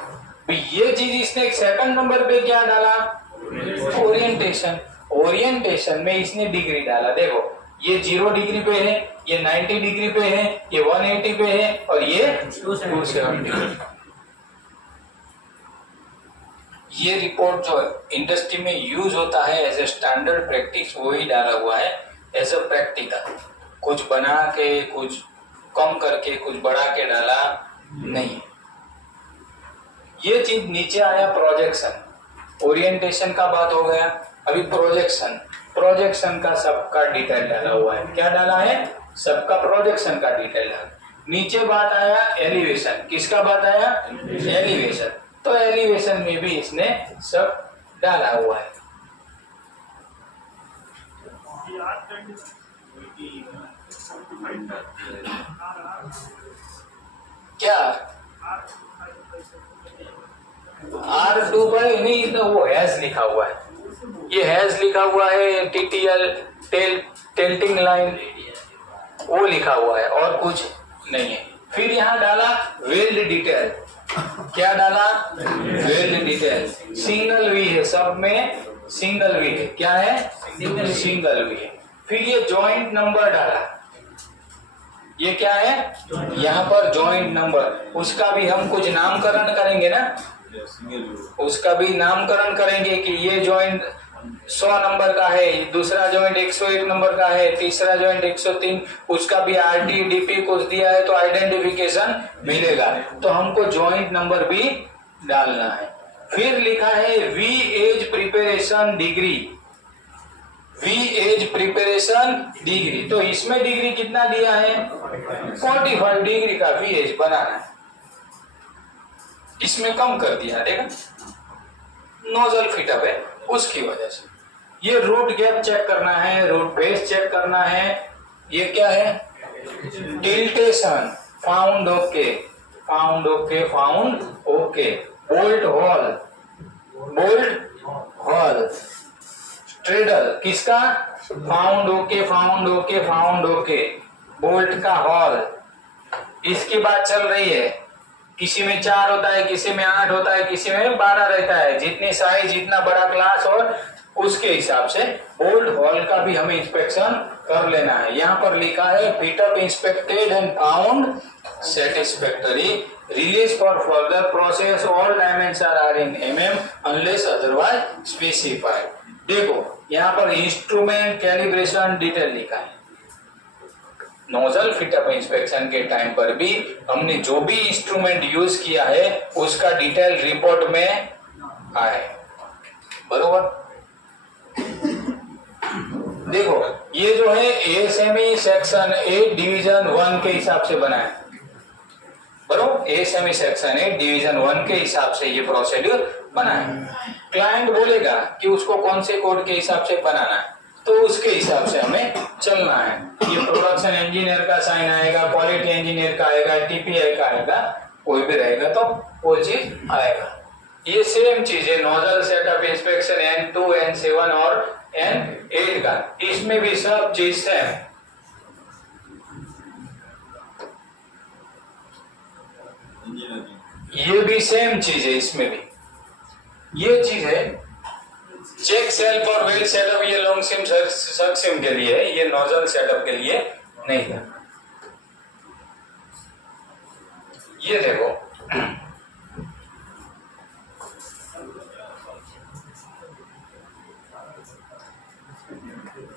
ये चीज इसने एक सेकंड नंबर पे क्या डाला? ओरिएंटेशन। ओरिएंटेशन में इसने डिग्री डाला। देखो ये 0 डिग्री पे है, ये 90 डिग्री पे है, ये 180 पे है और ये 270। ये रिपोर्ट जो इंडस्ट्री में यूज होता है एज ए स्टैंडर्ड प्रैक्टिस वही डाला हुआ है एज ए प्रैक्टिकल। कुछ बना के, कुछ कम करके, कुछ बढ़ा के डाला नहीं। ये चीज नीचे आया प्रोजेक्शन। ओरिएंटेशन का बात हो गया, अभी प्रोजेक्शन। प्रोजेक्शन का सबका डिटेल डाला हुआ है। क्या डाला है? सबका प्रोजेक्शन का डिटेल डाला। नीचे बात आया एलिवेशन। किसका बात आया? एलिवेशन। तो एलिवेशन में भी इसने सब डाला हुआ है। क्या R2 भाई नहीं, तो वो हैज लिखा हुआ है, ये हैज लिखा हुआ है, TTL टिल्टिंग लाइन वो लिखा हुआ है और कुछ नहीं है। फिर यहाँ डाला वेल्ड डिटेल, क्या डाला? Weld detail. सिंगल वी है, सब में सिंगल वी है, क्या है? सिंगल वी है। फिर ये जॉइंट नंबर डाला, ये क्या है? यहाँ पर जॉइंट नंबर, उसका भी हम कुछ नामकरण करेंगे ना, उसका भी नामकरण करेंगे कि ये जॉइंट 100 नंबर का है, दूसरा जॉइंट 101 नंबर का है, तीसरा जॉइंट 103, उसका भी RTDP कुछ दिया है तो आइडेंटिफिकेशन मिलेगा। तो हमको जॉइंट नंबर भी डालना है। फिर लिखा है V edge preparation degree, V edge preparation degree, तो इसमें डिग्री कितना दिया है? 45 डिग्री का वी एज बनाना है, इसमें कम कर दिया, देखा नोजल फिटअप है उसकी वजह से। ये रूट गैप चेक करना है, रूट बेस चेक करना है, ये क्या है? Tiltation, found okay, found okay, found okay. Bolt hole, bolt hole. Straddle किसका? Found okay, found okay, found okay. Bolt का हॉल, इसकी बात चल रही है, किसी में 4 होता है, किसी में 8 होता है, किसी में 12 रहता है, जितनी साइज जितना बड़ा क्लास और उसके हिसाब से बोल्ट हॉल का भी हमें इंस्पेक्शन कर लेना है। यहाँ पर लिखा है fit up inspected and found satisfactory, release for further process, all dimension are in mm unless otherwise specified. देखो यहाँ पर इंस्ट्रूमेंट कैलिब्रेशन डिटेल लिखा है। नोजल फिटअप इंस्पेक्शन के टाइम पर भी हमने जो भी इंस्ट्रूमेंट यूज किया है उसका डिटेल रिपोर्ट में आए, बरोबर। देखो ये जो है ASME सेक्शन 8 डिवीजन 1 के हिसाब से बना है, बरोबर। ASME सेक्शन 8 डिवीजन 1 के हिसाब से ये प्रोसीड्यूर बना है। क्लाइंट बोलेगा कि उसको कौन से कोड के हिसाब से बनाना है, तो उसके हिसाब से हमें चलना है। ये प्रोडक्शन इंजीनियर का साइन आएगा, क्वालिटी इंजीनियर का आएगा, TPI का आएगा, कोई भी रहेगा तो वो चीज आएगा। ये सेम चीज है nozzle setup inspection N2, N7 और N8 का, इसमें भी सब चीज सेम। ये भी सेम चीज है, इसमें भी ये चीज है। चेक सेल्फ और वेल सेटअप ये लॉन्ग सिम शॉर्ट सिम के लिए है, ये नोजल सेटअप के लिए नहीं है। ये देखो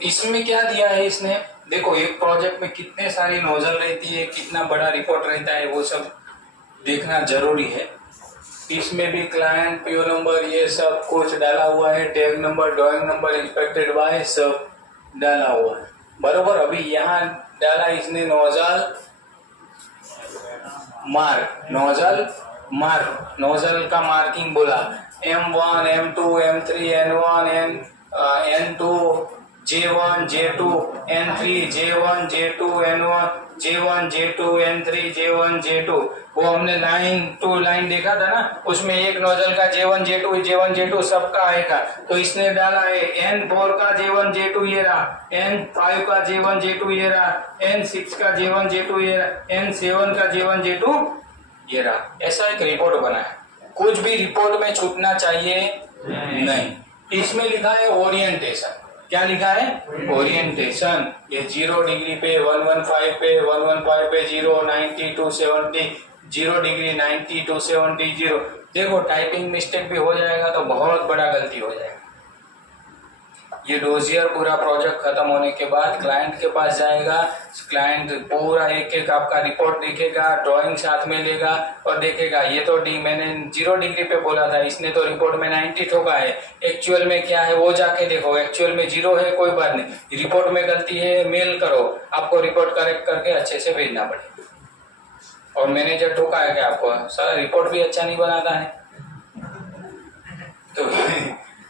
इसमें क्या दिया है इसने, देखो एक प्रोजेक्ट में कितने सारी नोजल रहती है, कितना बड़ा रिपोर्ट रहता है, वो सब देखना जरूरी है। इसमें भी क्लाइंट, PO नंबर, ये सब कुछ डाला हुआ है, tag number, drawing number, inspected bye, सब डाला हुआ है, बरोबर। अभी यहाँ डाला इसने nozzle mark, nozzle mark, nozzle का मार्किंग बोला M1, M2, M3, N1, N2, J1, J2, N3, J1, J2, N1, J1, J2, N3, J1, J2। वो हमने लाइन टू लाइन देखा था ना, उसमें एक नोजल का J1, J2 सबका आएगा, तो इसने डाला है N4 का J1, J2 ये रहा, N5 का J1, J2 ये रहा, N6 का J1, J2 ये रहा, N7 का J1, J2 ये रहा। ऐसा एक रिपोर्ट बना है, कुछ भी रिपोर्ट में छूटना चाहिए नहीं। इसमें लिखा है ओरिएंटेशन, क्या लिखा है? ओरिएंटेशन। ये 0 डिग्री पे, 115 पे, 115 पे 0, 90 to 70, 0 डिग्री, 90 to 70, 0। देखो टाइपिंग मिस्टेक भी हो जाएगा तो बहुत बड़ा गलती हो जाएगा। ये डोजियर पूरा प्रोजेक्ट खत्म होने के बाद क्लाइंट के पास जाएगा, क्लाइंट पूरा एक एक आपका रिपोर्ट देखेगा, ड्राइंग साथ में लेगा और देखेगा ये तो मैंने 0 डिग्री पे बोला था, इसने तो रिपोर्ट में 90 ठोका है, एक्चुअल में क्या है वो जाके देखो, एक्चुअल में 0 है, कोई बात नहीं, रिपोर्ट में गलती है, मेल करो, आपको रिपोर्ट करेक्ट करके अच्छे से भेजना पड़ेगा। और मैनेजर ठोका है क्या आपको? सारा रिपोर्ट भी अच्छा नहीं बनाता है,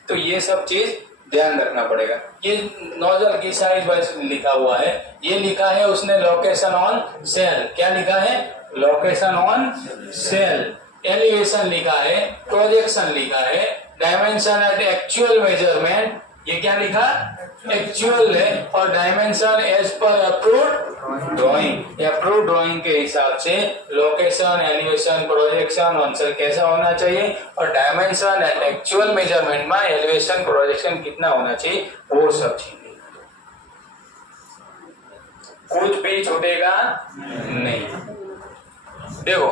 तो ये सब चीज ध्यान रखना पड़ेगा। ये नोजल की साइज बस लिखा हुआ है, ये लिखा है उसने लोकेशन ऑन सेल, क्या लिखा है? Location on sale. एलिवेशन लिखा है, प्रोजेक्शन लिखा है, डायमेंशन एट एक्चुअल मेजरमेंट, ये क्या लिखा, एक्चुअल है, और dimension as per approved drawing, approved drawing के हिसाब से लोकेशन, एलिवेशन, प्रोजेक्शन आंसर कैसा होना चाहिए, और डायमेंशन एट एक्चुअल मेजरमेंट में एलिवेशन प्रोजेक्शन कितना होना चाहिए, वो सब चीजें कुछ भी छूटेगा नहीं। देखो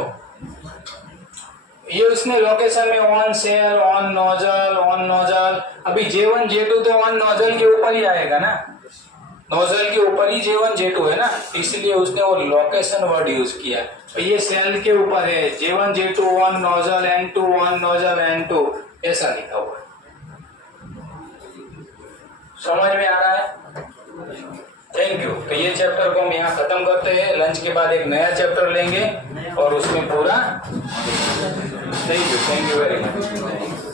ये उसने लोकेशन में ऑन सेल, ऑन नोजल, अभी J1 J2 तो ऑन नोजल के ऊपर ही आएगा ना, नोजल के ऊपर ही J1 J2 है ना, इसलिए उसने वो लोकेशन वर्ड यूज किया। तो ये सेल के ऊपर है, J1 J2 on nozzle, N2 on nozzle, N2 ऐसा लिखा हुआ है। समझ में आ रहा है? Thank you. तो ये चैप्टर को हम यहाँ खत्म करते हैं, लंच के बाद एक नया चैप्टर लेंगे और उसमें पूरा थैंक यू वेरी मच।